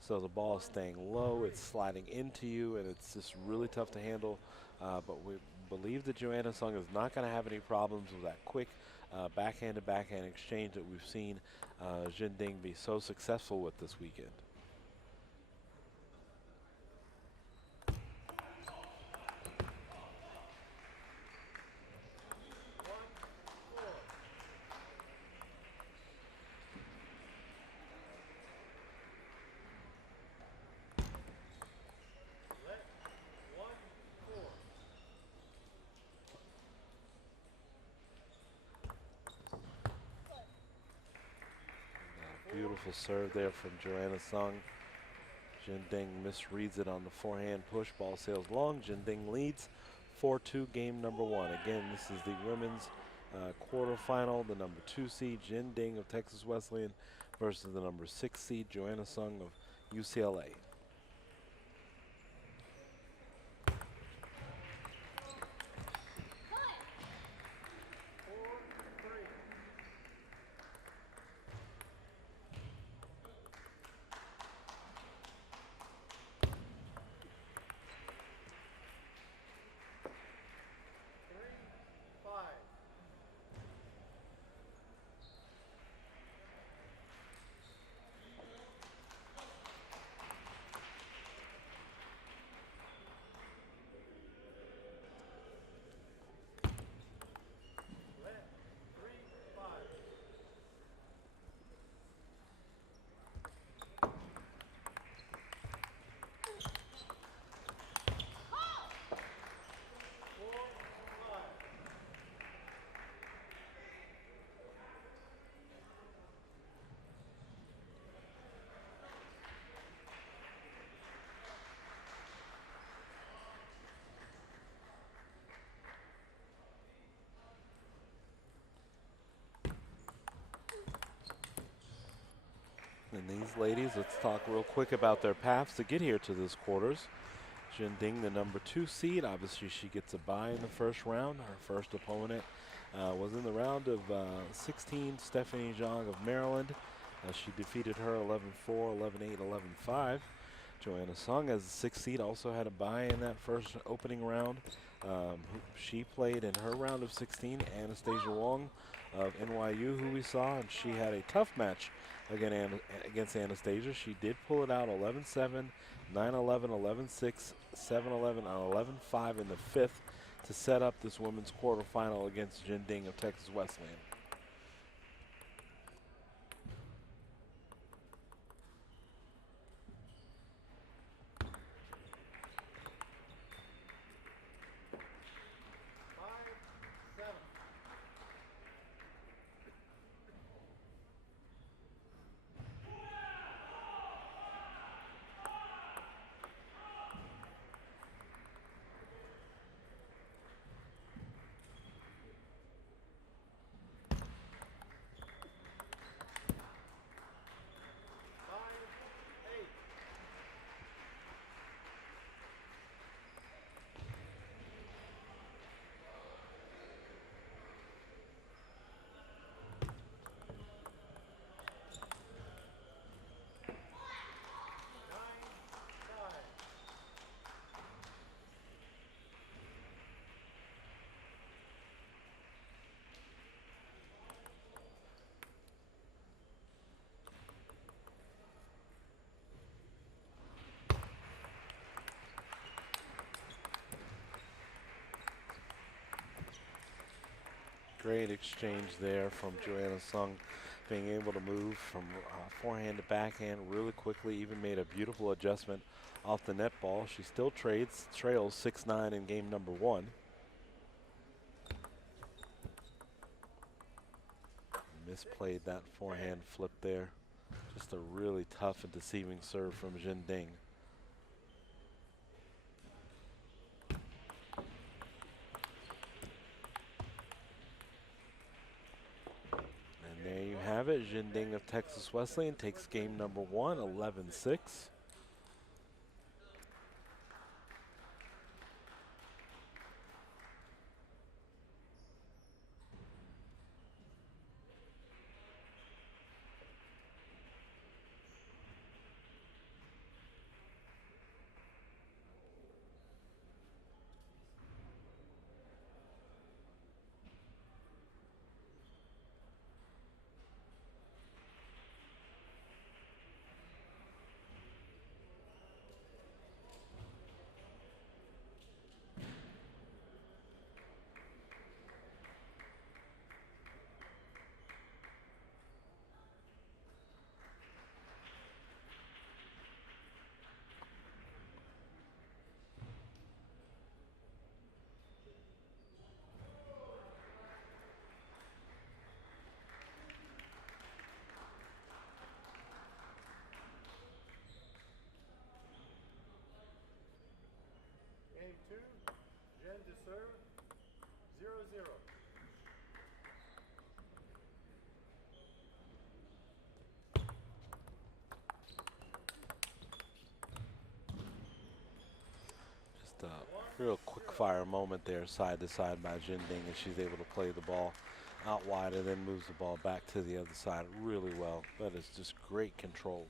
So the ball is staying low, it's sliding into you, and it's just really tough to handle. But we believe that Joanna Sung is not going to have any problems with that quick backhand-to-backhand exchange that we've seen Jin Ding be so successful with this weekend. Beautiful serve there from Joanna Sung. Jin Ding misreads it on the forehand push. Ball sails long. Jin Ding leads 4-2 game number 1. Again, this is the women's quarterfinal. The number 2 seed, Jin Ding of Texas Wesleyan versus the number 6 seed, Joanna Sung of UCLA. these ladies, let's talk real quick about their paths to get here to this quarters. Jin Ding, the number 2 seed. Obviously, she gets a bye in the first round. Her first opponent was in the round of 16, Stephanie Zhang of Maryland. She defeated her 11-4, 11-8, 11-5. Joanna Sung, as the 6th seed, also had a bye in that first opening round. She played in her round of 16, Anastasia Wong of NYU, who we saw, and she had a tough match against Anastasia. She did pull it out 11-7, 9-11, 11-6, 7-11, and 11-5 in the 5th to set up this women's quarterfinal against Jin Ding of Texas Wesleyan. Great exchange there from Joanna Sung, being able to move from forehand to backhand really quickly, even made a beautiful adjustment off the net ball. She still trails 6-9 in game number 1. Misplayed that forehand flip there. Just a really tough and deceiving serve from Jin Ding. There you have it. Jin Ding of Texas Wesleyan takes game number 1, 11-6. Game 2, Jen to serve, 0-0. Just a real quick fire moment there, side to side by Jin Ding, and she's able to play the ball out wide and then moves the ball back to the other side really well. That is just great control.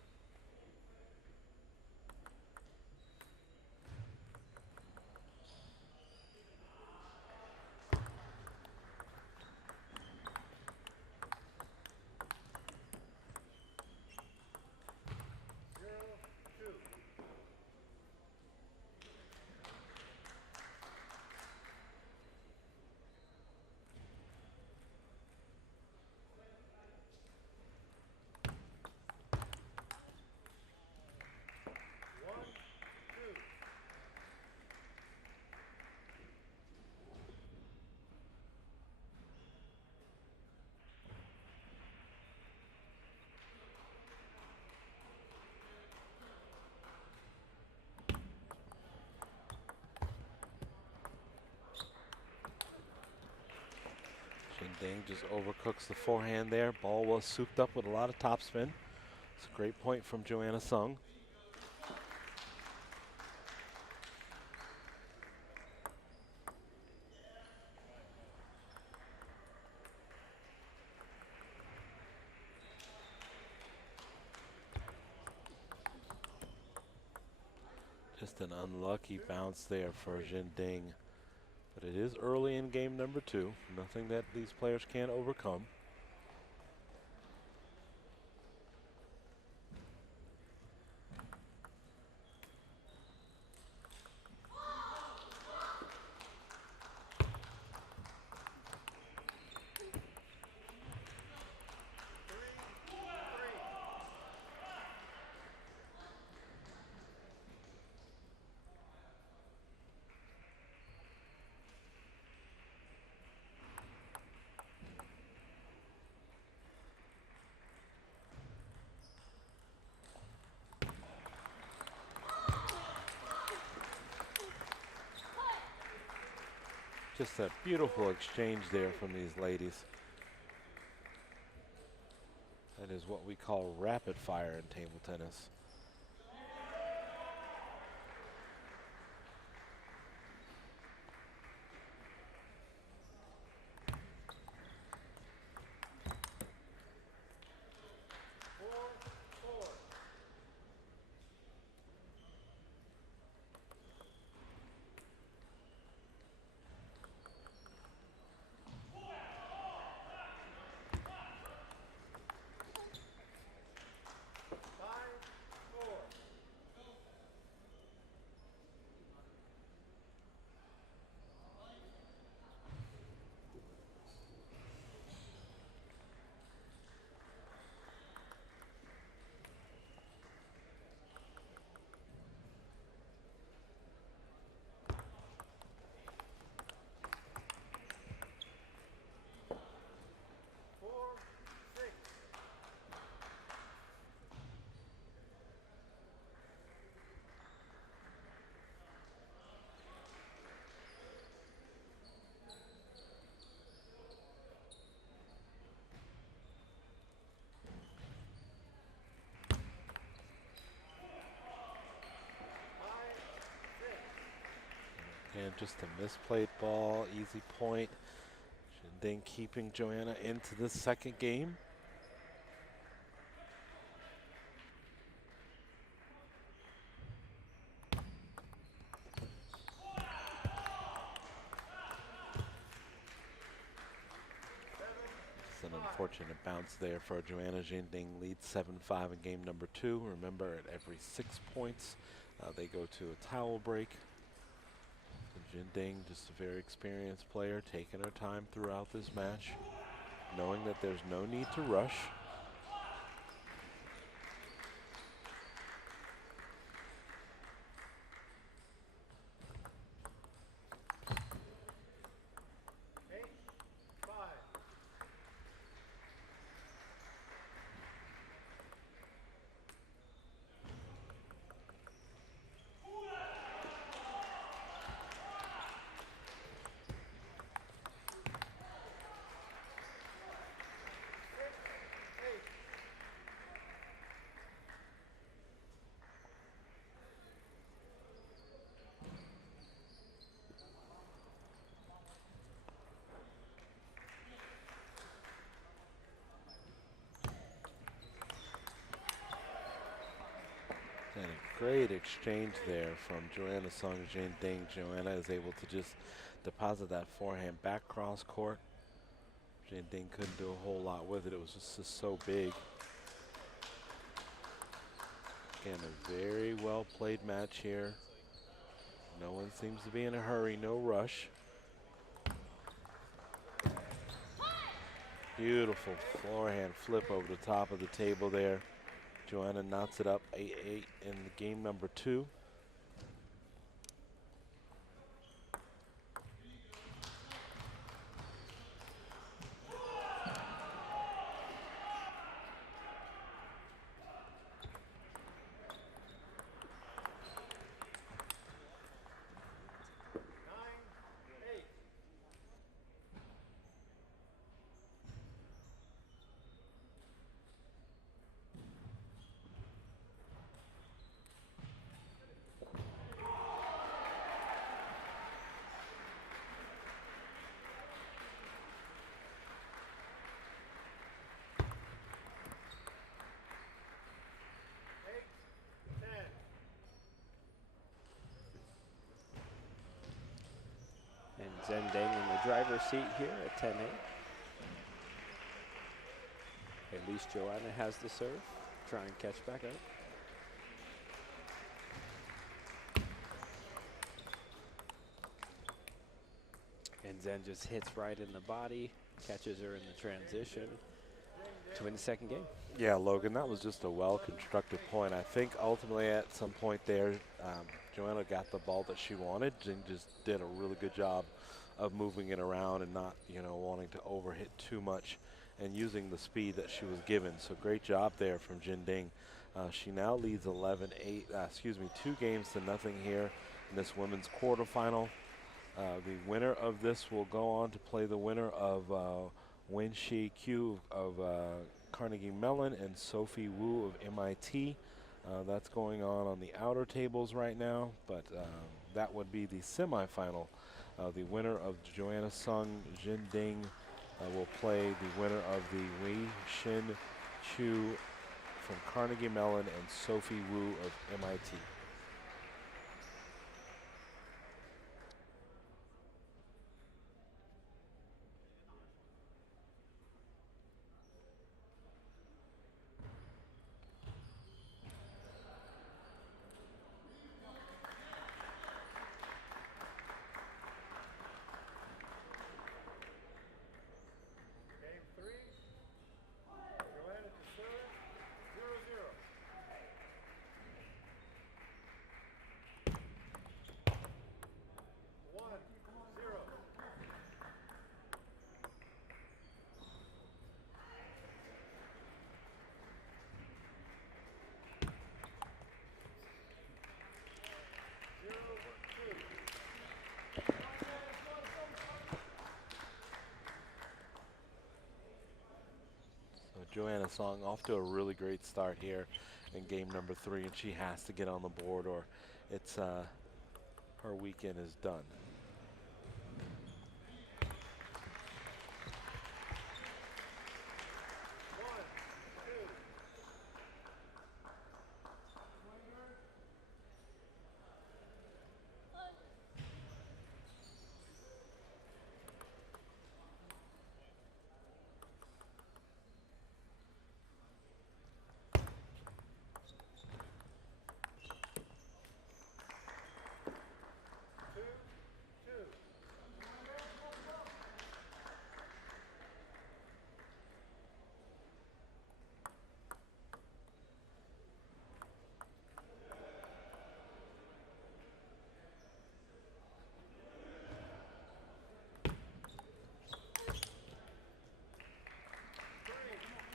Jin Ding just overcooks the forehand there. Ball was souped up with a lot of topspin. It's a great point from Joanna Sung. Just an unlucky bounce there for Jin Ding. But it is early in game number 2. Nothing that these players can't overcome. Just a beautiful exchange there from these ladies. That is what we call rapid fire in table tennis. And just a misplayed ball, easy point. Then keeping Joanna into the second game. It's an unfortunate bounce there for Joanna. Jinding leads 7-5 in game number 2. Remember, at every 6 points, they go to a towel break. Jinding, just a very experienced player, taking her time throughout this match, knowing that there's no need to rush. And a great exchange there from Joanna Sung Jinding. Joanna is able to just deposit that forehand back cross court. Jinding couldn't do a whole lot with it. It was just so big. Again, a very well played match here. No one seems to be in a hurry, no rush. Beautiful forehand flip over the top of the table there. Joanna knocks it up 8-8 in game number 2. Zendang in the driver's seat here at 10-8. At least Joanna has the serve. Try and catch back up. And Zen just hits right in the body, catches her in the transition to win the second game. Yeah, Logan, that was just a well-constructed point. I think ultimately at some point there, Joanna got the ball that she wanted and just did a really good job of moving it around and not, wanting to overhit too much and using the speed that she was given. So great job there from Jin Ding. She now leads 2 games to nothing here in this women's quarterfinal. The winner of this will go on to play the winner of Wenxi Q of Carnegie Mellon and Sophie Wu of MIT. That's going on the outer tables right now, but that would be the semifinal. The winner of Joanna Sung, Jin Ding, will play the winner of the Wei Shin Chu from Carnegie Mellon and Sophie Wu of MIT. Game 3. Joanna to serve. 0-0. One, 0. Joanna Song off to a really great start here in game number 3, and she has to get on the board or it's her weekend is done.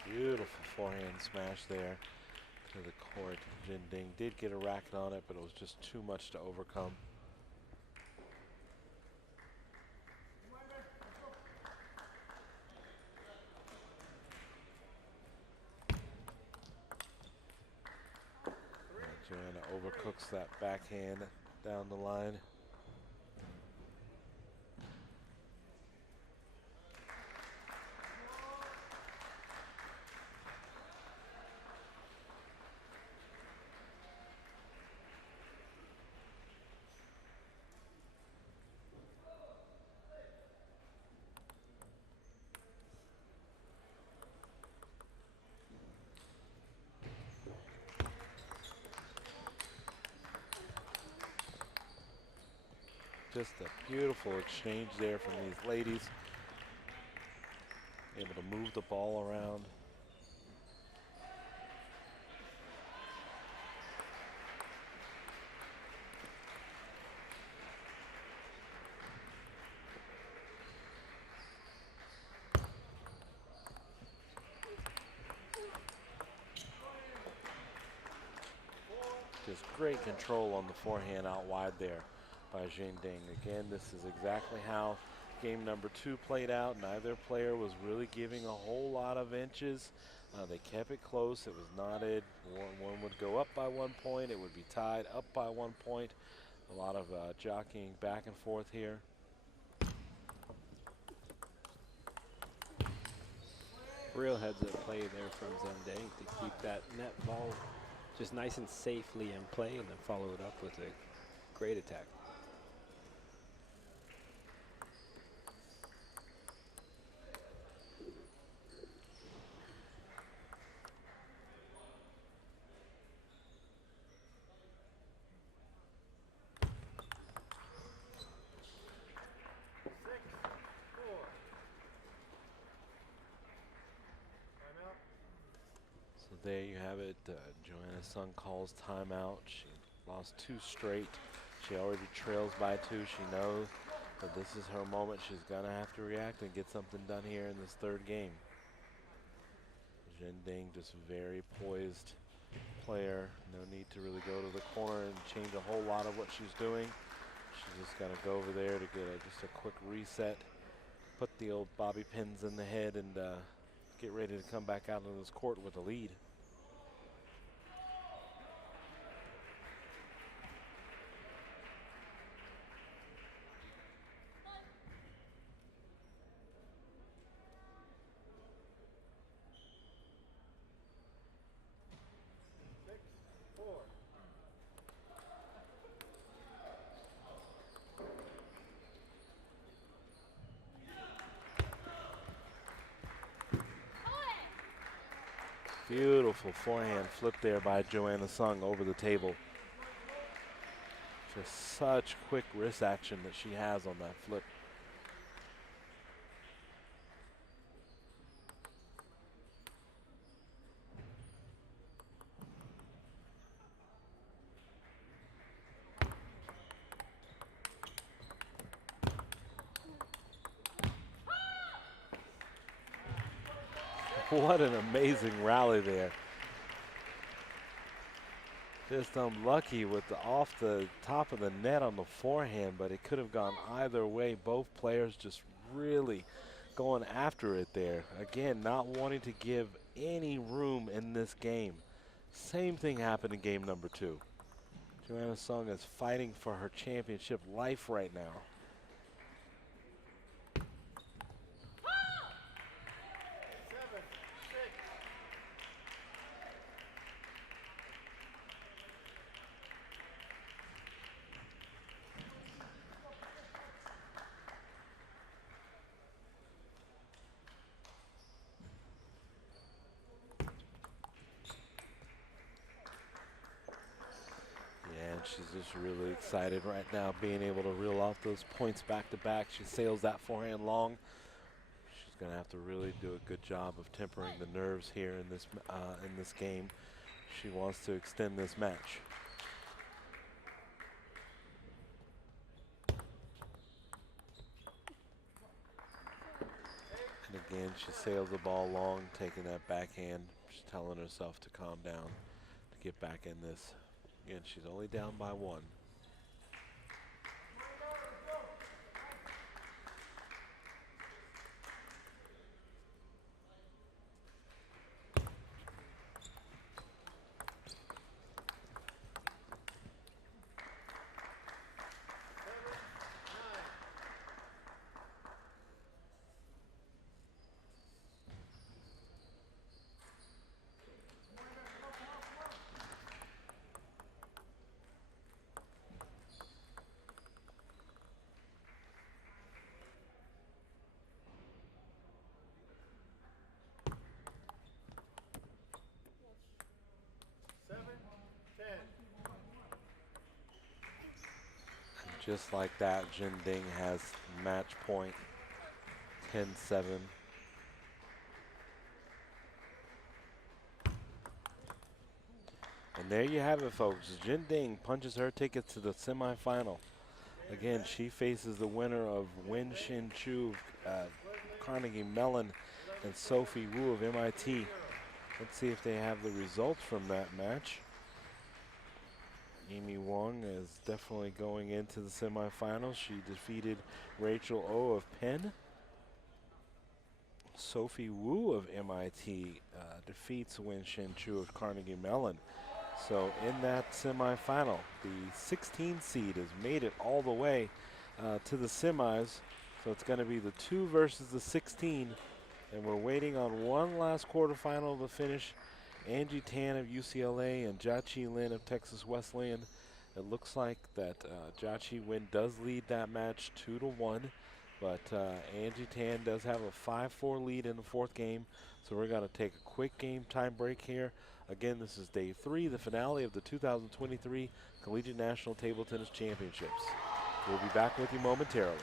Beautiful forehand smash there to the court. Jin Ding did get a racket on it, but it was just too much to overcome. Joanna overcooks that backhand down the line. Just a beautiful exchange there from these ladies. Able to move the ball around. Just great control on the forehand out wide there by Jin Ding. Again, this is exactly how game number 2 played out. Neither player was really giving a whole lot of inches. They kept it close. It was knotted. One would go up by 1 point. It would be tied up by 1 point. A lot of jockeying back and forth here. Real heads up play there from Zendang to keep that net ball just nice and safely in play and then follow it up with a great attack. there you have it. Joanna Sung calls timeout. She lost 2 straight. She already trails by 2. She knows that this is her moment. She's going to have to react and get something done here in this 3rd game. Jin Ding, just very poised player. No need to really go to the corner and change a whole lot of what she's doing. She's just got to go over there to get just a quick reset, put the old bobby pins in the head, and get ready to come back out on this court with a lead. Beautiful forehand flip there by Joanna Sung over the table. Just such quick wrist action that she has on that flip. What an amazing rally there. Just unlucky with the off the top of the net on the forehand, but it could have gone either way. Both players just really going after it there. Again, not wanting to give any room in this game. Same thing happened in game number 2. Joanna Sung is fighting for her championship life right now. She's just really excited right now, being able to reel off those points back to back. She sails that forehand long. She's going to have to really do a good job of tempering the nerves here in this game. She wants to extend this match. And again, she sails the ball long, taking that backhand. She's telling herself to calm down, to get back in this. Again, she's only down by 1. Just like that, Jin Ding has match point, 10-7. And there you have it, folks. Jin Ding punches her ticket to the semifinal. Again, she faces the winner of Wen Shin Chu of Carnegie Mellon and Sophie Wu of MIT. Let's see if they have the results from that match. Amy Wong is definitely going into the semifinals. She defeated Rachel Oh of Penn. Sophie Wu of MIT defeats Wen Shin Chu of Carnegie Mellon. So in that semifinal, the 16 seed has made it all the way to the semis. So it's going to be the 2 versus the 16. And we're waiting on one last quarterfinal to finish. Angie Tan of UCLA and Jia-Chi Lin of Texas Wesleyan. It looks like that Jia-Chi Lin does lead that match 2-1, but Angie Tan does have a 5-4 lead in the 4th game. So we're going to take a quick game time break here. Again, this is day 3, the finale of the 2023 Collegiate National Table Tennis Championships. We'll be back with you momentarily.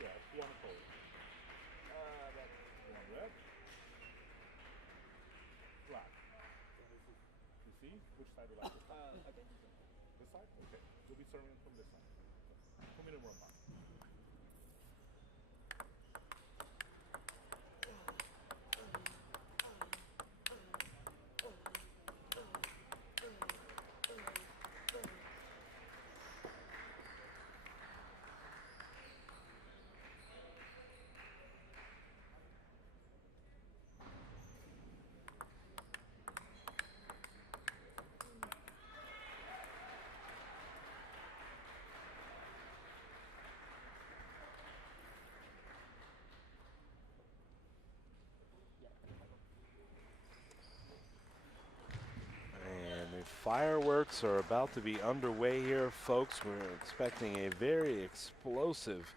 Yeah, if you want to call it. That's one red. Black. You see? Which side would you like to start? Okay. This side? Okay. You'll be serving from this side. Come in and run back. And the fireworks are about to be underway here, folks. We're expecting a very explosive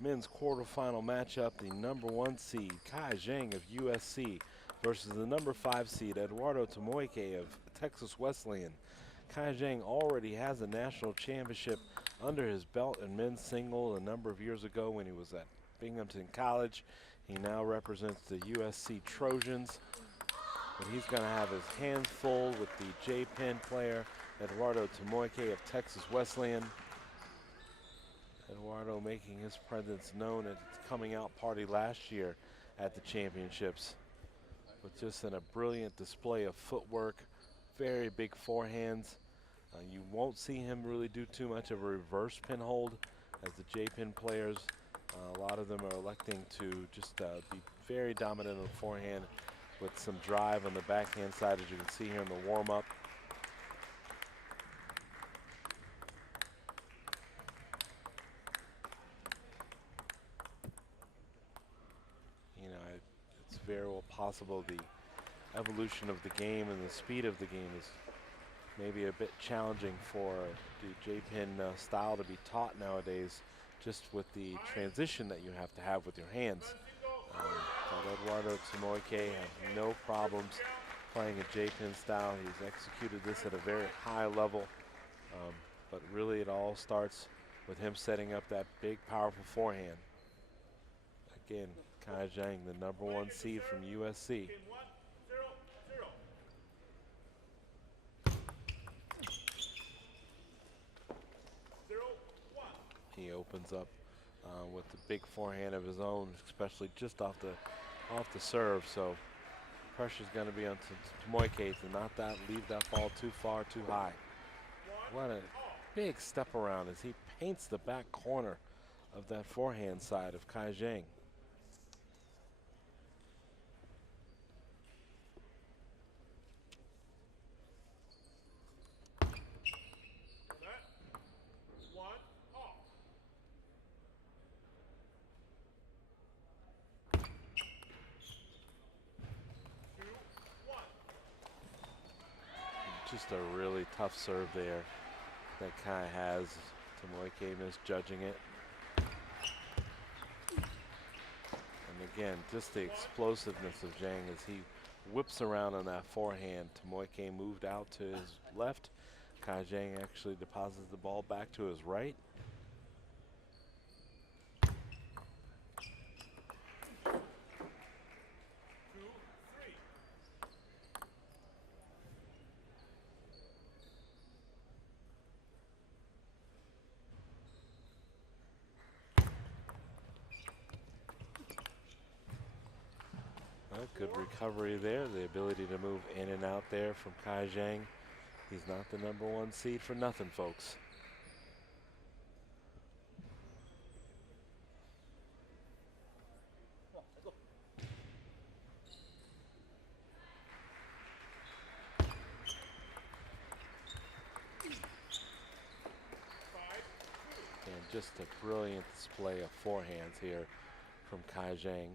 men's quarterfinal matchup. The #1 seed, Kai Zhang of USC, versus the #5 seed, Eduardo Tomoike of Texas Wesleyan. Kai Zhang already has a national championship under his belt in men's single a number of years ago when he was at Binghamton College. He now represents the USC Trojans. But he's going to have his hands full with the J-Penn player, Eduardo Tomoike of Texas Wesleyan. Eduardo making his presence known at his coming out party last year at the championships, with just a brilliant display of footwork, very big forehands. You won't see him really do too much of a reverse pin hold, as the J-Penn players, a lot of them are electing to just be very dominant on the forehand, with some drive on the backhand side, as you can see here in the warm-up. You know, it's very well possible the evolution of the game and the speed of the game is maybe a bit challenging for the J-Penn style to be taught nowadays, just with the transition that you have to have with your hands. But Eduardo Tomoike had no problems playing a J-Penn style. He's executed this at a very high level, but really it all starts with him setting up that big, powerful forehand. Again, Kai Zhang, the #1 seed from USC. He opens up with the big forehand of his own, especially just off the serve. So pressure's going to be on Tomoike to not leave that ball too far, too high. What a big step around as he paints the back corner of that forehand side of Kai Zhang. Just a really tough serve there that Kai has. Tomoike misjudging it. And again, just the explosiveness of Zhang as he whips around on that forehand. Tomoike moved out to his left. Kai Zhang actually deposits the ball back to his right. Good recovery there, the ability to move in and out there from Kai Zhang. He's not the #1 seed for nothing, folks. And just a brilliant display of forehands here from Kai Zhang.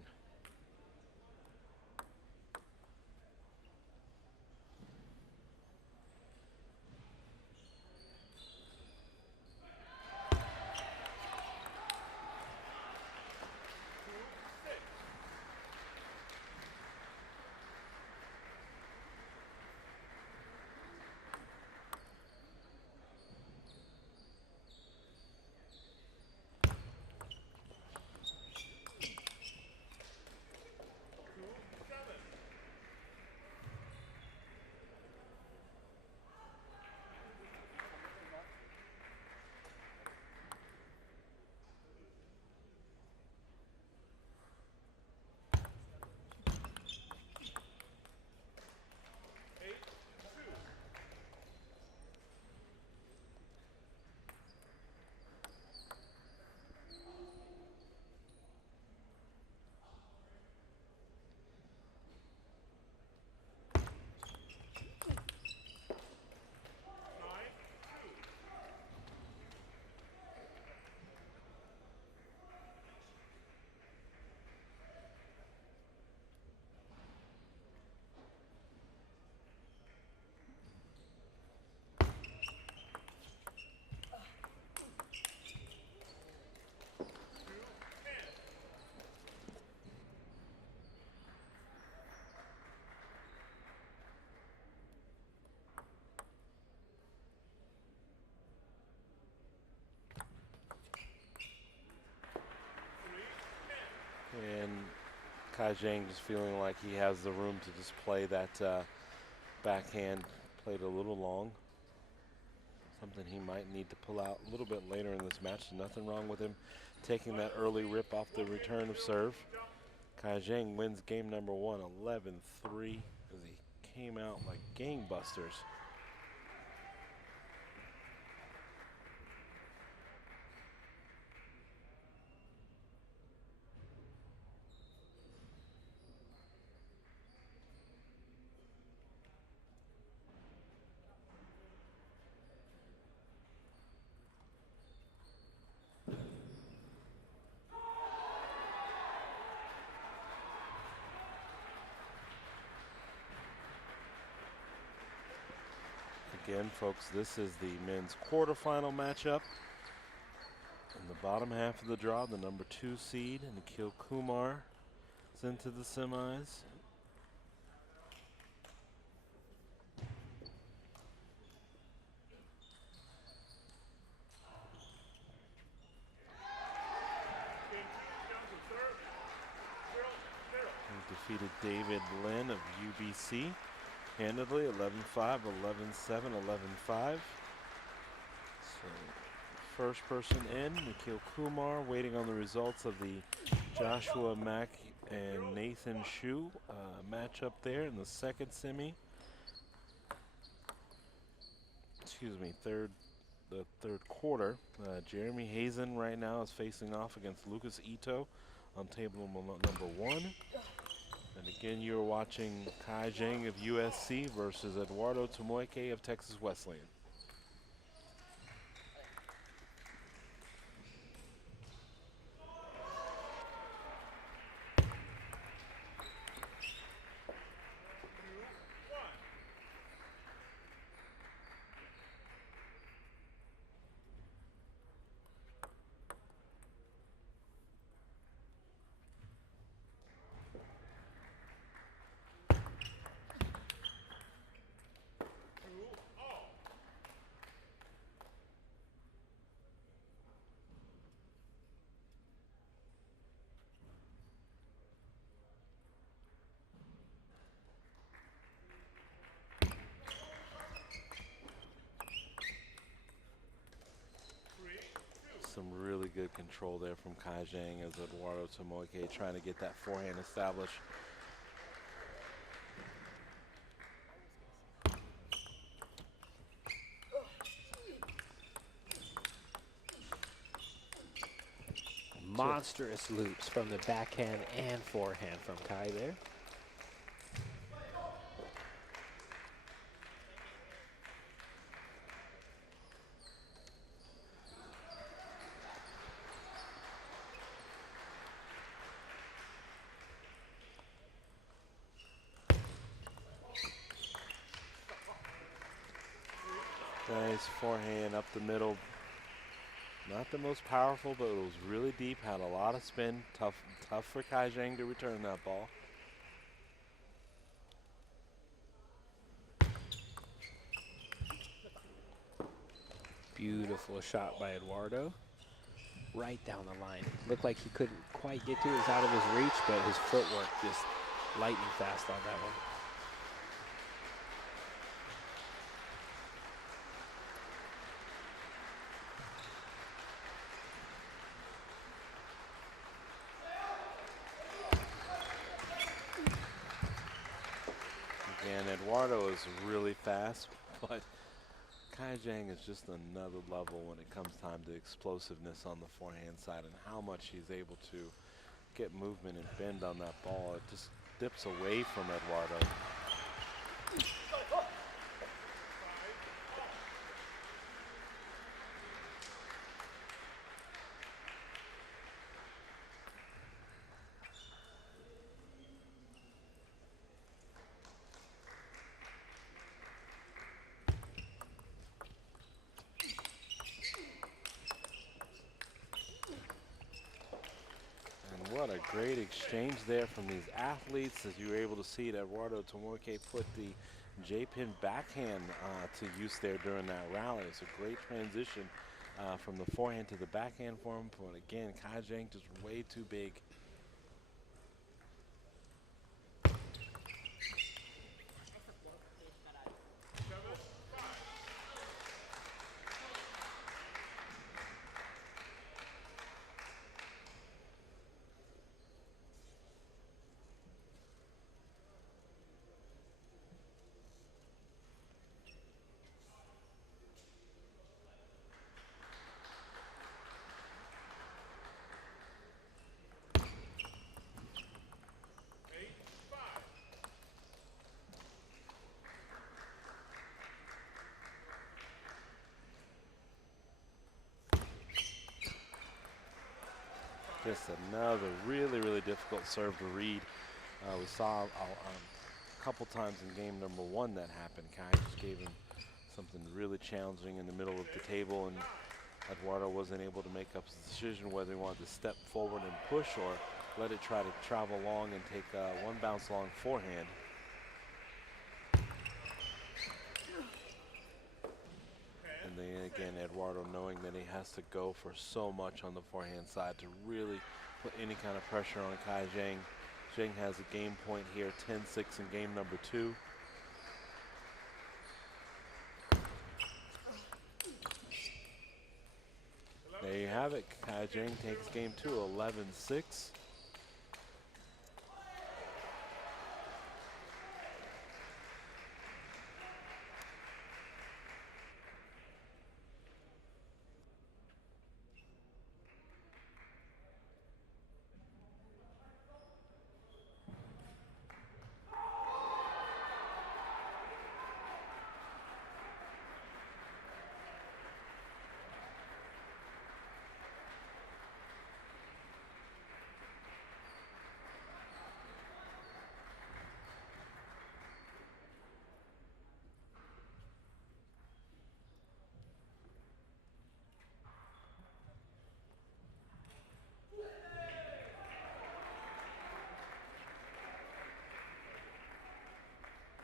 And Kai Zhang just feeling like he has the room to just play that backhand. Played a little long. Something he might need to pull out a little bit later in this match. Nothing wrong with him taking that early rip off the return of serve. Kai Zhang wins game number 1, 11-3, as he came out like gangbusters. Again, folks, this is the men's quarterfinal matchup. In the bottom half of the draw, the number 2 seed, Nikhil Kumar, is into the semis. He defeated David Lin of UBC handedly, 11-5, 11-7, 11-5. So first person in, Nikhil Kumar, waiting on the results of the Joshua Mack and Nathan Shu matchup there in the second semi. Excuse me, the third quarter. Jeremy Hazen right now is facing off against Lucas Ito on table number 1. And again, you're watching Kai Zhang of USC versus Eduardo Tomoike of Texas Wesleyan. Some really good control there from Kai Zhang as Eduardo Tomoike trying to get that forehand established. Monstrous loops from the backhand and forehand from Kai there. Nice forehand up the middle. Not the most powerful, but it was really deep, had a lot of spin. Tough for Kai Zhang to return that ball. Beautiful shot by Eduardo. Right down the line. Looked like he couldn't quite get to it. It was out of his reach, but his footwork just lightning fast on that one. Again, Eduardo is really fast, but Kai Zhang is just another level when it comes time to explosiveness on the forehand side and how much he's able to get movement and bend on that ball. It just dips away from Eduardo. What a great exchange there from these athletes, as you were able to see it. Eduardo Tomoike put the J-pin backhand to use there during that rally. It's a great transition from the forehand to the backhand for him. But again, Kai Zhang just way too big. Just another really difficult serve to read. We saw a couple times in game number 1 that happened. Kai just gave him something really challenging in the middle of the table, and Eduardo wasn't able to make up his decision whether he wanted to step forward and push or let it try to travel long and take one bounce long forehand. And then again, Eduardo knowing that he has to go for so much on the forehand side to really put any kind of pressure on Kai Zhang. Zhang has a game point here, 10-6 in game number 2. There you have it. Kai Zhang takes game 2, 11-6.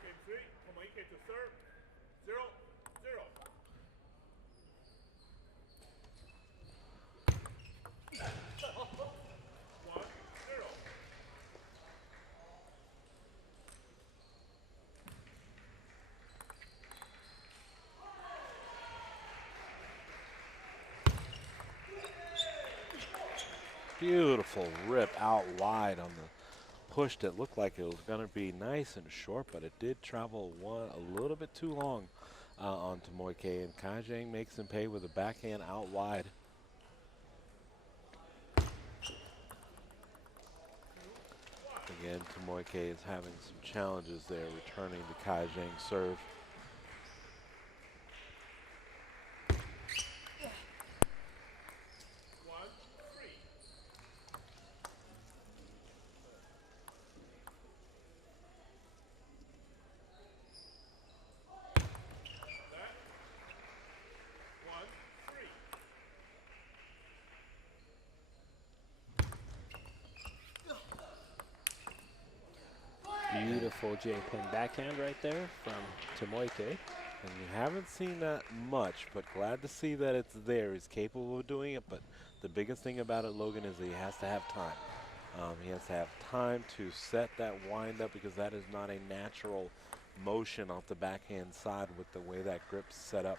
Game 3, Tomoike to serve. 0-0. One, zero. Beautiful rip out wide on the push that looked like it was going to be nice and short, but it did travel a little bit too long on Tomoike, and Kai Zhang makes him pay with a backhand out wide. Again, Tomoike is having some challenges there, returning the Kai Zhang serve. Beautiful J-pin backhand right there from Tomoike. And you haven't seen that much, but glad to see that it's there. He's capable of doing it, but the biggest thing about it, Logan, is that he has to have time. He has to have time to set that wind up, because that is not a natural motion off the backhand side with the way that grip's set up.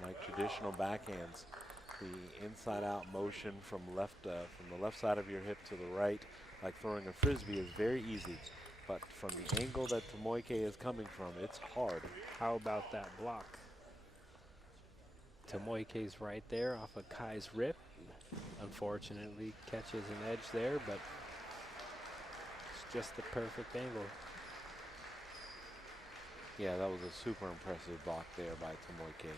Unlike traditional backhands, the inside-out motion from the left side of your hip to the right, like throwing a frisbee, is very easy. But from the angle that Tomoike is coming from, it's hard. How about that block? Tomoike's right there off of Kai's rip. Unfortunately, catches an edge there, but it's just the perfect angle. Yeah, that was a super impressive block there by Tomoike.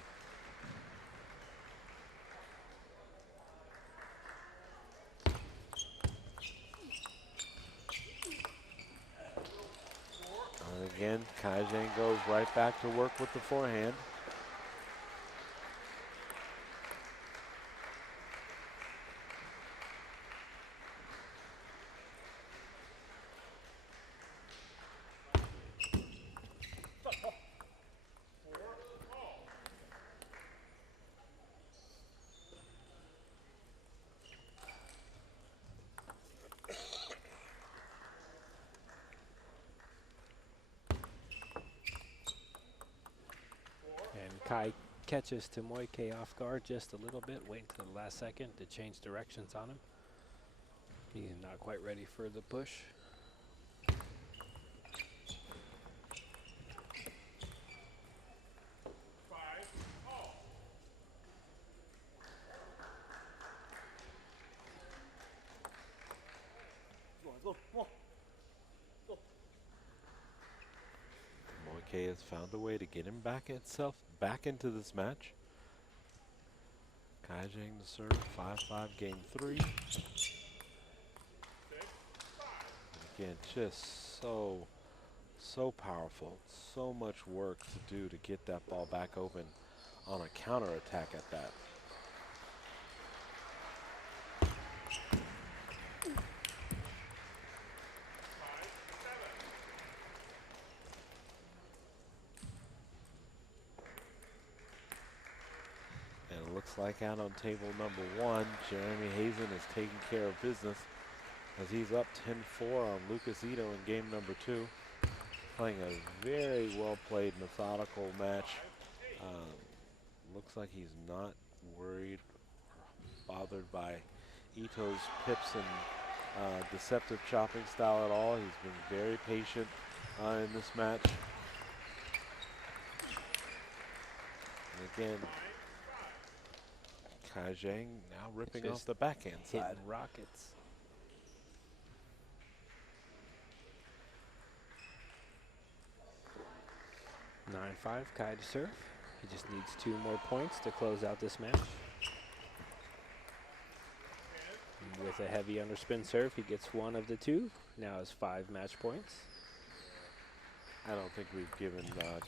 And again, Kai Zhang goes right back to work with the forehand. Kai catches Tomoike off guard just a little bit, waiting to the last second to change directions on him. He's not quite ready for the push. Tomoike has found a way to get him back into this match. Kai Jang to serve, 5-5 game 3. Again, just so powerful. So much work to do to get that ball back open on a counterattack at that. And it looks like out on table number 1, Jeremy Hazen is taking care of business as he's up 10-4 on Lucas Ito in game number 2. Playing a very well-played, methodical match. Looks like he's not worried or bothered by Ito's pips and deceptive chopping style at all. He's been very patient in this match. And again, Kai Jang now ripping off the backhand side. Hitting rockets. (9-5) Kai to serve. He just needs 2 more points to close out this match. And with a heavy underspin serve, he gets 1 of the 2. Now has 5 match points. I don't think we've given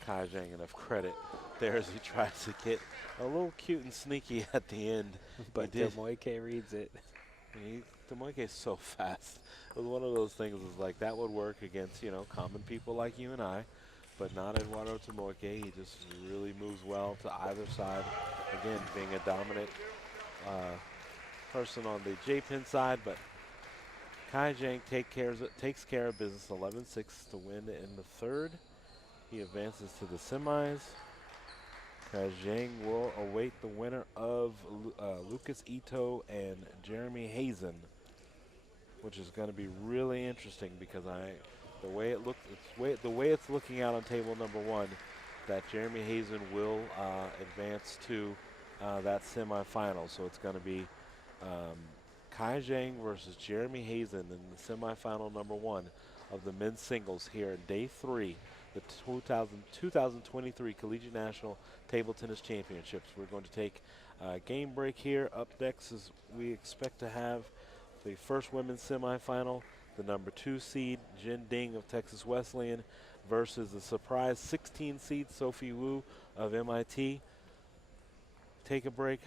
Kai Jang enough credit there as he tries to get a little cute and sneaky at the end. But Demoike reads it. Demoike is so fast. It was one of those things is like that would work against, you know, common people like you and I, but not Eduardo Demoike. He just really moves well to either side. Again, being a dominant person on the J-pin side, but Kai Jang takes care of business, 11-6 to win in the 3rd. He advances to the semis. Kai Jang will await the winner of Lucas Ito and Jeremy Hazen, which is going to be really interesting because the way it's looking out on table number 1, that Jeremy Hazen will advance to that semifinal. So it's going to be Kai Jang versus Jeremy Hazen in the semifinal number 1 of the men's singles here in day 3, the 2023 Collegiate National Table Tennis Championships. We're going to take a game break here. Up next is we expect to have the first women's semifinal, the number 2 seed Jin Ding of Texas Wesleyan versus the surprise 16 seed Sophie Wu of MIT. Take a break.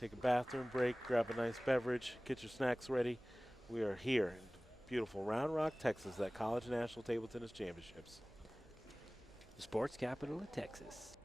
Take a bathroom break, grab a nice beverage, get your snacks ready. We are here in beautiful Round Rock, Texas at College National Table Tennis Championships. The sports capital of Texas.